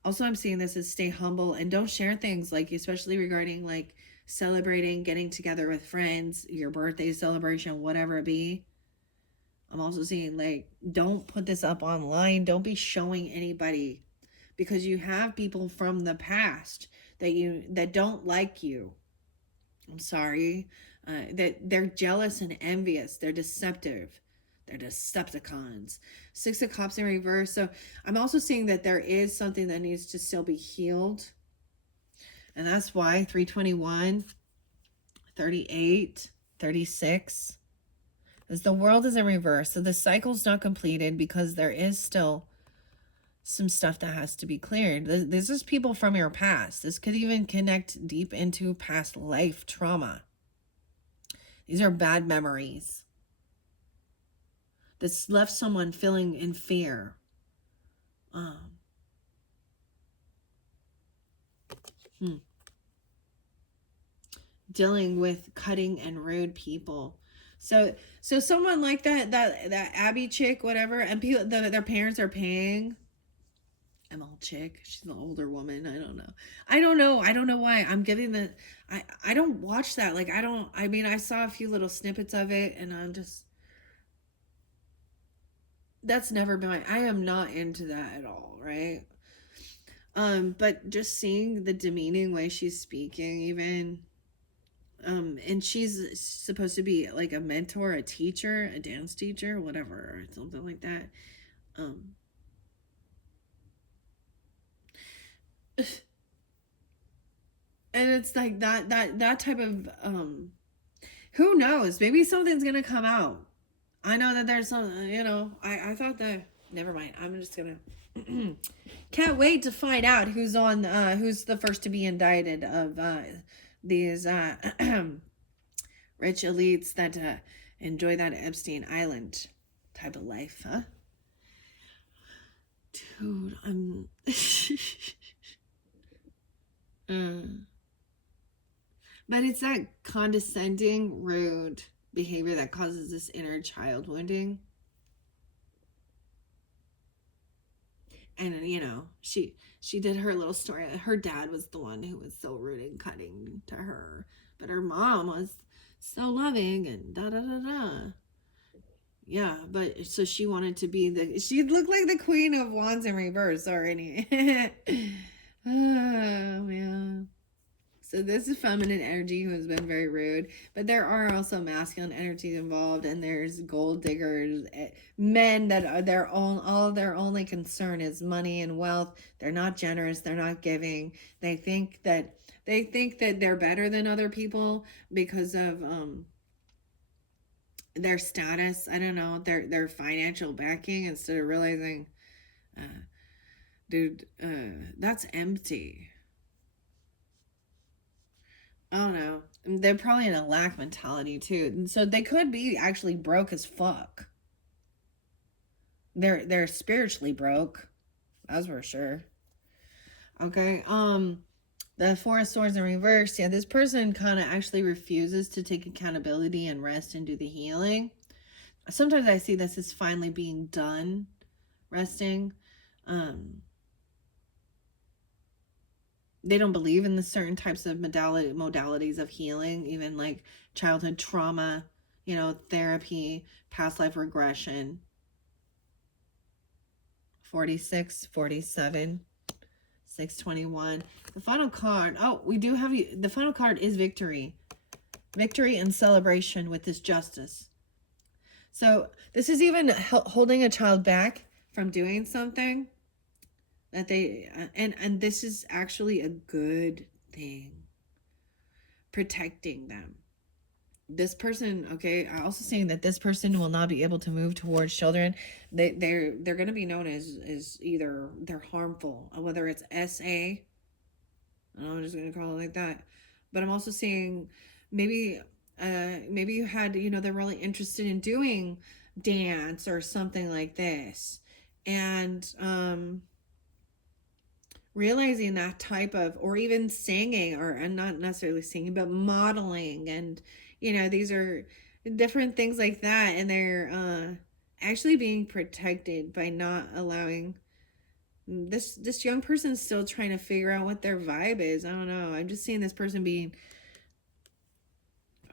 Also, I'm seeing this as stay humble and don't share things, like especially regarding like celebrating, getting together with friends, your birthday celebration, whatever it be. I'm also seeing like, don't put this up online. Don't be showing anybody, because you have people from the past that don't like you. I'm sorry. That they're jealous and envious. They're deceptive. They're Decepticons. 6 of Cups in reverse. So I'm also seeing that there is something that needs to still be healed. And that's why 321, 38, 36. As the world is in reverse. So the cycle's not completed because there is still some stuff that has to be cleared. This is people from your past. This could even connect deep into past life trauma. These are bad memories. This left someone feeling in fear. Um, hmm. Dealing with cutting and rude people. So someone like that Abby chick, whatever, and people their parents are paying. An old chick. She's an older woman. I don't know. I don't know why. I'm getting the. I don't watch that. Like I don't. I mean, I saw a few little snippets of it, and I'm just. That's never been my. I am not into that at all. Right. But just seeing the demeaning way she's speaking, even. And she's supposed to be like a mentor, a teacher, a dance teacher, whatever, or something like that. Um. And it's like that type of who knows, maybe something's gonna come out. I know that there's some, I thought that, never mind, I'm just gonna can't wait to find out who's the first to be indicted of these rich elites that enjoy that Epstein Island type of life, huh? Dude, I'm But it's that condescending, rude behavior that causes this inner child wounding. And she did her little story. Her dad was the one who was so rude and cutting to her, but her mom was so loving and da da da da. Yeah, but so she wanted to be she looked like the Queen of Wands in reverse already. Oh man. So this is feminine energy who has been very rude, but there are also masculine energies involved, and there's gold diggers, men that are their only concern is money and wealth. They're not generous. They're not giving. They think that they're better than other people because of their status. I don't know, their financial backing, instead of realizing, dude, that's empty. I don't know. They're probably in a lack mentality too. And so they could be actually broke as fuck. They're spiritually broke. That's for sure. Okay. The Four of Swords in reverse. Yeah, this person kind of actually refuses to take accountability and rest and do the healing. Sometimes I see this as finally being done, resting. They don't believe in the certain types of modalities of healing, even like childhood trauma, therapy, past life regression. 46, 47, 621. The final card. Oh, we do have you. The final card is victory. Victory and celebration with this justice. So this is even holding a child back from doing something that they, and this is actually a good thing, protecting them. This person, okay, I also saying that this person will not be able to move towards children. They're going to be known as either they're harmful, whether it's SA, I'm just going to call it like that. But I'm also seeing maybe you had, they're really interested in doing dance or something like this, and realizing that type of, or even singing, or and not necessarily singing, but modeling, and these are different things like that, and they're actually being protected by not allowing this young person still trying to figure out what their vibe is. I don't know. I'm just seeing this person being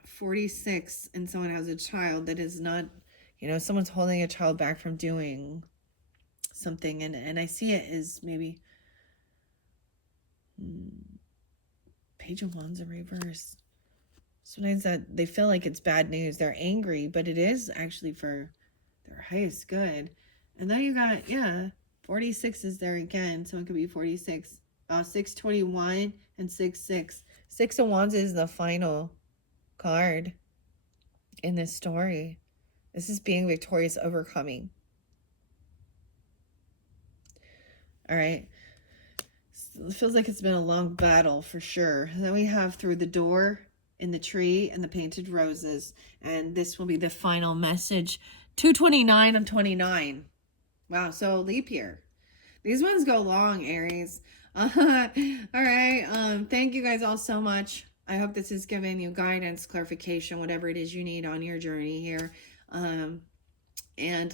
46 and someone has a child that is not, someone's holding a child back from doing something, and I see it as maybe Page of Wands in reverse. Sometimes that they feel like it's bad news. They're angry, but it is actually for their highest good. And then you got, 46 is there again. So it could be 46. 621 and 66. 6 of Wands is the final card in this story. This is being victorious, overcoming. All right. It feels like it's been a long battle for sure. Then we have through the door, in the tree, and the painted roses. And this will be the final message. 229 and 29. Wow, so leap year. These ones go long, Aries. All right. Thank you guys all so much. I hope this has given you guidance, clarification, whatever it is you need on your journey here. And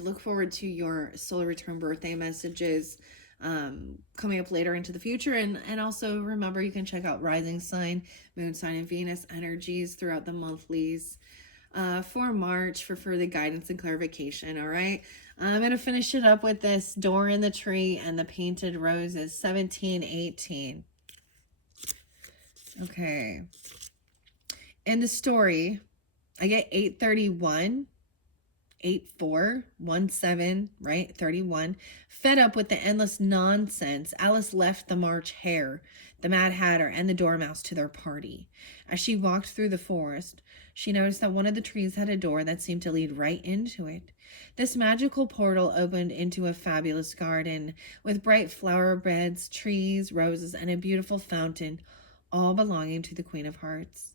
look forward to your solar return birthday messages coming up later into the future. And also remember, you can check out rising sign, moon sign, and Venus energies throughout the monthlies for March for further guidance and clarification. All right. I'm going to finish it up with this door in the tree and the painted roses, 1718. Okay. In the story, I get 831. 8417, right? 31. Fed up with the endless nonsense, Alice left the March Hare, the Mad Hatter, and the Dormouse to their party. As she walked through the forest, she noticed that one of the trees had a door that seemed to lead right into it. This magical portal opened into a fabulous garden with bright flower beds, trees, roses, and a beautiful fountain, all belonging to the Queen of Hearts.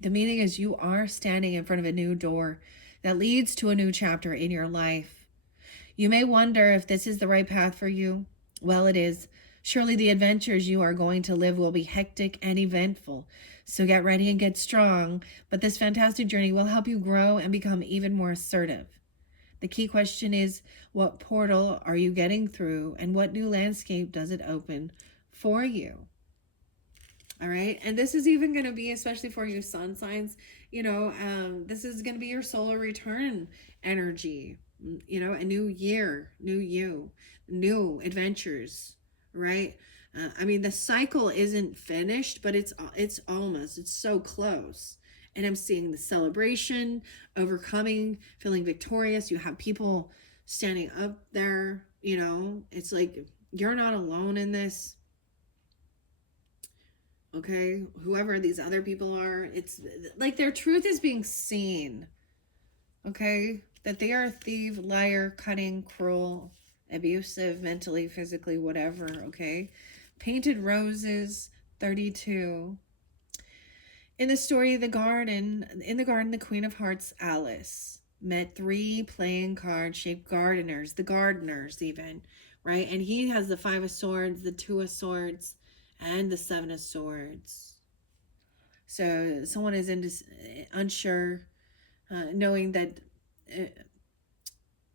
The meaning is you are standing in front of a new door that leads to a new chapter in your life. You may wonder if this is the right path for you. Well, it is. Surely the adventures you are going to live will be hectic and eventful. So get ready and get strong. But this fantastic journey will help you grow and become even more assertive. The key question is, what portal are you getting through, and what new landscape does it open for you? All right. And this is even going to be, especially for you sun signs, this is going to be your solar return energy, a new year, new you, new adventures, right? The cycle isn't finished, but it's almost, it's so close. And I'm seeing the celebration, overcoming, feeling victorious. You have people standing up there, it's like you're not alone in this. Okay, whoever these other people are, it's like their truth is being seen. Okay, that they are a thief, liar, cunning, cruel, abusive, mentally, physically, whatever. Okay, painted roses, 32. In the story, in the garden, the Queen of Hearts, Alice, met 3 playing card shaped gardeners, the gardeners even, right? And he has the 5 of Swords, the 2 of Swords, and the 7 of Swords. So someone is unsure, knowing that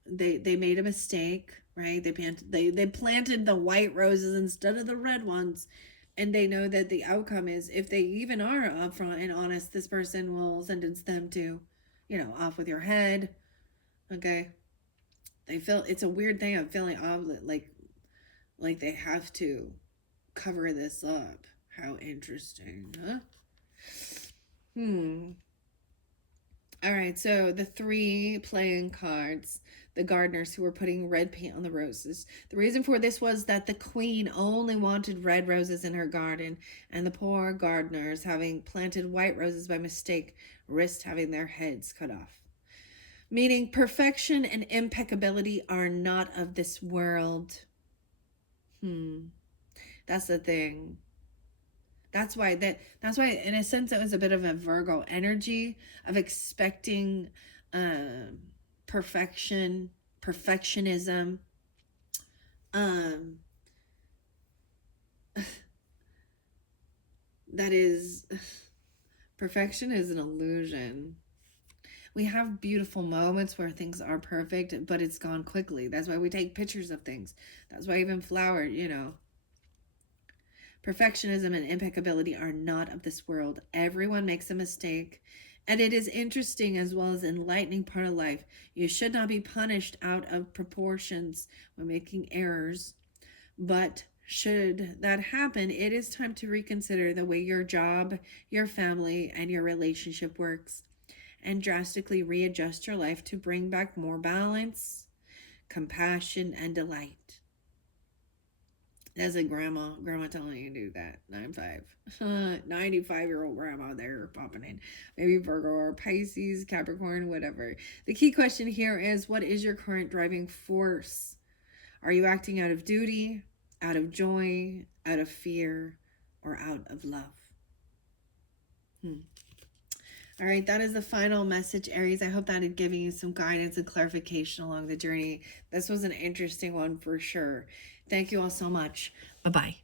they made a mistake, right? They planted the white roses instead of the red ones, and they know that the outcome is, if they even are upfront and honest, this person will sentence them to, off with your head. Okay, they feel it's a weird thing of feeling like they have to cover this up. How interesting, huh? All right, so the 3 playing cards, the gardeners who were putting red paint on the roses. The reason for this was that the queen only wanted red roses in her garden, and the poor gardeners, having planted white roses by mistake, risked having their heads cut off. Meaning perfection and impeccability are not of this world. That's the thing. That's why in a sense it was a bit of a Virgo energy of expecting perfectionism. That is, perfection is an illusion. We have beautiful moments where things are perfect, but it's gone quickly. That's why we take pictures of things. That's why even flower, Perfectionism and impeccability are not of this world. Everyone makes a mistake, and it is interesting as well as enlightening part of life. You should not be punished out of proportions when making errors, but should that happen, it is time to reconsider the way your job, your family, and your relationship works, and drastically readjust your life to bring back more balance, compassion, and delight. As a grandma telling you to do that. 95-year-old grandma there popping in. Maybe Virgo or Pisces, Capricorn, whatever. The key question here is, what is your current driving force? Are you acting out of duty, out of joy, out of fear, or out of love? All right, that is the final message, Aries. I hope that had given you some guidance and clarification along the journey. This was an interesting one for sure. Thank you all so much. Bye-bye.